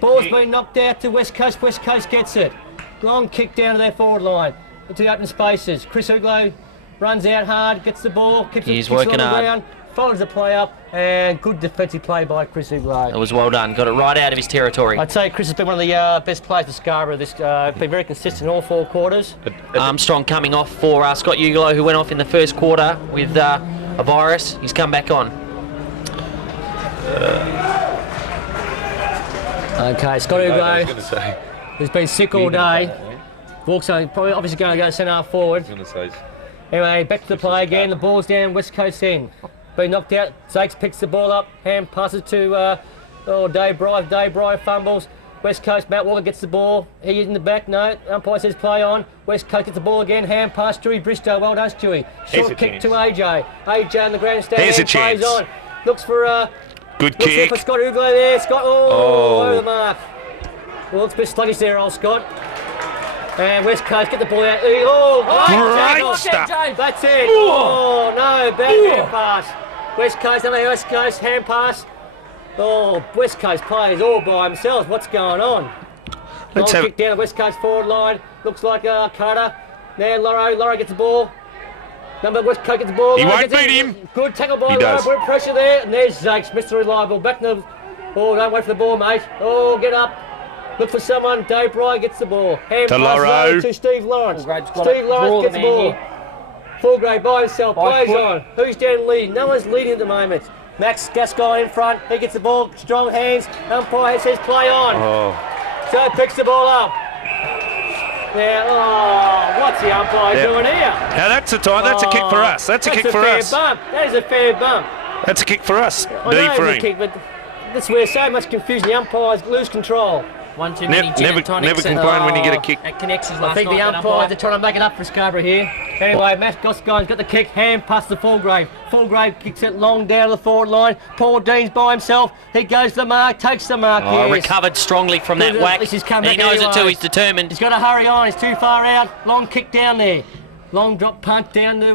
Ball's been knocked out to West Coast. West Coast gets it. Long kick down to their forward line into the open spaces. Chris Uglow runs out hard, gets the ball, keeps He's it on working the hard. ground, follows the play up, and good defensive play by Chris Uglow. It was well done. Got it right out of his territory. I'd say Chris has been one of the best players for Scarborough. This been very consistent in all 4 quarters. Armstrong coming off for Scott Uglow, who went off in the first quarter with a virus. He's come back on. Okay, Scott Uglow has been sick all day. Walks on, probably obviously going to go centre half forward. Anyway, back to the play again. The ball's down West Coast end. Been knocked out. Zakes picks the ball up. Hand passes to Dave Bry. Dave Bry fumbles. West Coast, Matt Walker gets the ball. He is in the back, no. Umpire says play on. West Coast gets the ball again. Hand pass, Stewie Bristow. Well done, Stewie. Short kick to AJ. AJ on the grandstand. Here's a plays chance. on. Looks for Good looks kick. for Scott Uglo there. Scott, over the mark. Well, looks a bit sluggish there, old Scott. And West Coast get the ball out. Great stuff. That's it. Oh, no, bad hand pass. West Coast, another West Coast hand pass. Oh, West Coast players all by themselves. What's going on? Let's have kick down the West Coast forward line. Looks like Carter. Now Lorro gets the ball. Number West Coast gets the ball. He Lorro won't gets beat it. him. Good tackle by He Lorro. does. Good pressure there. And there's Zakes, Mr. Reliable. Back to the... Oh, don't wait for the ball, mate. Oh, get up. Look for someone. Dave Bry gets the ball. Hand To pass Lorro. low to Steve Lawrence. Fullgrave's got Steve it. Lawrence Draw gets the the ball. man Fullgrave by himself. By Plays foot. on. Who's down leading? No one's leading at the moment. Max Gascoigne in front. He gets the ball. Strong hands. Umpire says play on. Oh, So picks the ball up. Now, what's the umpire doing here? now that's a time. That's a kick for us. That's a kick for us. Bump. That is a fair bump. That's a kick for us. I know it's a Freame. kick, but that's where so much confusion. The umpires lose control. One too many gin Never and tonics. complain when you get a kick. At Connections I last think night. the that umpires are trying to make it up for Scarborough here. Anyway, Matt Gascoigne's got the kick, hand past the Fullgrave. Fullgrave kicks it long down the forward line. Paul Dean's by himself. He goes to the mark, takes the mark. Oh, Yes. recovered strongly from that Good, whack. this is coming He back knows it too. anyway. He's determined. He's got to hurry on. He's too far out. Long kick down there. Long drop punt down to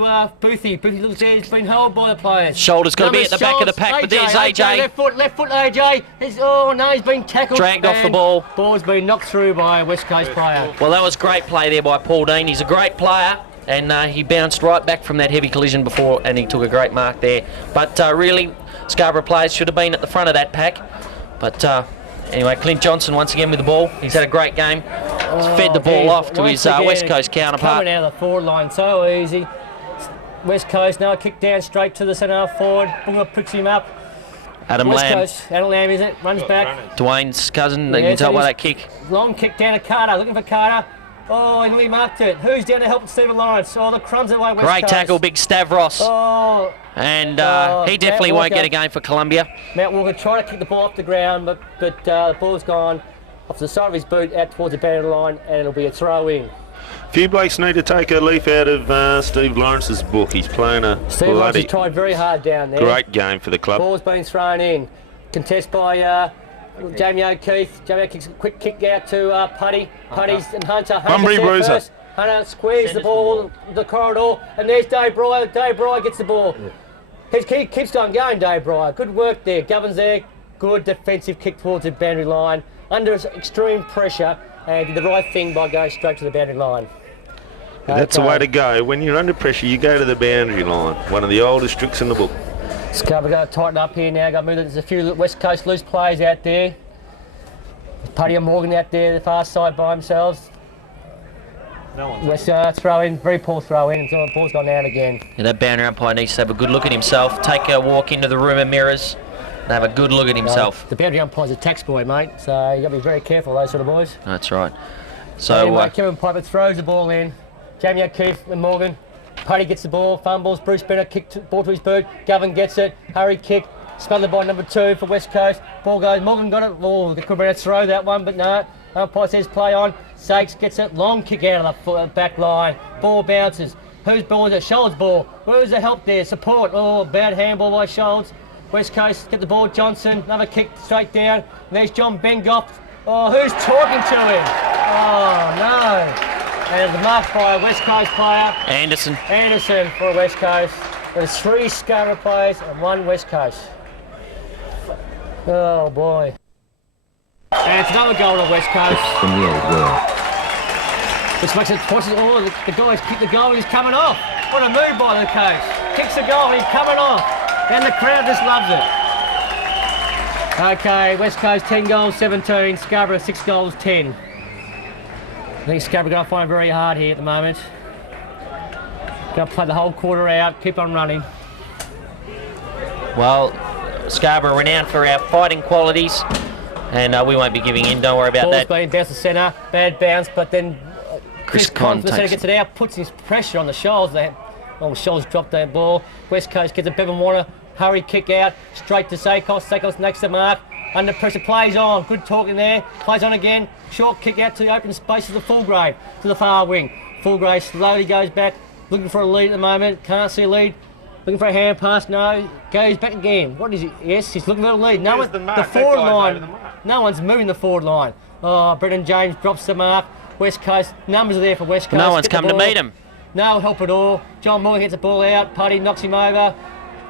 Boothie. Boothie looks there. He's been held by the players. Shoulder's got to be Numbers, at the back of the shoulders, pack, but there's AJ. Left foot AJ. Oh no, he's been tackled. Dragged off the and ball. Ball's been knocked through by a West Coast player. Well, that was great play there by Paul Dean. He's a great player, and he bounced right back from that heavy collision before, and he took a great mark there. But really, Scarborough players should have been at the front of that pack. But anyway, Clint Johnson once again with the ball. He's had a great game. He's fed the ball off to his West Coast counterpart. Coming out of the forward line so easy. West Coast now kick down straight to the centre half forward. Boonger picks him up. Adam West Lamb, Coast, Adam Lamb is it? Runs back. Dwayne's cousin. You Yeah, can tell so by he's- that kick. Long kick down to Carter, looking for Carter. Oh, and we marked it. Who's down to help Stephen Lawrence? Oh, the crumbs away West Great Coast. tackle, big Stavros. Oh, And Oh, he definitely Matt won't get Walker. a game for Columbia. Matt Walker trying to kick the ball off the ground, but the ball's gone off the side of his boot out towards the boundary line, and it'll be a throw in. Few blokes need to take a leaf out of Steve Lawrence's book. He's playing a Steve Lawrence bloody has tried very hard down there. great game for the club. Ball's been thrown in. Contest by Jamie O'Keefe. Jamie O'Keefe's a quick kick out to Putty. Putty's and Hunter. Bunbury there Bruiser. first. Hunter squares the ball, the corridor, and there's Dave Breyer. Dave Breyer gets the ball. He keeps on going, Dave Breyer. Good work there. Govern's there. Good defensive kick towards the boundary line. Under extreme pressure, and did the right thing by going straight to the boundary line. That's the way to go. When you're under pressure, you go to the boundary line. One of the oldest tricks in the book. Scarborough got to tighten up here now. Got to move. There's a few West Coast loose players out there. Putty and Morgan out there, the far side by themselves. West throw in, very poor throw in. So the ball's gone out again. Yeah, that boundary umpire needs to have a good look at himself, take a walk into the room of mirrors, and have a good look at himself. The boundary umpire's a tax boy, mate. So you got to be very careful, those sort of boys. That's right. So Anyway, Kevin Piper throws the ball in. Jamie O'Keefe and Morgan. Putty gets the ball, fumbles. Bruce Bennett ball to his boot. Govern gets it. Hurry kick. Smothered by number 2 for West Coast. Ball goes. Morgan got it. Oh, could have been a throw that one, but no. Umpire says play on. Sakes gets it. Long kick out of the back line. Ball bounces. Whose ball is it? Schultz' ball. Where's the help there? Support. Oh, bad handball by Schultz. West Coast get the ball. Johnson. Another kick straight down. And there's John Bengoff. Oh, who's talking to him? Oh, no. And the mark by a West Coast player. Anderson. Anderson for West Coast. There's 3 Scarborough players and 1 West Coast. Oh boy. And it's another goal to West Coast. From the old world. Which makes it forces all of the guys kick the goal and he's coming off. What a move by the coach. Kicks the goal and he's coming off. And the crowd just loves it. Okay, West Coast 10 goals, 17. Scarborough 6 goals, 10. I think Scarborough going to find it very hard here at the moment. Going to play the whole quarter out, keep on running. Well, Scarborough renowned for our fighting qualities, and we won't be giving in. Don't worry about Ball's that. been bounced to centre, bad bounce, but then Chris Chris Conn Conn from the centre takes gets it out, puts his pressure on the Shoals. Shoals dropped that ball. West Coast gets a Bevan Warner, hurry kick out, straight to Sakos. Sakos next to mark. Under pressure, plays on. Good talking there. Plays on again. Short kick out to the open spaces of Fulgrave to the far wing. Fulgrave slowly goes back, looking for a lead at the moment. Can't see a lead. Looking for a hand pass. No. Goes back again. What is it? Yes, he's looking for a lead. No one. The forward line. No one's moving the forward line. Oh, Brendan James drops the mark. West Coast. Numbers are there for West Coast. No one's come to meet him. No help at all. John Moore gets the ball out. Putty knocks him over.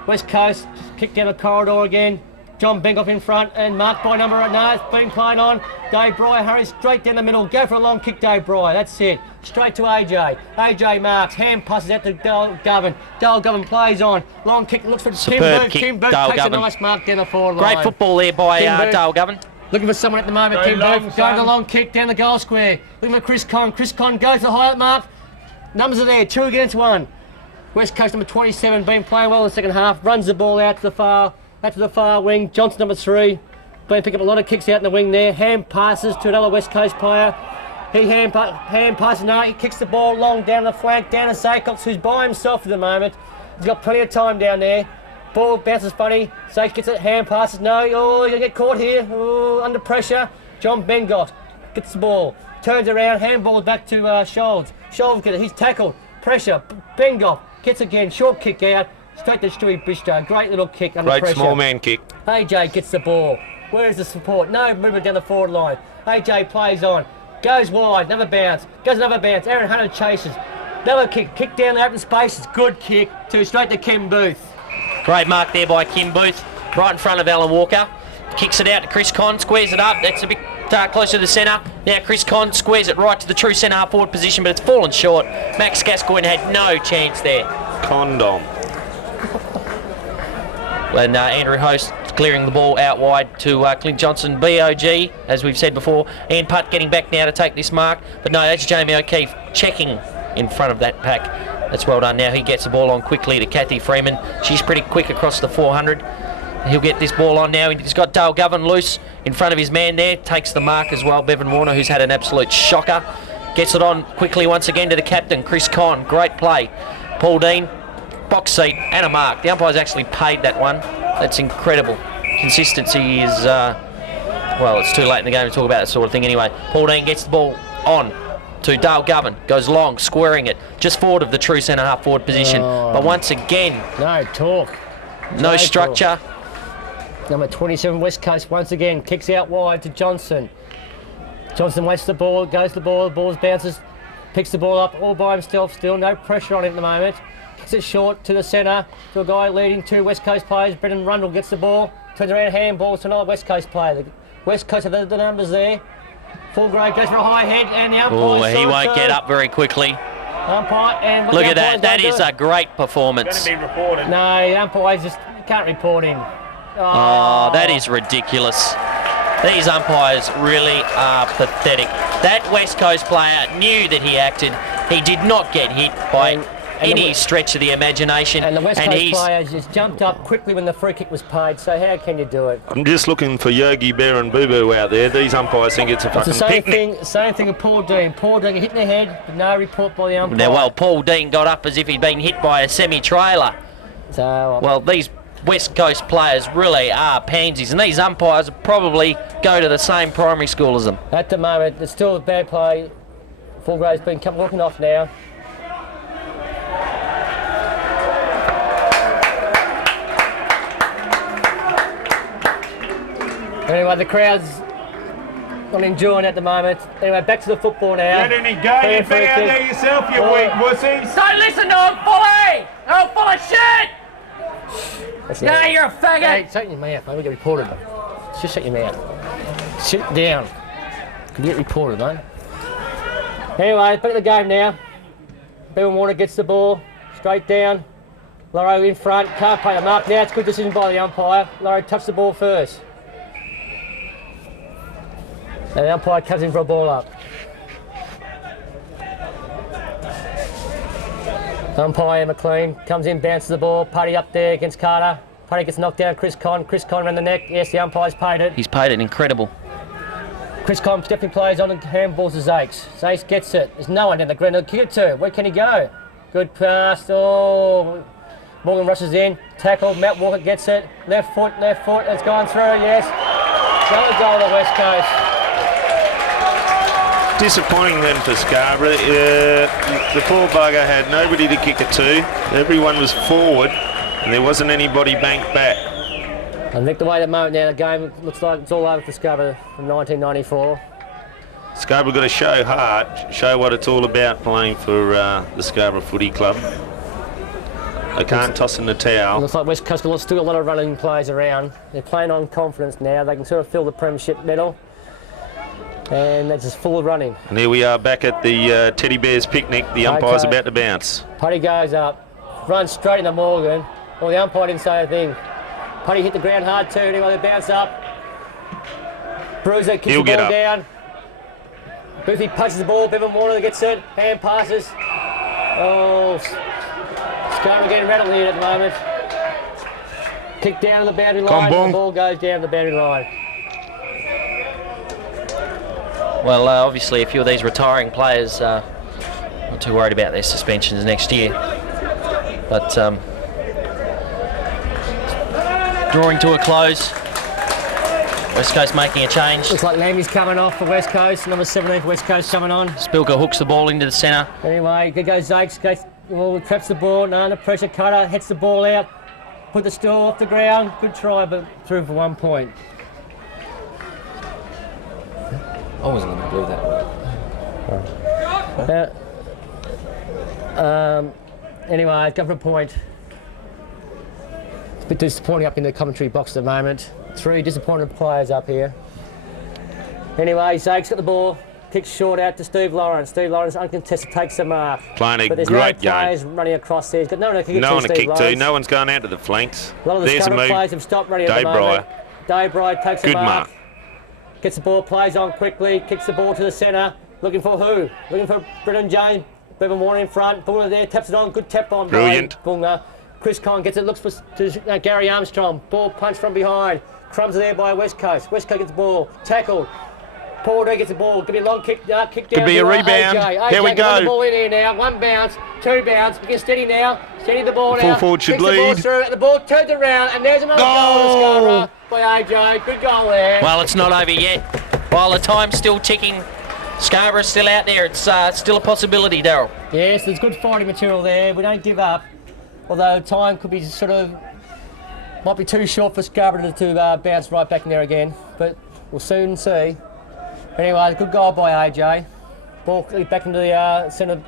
West Coast kick down the corridor again. John Bengoff in front and marked by number 8. No, it's been played on. Dave Bryer hurries straight down the middle. Go for a long kick, Dave Bryer. That's it. Straight to AJ. AJ marks. Hand passes out to Dale Govan. Dale Govan plays on. Long kick. Looks for Kim Booth. Kim Booth takes a nice mark down the forward line. Great football there by Dale Govan. Looking for someone at the moment. Kim Booth. Going the long kick down the goal square. Looking for Chris Conn. Chris Conn goes to the highlight mark. Numbers are there. 2 against 1. West Coast number 27 been playing well in the second half. Runs the ball out to the far wing. Johnson number 3. Been picking up a lot of kicks out in the wing there. Hand passes to another West Coast player. He hand passes. No, he kicks the ball long down the flank, down to Saycox, who's by himself at the moment. He's got plenty of time down there. Ball bounces funny. Saycox gets it. Hand passes. No, oh, you're going to get caught here. Oh, under pressure. John Bengoff gets the ball. Turns around. Handball back to Scholz. Scholz gets it. He's tackled. Pressure. Bengoff gets again. Short kick out. Straight to Stewie Bristow. Great little kick under pressure. Great small man kick. AJ gets the ball. Where's the support? No movement down the forward line. AJ plays on. Goes wide. Another bounce. Goes another bounce. Aaron Hunter chases. Another kick. Kick down the open spaces. Good kick. Straight to Kim Booth. Great mark there by Kim Booth. Right in front of Alan Walker. Kicks it out to Chris Conn. Squares it up. That's a bit closer to the centre. Now Chris Conn squares it right to the true centre half forward position, but it's fallen short. Max Gascoigne had no chance there. Condom. And Andrew Host clearing the ball out wide to Clint Johnson. BOG, as we've said before. Ian Putt getting back now to take this mark. But no, that's Jamie O'Keefe checking in front of that pack. That's well done. Now he gets the ball on quickly to Kathy Freeman. She's pretty quick across the 400. He'll get this ball on now. He's got Dale Govan loose in front of his man there. Takes the mark as well. Bevan Warner, who's had an absolute shocker. Gets it on quickly once again to the captain, Chris Conn. Great play. Paul Dean, box seat and a mark. The umpire's actually paid that one. That's incredible. Consistency is, well, it's too late in the game to talk about that sort of thing anyway. Paul Dean gets the ball on to Dale Govan. Goes long, squaring it. Just forward of the true centre half forward position. But once again, no talk. No structure. Talk. Number 27 West Coast once again kicks out wide to Johnson. Johnson waits the ball, goes to the ball bounces, picks the ball up all by himself still, no pressure on him at the moment. Kicks it short to the centre, to a guy leading 2 West Coast players. Brendan Rundle gets the ball, turns around, handballs to another West Coast player. The West Coast have the numbers there. Fulgrave goes for a high head and the umpire. Oh, he won't get up very quickly. Umpire and look at that. That is a great performance. Going to be reported. No, the umpire just can't report him. Oh, that is ridiculous. These umpires really are pathetic. That West Coast player knew that he acted. He did not get hit by any stretch of the imagination. And the West Coast player just jumped up quickly when the free kick was paid. So how can you do it? I'm just looking for Yogi Bear and Boo Boo out there. These umpires think it's a fucking picnic. Same thing with Paul Dean. Paul Dean hit in the head, but no report by the umpire. Now, well, Paul Dean got up as if he'd been hit by a semi-trailer. So, well, these West Coast players really are pansies, and these umpires probably go to the same primary school as them. At the moment, it's still a bad play. Fulgrave's been walking off now. Anyway, the crowd's not enjoying at the moment. Anyway, back to the football now. Get any go, you be out there yourself, you weak wussies. Don't listen to him, Fully! They're all full of shit! No, you're a faggot! Hey, shut your mouth, mate. We get reported. Just shut your mouth. Sit down. Can get reported, mate. Anyway, back to the game now. Bevan Warner gets the ball. Straight down. Laro in front. Can't play the mark now. It's a good decision by the umpire. Laro touched the ball first. And the umpire comes in for a ball up. Umpire McLean comes in, bounces the ball. Putty up there against Carter. Putty gets knocked down. Chris Conn. Chris Conn around the neck. Yes, the umpire's paid it. He's paid it. Incredible. Chris Conn definitely plays on and handballs to Zakes. Zakes gets it. There's no one down the ground to kick it to. Where can he go? Good pass. Oh, Morgan rushes in. Tackle. Matt Walker gets it. Left foot. It's gone through. Yes. Another goal to West Coast. Disappointing then for Scarborough. The poor bugger had nobody to kick it to. Everyone was forward, and there wasn't anybody banked back. I think the way at the moment now, the game looks like it's all over for Scarborough from 1994. Scarborough got to show heart, show what it's all about playing for the Scarborough Footy Club. They can't toss in the towel. Looks like West Coast have still got a lot of running players around. They're playing on confidence now. They can sort of fill the premiership medal. And they're just full of running. And here we are back at the Teddy Bears picnic. The umpire's about to bounce. Putty goes up, runs straight into Morgan. Well, the umpire didn't say a thing. Putty hit the ground hard too. Anyway, they bounce up. Bruiser kicks the ball down. Boothie punches the ball. Bevan Warner gets it. Hand passes. Oh, Scarborough getting rattled here at the moment. Kick down to the boundary line. And the ball goes down the boundary line. Well, obviously, a few of these retiring players not too worried about their suspensions next year. But drawing to a close. West Coast making a change. Looks like Lammy's coming off for West Coast. Number 17 for West Coast coming on. Spilker hooks the ball into the centre. Anyway, here goes Zakes. Traps the ball. No, under pressure. Cutter hits the ball out. Put the store off the ground. Good try, but through for 1 point. I wasn't going to do that. Anyway, go for a point. It's a bit disappointing up in the commentary box at the moment. 3 disappointed players up here. Anyway, Zake's got the ball. Kicks short out to Steve Lawrence. Steve Lawrence uncontested takes the mark. Playing a but there's great no game. Players running across there. He's got no one to kick no one to to Steve kick to. Lawrence. No one's going out to the flanks. A lot of the Scarborough players have stopped running at the moment. Dave Bry takes the mark. Gets the ball, plays on quickly, kicks the ball to the centre. Looking for who? Looking for Brendan James. Bevan Warner in front. Bunga there, taps it on. Good tap on. Brilliant. Bunga. Chris Conn gets it, looks for Gary Armstrong. Ball punch from behind. Crumbs are there by West Coast. West Coast gets the ball. Tackled. Paul gets the ball. Could be a long kick down. Could be a rebound. AJ Here we go. The ball in here now. 1 bounce, 2 bounce. You can steady now. Steady the ball now. Full forward should lead. The ball through. The ball turns around, and there's another goal to Scarborough by AJ. Good goal there. Well, it's not over yet. While the time's still ticking, Scarborough's still out there. It's still a possibility, Daryl. Yes, there's good fighting material there. We don't give up. Although time could be might be too short for Scarborough to bounce right back in there again. But we'll soon see. Anyway, good goal by AJ. Ball back into the centre.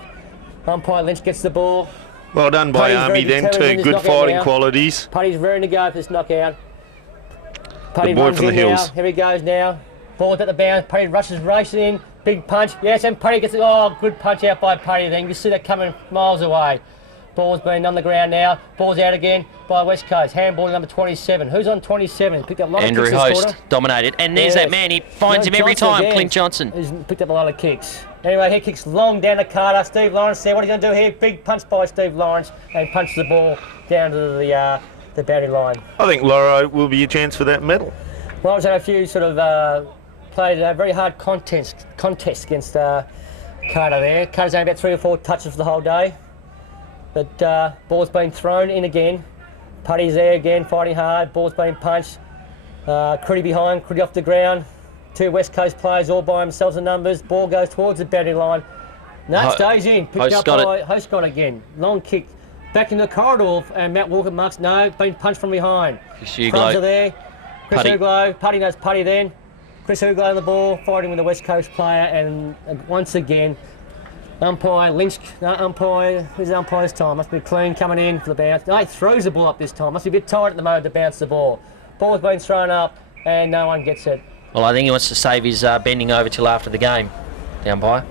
Umpire Lynch gets the ball. Well done by Army then too. Good fighting qualities. Putty's ready to go for this knockout. Putty the boy runs from the in hills. now. Here he goes now. Ball's at the bounce. Putty rushes racing in. Big punch. Yes, and Putty gets it. Oh, good punch out by Putty then. You see that coming miles away. Ball's been on the ground now. Ball's out again by West Coast. Handball number 27. Who's on 27? Picked up a lot Andrew of kicks this Host quarter. Dominated. And there's that man. He finds him every time. Again. Clint Johnson. He's picked up a lot of kicks. Anyway, he kicks long down to Carter. Steve Lawrence there. What are you going to do here? Big punch by Steve Lawrence and punches the ball down to the boundary line. I think Loro will be a chance for that medal. Lawrence had a few played a very hard contest against Carter there. Carter's only about 3 or 4 touches for the whole day. But ball's been thrown in again. Putty's there again, fighting hard. Ball's been punched. Critty behind, Critty off the ground. 2 West Coast players all by themselves in numbers. Ball goes towards the boundary line. No, it stays in. Picked up by Host got again. Long kick. Back in the corridor, and Matt Walker marks no. Been punched from behind. Crumbs are there. Chris Uglo. Putty knows Putty then. Chris Uglo on the ball, fighting with the West Coast player, and once again, umpire Lynch. No, umpire. Who's the umpire this time? Must be Clune coming in for the bounce. No, he throws the ball up this time. Must be a bit tight at the moment to bounce the ball. Ball's been thrown up, and no one gets it. Well, I think he wants to save his bending over till after the game, the umpire.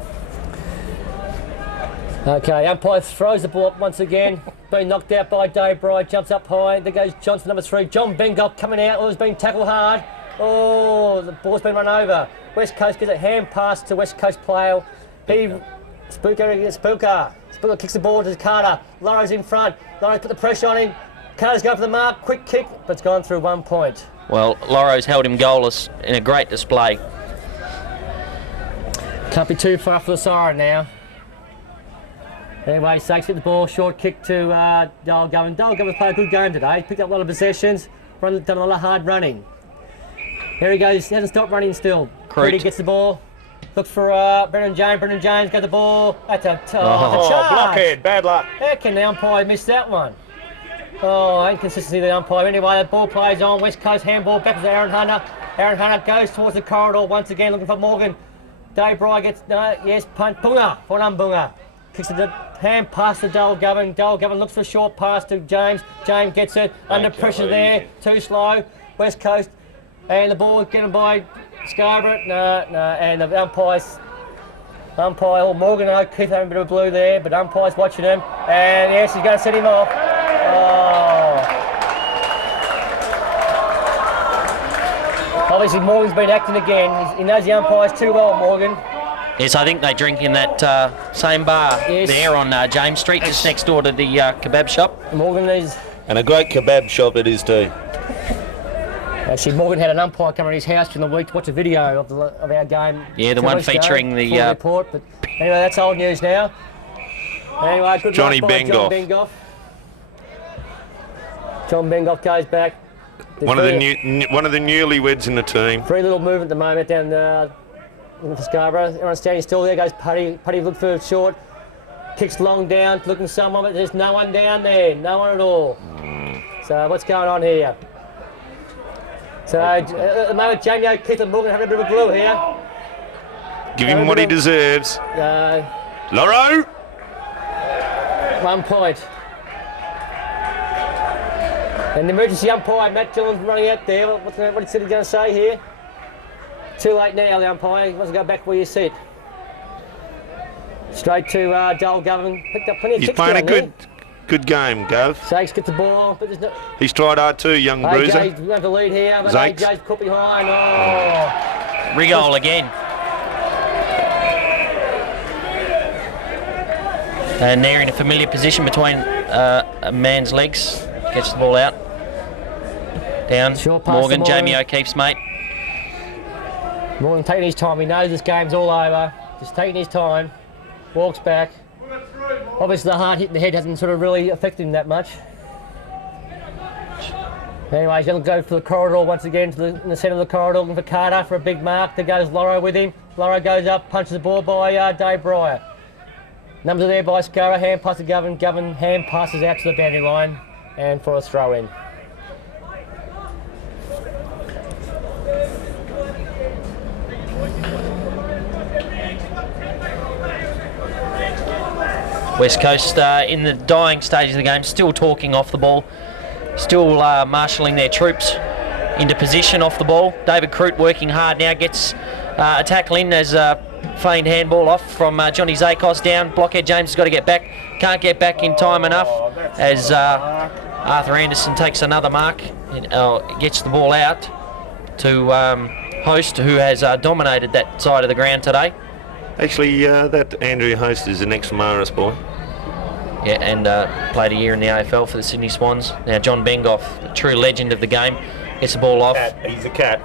Okay, umpire throws the ball up once again. Been knocked out by Dave Bry, jumps up high. There goes Johnson, number 3. John Bengop coming out. Oh, he's been tackled hard. Oh, the ball's been run over. West Coast gets a hand pass to West Coast player. Spooker kicks the ball to Carter. Loro's in front. Loro's put the pressure on him. Carter's going for the mark. Quick kick, but it's gone through 1 point. Well, Loro's held him goalless in a great display. Can't be too far for the siren now. Anyway, Sakes hit the ball, short kick to Daryl Govan. Daryl Govan played a good game today. He picked up a lot of possessions, done a lot of hard running. Here he goes, he hasn't stopped running still. Crute. Crute gets the ball, looks for Brendan James. Brendan James got the ball. That's a charge. Blockhead, bad luck. How can the umpire miss that one? Oh, inconsistency of the umpire. Anyway, the ball plays on. West Coast handball back to Aaron Hunter. Aaron Hunter goes towards the corridor once again, looking for Morgan. Dave Bry gets, yes, punt. Bunga, for Bunga. Kicks it to hand pass to Daryl Govan. Daryl Govan looks for a short pass to James. James gets it. Under pressure there. Too slow. West Coast. And the ball getting by Scarborough. No. And the umpire, Morgan O'Keefe having a bit of blue there, but umpire's watching him. And yes, he's going to set him off. Obviously, Morgan's been acting again. He knows the umpires too well, Morgan. Yes, I think they drink in that same bar there on James Street, just next door to the kebab shop. Morgan is... And a great kebab shop it is too. Actually, Morgan had an umpire come to his house during the week to watch a video of our game. Yeah, the one featuring the... report, but anyway, that's old news now. Anyway, good Johnny luck by John Bengoff. John Bengoff goes back. One of the newlyweds in the team. Free little movement at the moment down for Scarborough. Everyone's standing still. There goes Putty. Putty looked for short. Kicks long down, looking for someone, but there's no one down there. No one at all. So what's going on here? So at the moment, Jamie O'Keefe and Morgan having a bit of a blue here. Give him what he deserves. Loro! 1 point. And the emergency umpire, Matt Dillon's running out there. What is he going to say here? Too late now, the umpire. He wants to go back where you sit. Straight to Daryl Govan. Picked up plenty of kicks. He's playing a good game, Gov. Sakes gets the ball, but there's no... He's tried hard too, young bruiser. AJ's going to lead here, but AJ's caught behind. Oh. Rigole again. And they're in a familiar position between a man's legs. Gets the ball out. Down. Morgan, Jamie O'Keefe's mate. Morgan taking his time. He knows this game's all over. Just taking his time. Walks back. Obviously the hard hit in the head hasn't sort of really affected him that much. Anyway, he's going to go for the corridor once again, in the centre of the corridor, looking for Carter for a big mark. There goes Loro with him. Loro goes up, punches the ball by Dave Breyer. Numbers are there by Scarborough. Hand pass to Govan. Govan hand passes out to the boundary line and for a throw in. West Coast in the dying stages of the game, still talking off the ball, still marshalling their troops into position off the ball. David Crute working hard now, gets a tackle in as feigned handball off from Johnny Zakos down. Blockhead James has got to get back, can't get back in time enough as Arthur Anderson takes another mark and gets the ball out to Host, who has dominated that side of the ground today. Actually, that Andrew Host is an ex-Maris boy. Yeah, and played a year in the AFL for the Sydney Swans. Now John Bengoff, the true legend of the game, gets the ball off. He's a cat.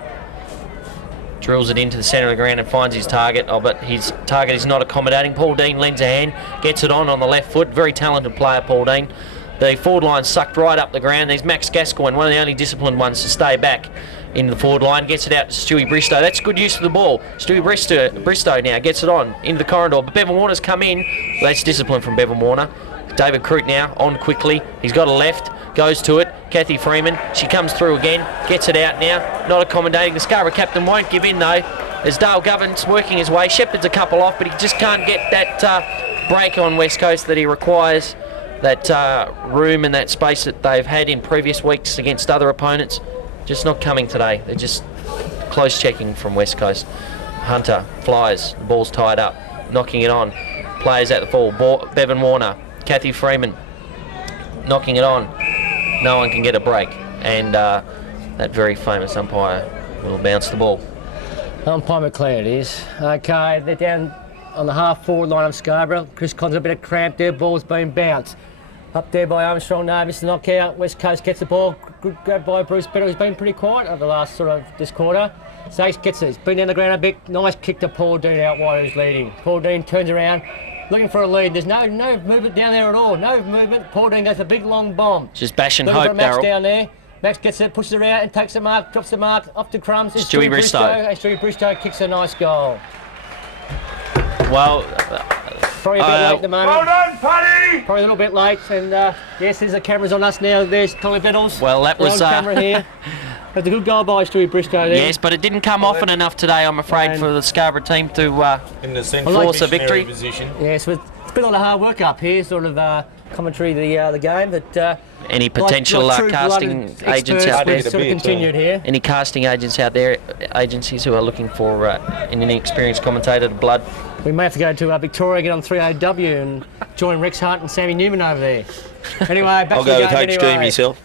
Drills it into the centre of the ground and finds his target. Oh, but his target is not accommodating. Paul Dean lends a hand, gets it on the left foot. Very talented player, Paul Dean. The forward line sucked right up the ground. There's Max Gascoigne, one of the only disciplined ones to stay back into the forward line. Gets it out to Stewie Bristow. That's good use of the ball. Stewie Bristow now gets it on into the corridor. But Bevan Warner's come in. Well, that's discipline from Bevan Warner. David Crute now on quickly. He's got a left, goes to it. Kathy Freeman, she comes through again, gets it out now. Not accommodating. The Scarborough captain won't give in though, as Dale Govan's working his way. Shepherd's a couple off, but he just can't get that break on West Coast that he requires. That room and that space that they've had in previous weeks against other opponents, just not coming today. They're just close checking from West Coast. Hunter flies, the ball's tied up, knocking it on. Players at the full. Bevan Warner, Kathy Freeman, knocking it on. No one can get a break, and that very famous umpire will bounce the ball. Umpire McLeod it is. Okay, they're down on the half-forward line of Scarborough. Chris Collins a bit of cramp there, ball's been bounced. Up there by Armstrong, no, missed the knockout. West Coast gets the ball, good grab by Bruce Better, who's been pretty quiet over the last sort of this quarter. Sakes gets it, he's been down the ground a bit, nice kick to Paul Dean out wide who's leading. Paul Dean turns around, looking for a lead. There's no movement down there at all, no movement. Paul Dean goes a big long bomb. Just bashing looking hope, for a Max Daryl. down there. Bex gets it, pushes her out and takes the mark, drops the mark, off to crumbs. It's Stewie Bristow. And Stewie Bristow kicks a nice goal. Well, Probably a bit late at the moment. Well done, Paddy! Probably a little bit late, and yes, there's the cameras on us now. There's Commentators. well, that was... The camera here. But the good goal by Stewie Bristow there. Yes, but it didn't come often enough today, I'm afraid, And- for the Scarborough team to In the central force a missionary victory. position. Yes, but it's been a lot of hard work up here, sort of commentary the game. But Any potential like casting true-blooded agents experts, out there? we've sort of continued here. Any casting agents out there, agencies who are looking for an inexperienced commentator to blood? We may have to go to Victoria, get on 3AW and join Rex Hunt and Sammy Newman over there. Anyway, back I'll to the go game with HG anyway. myself.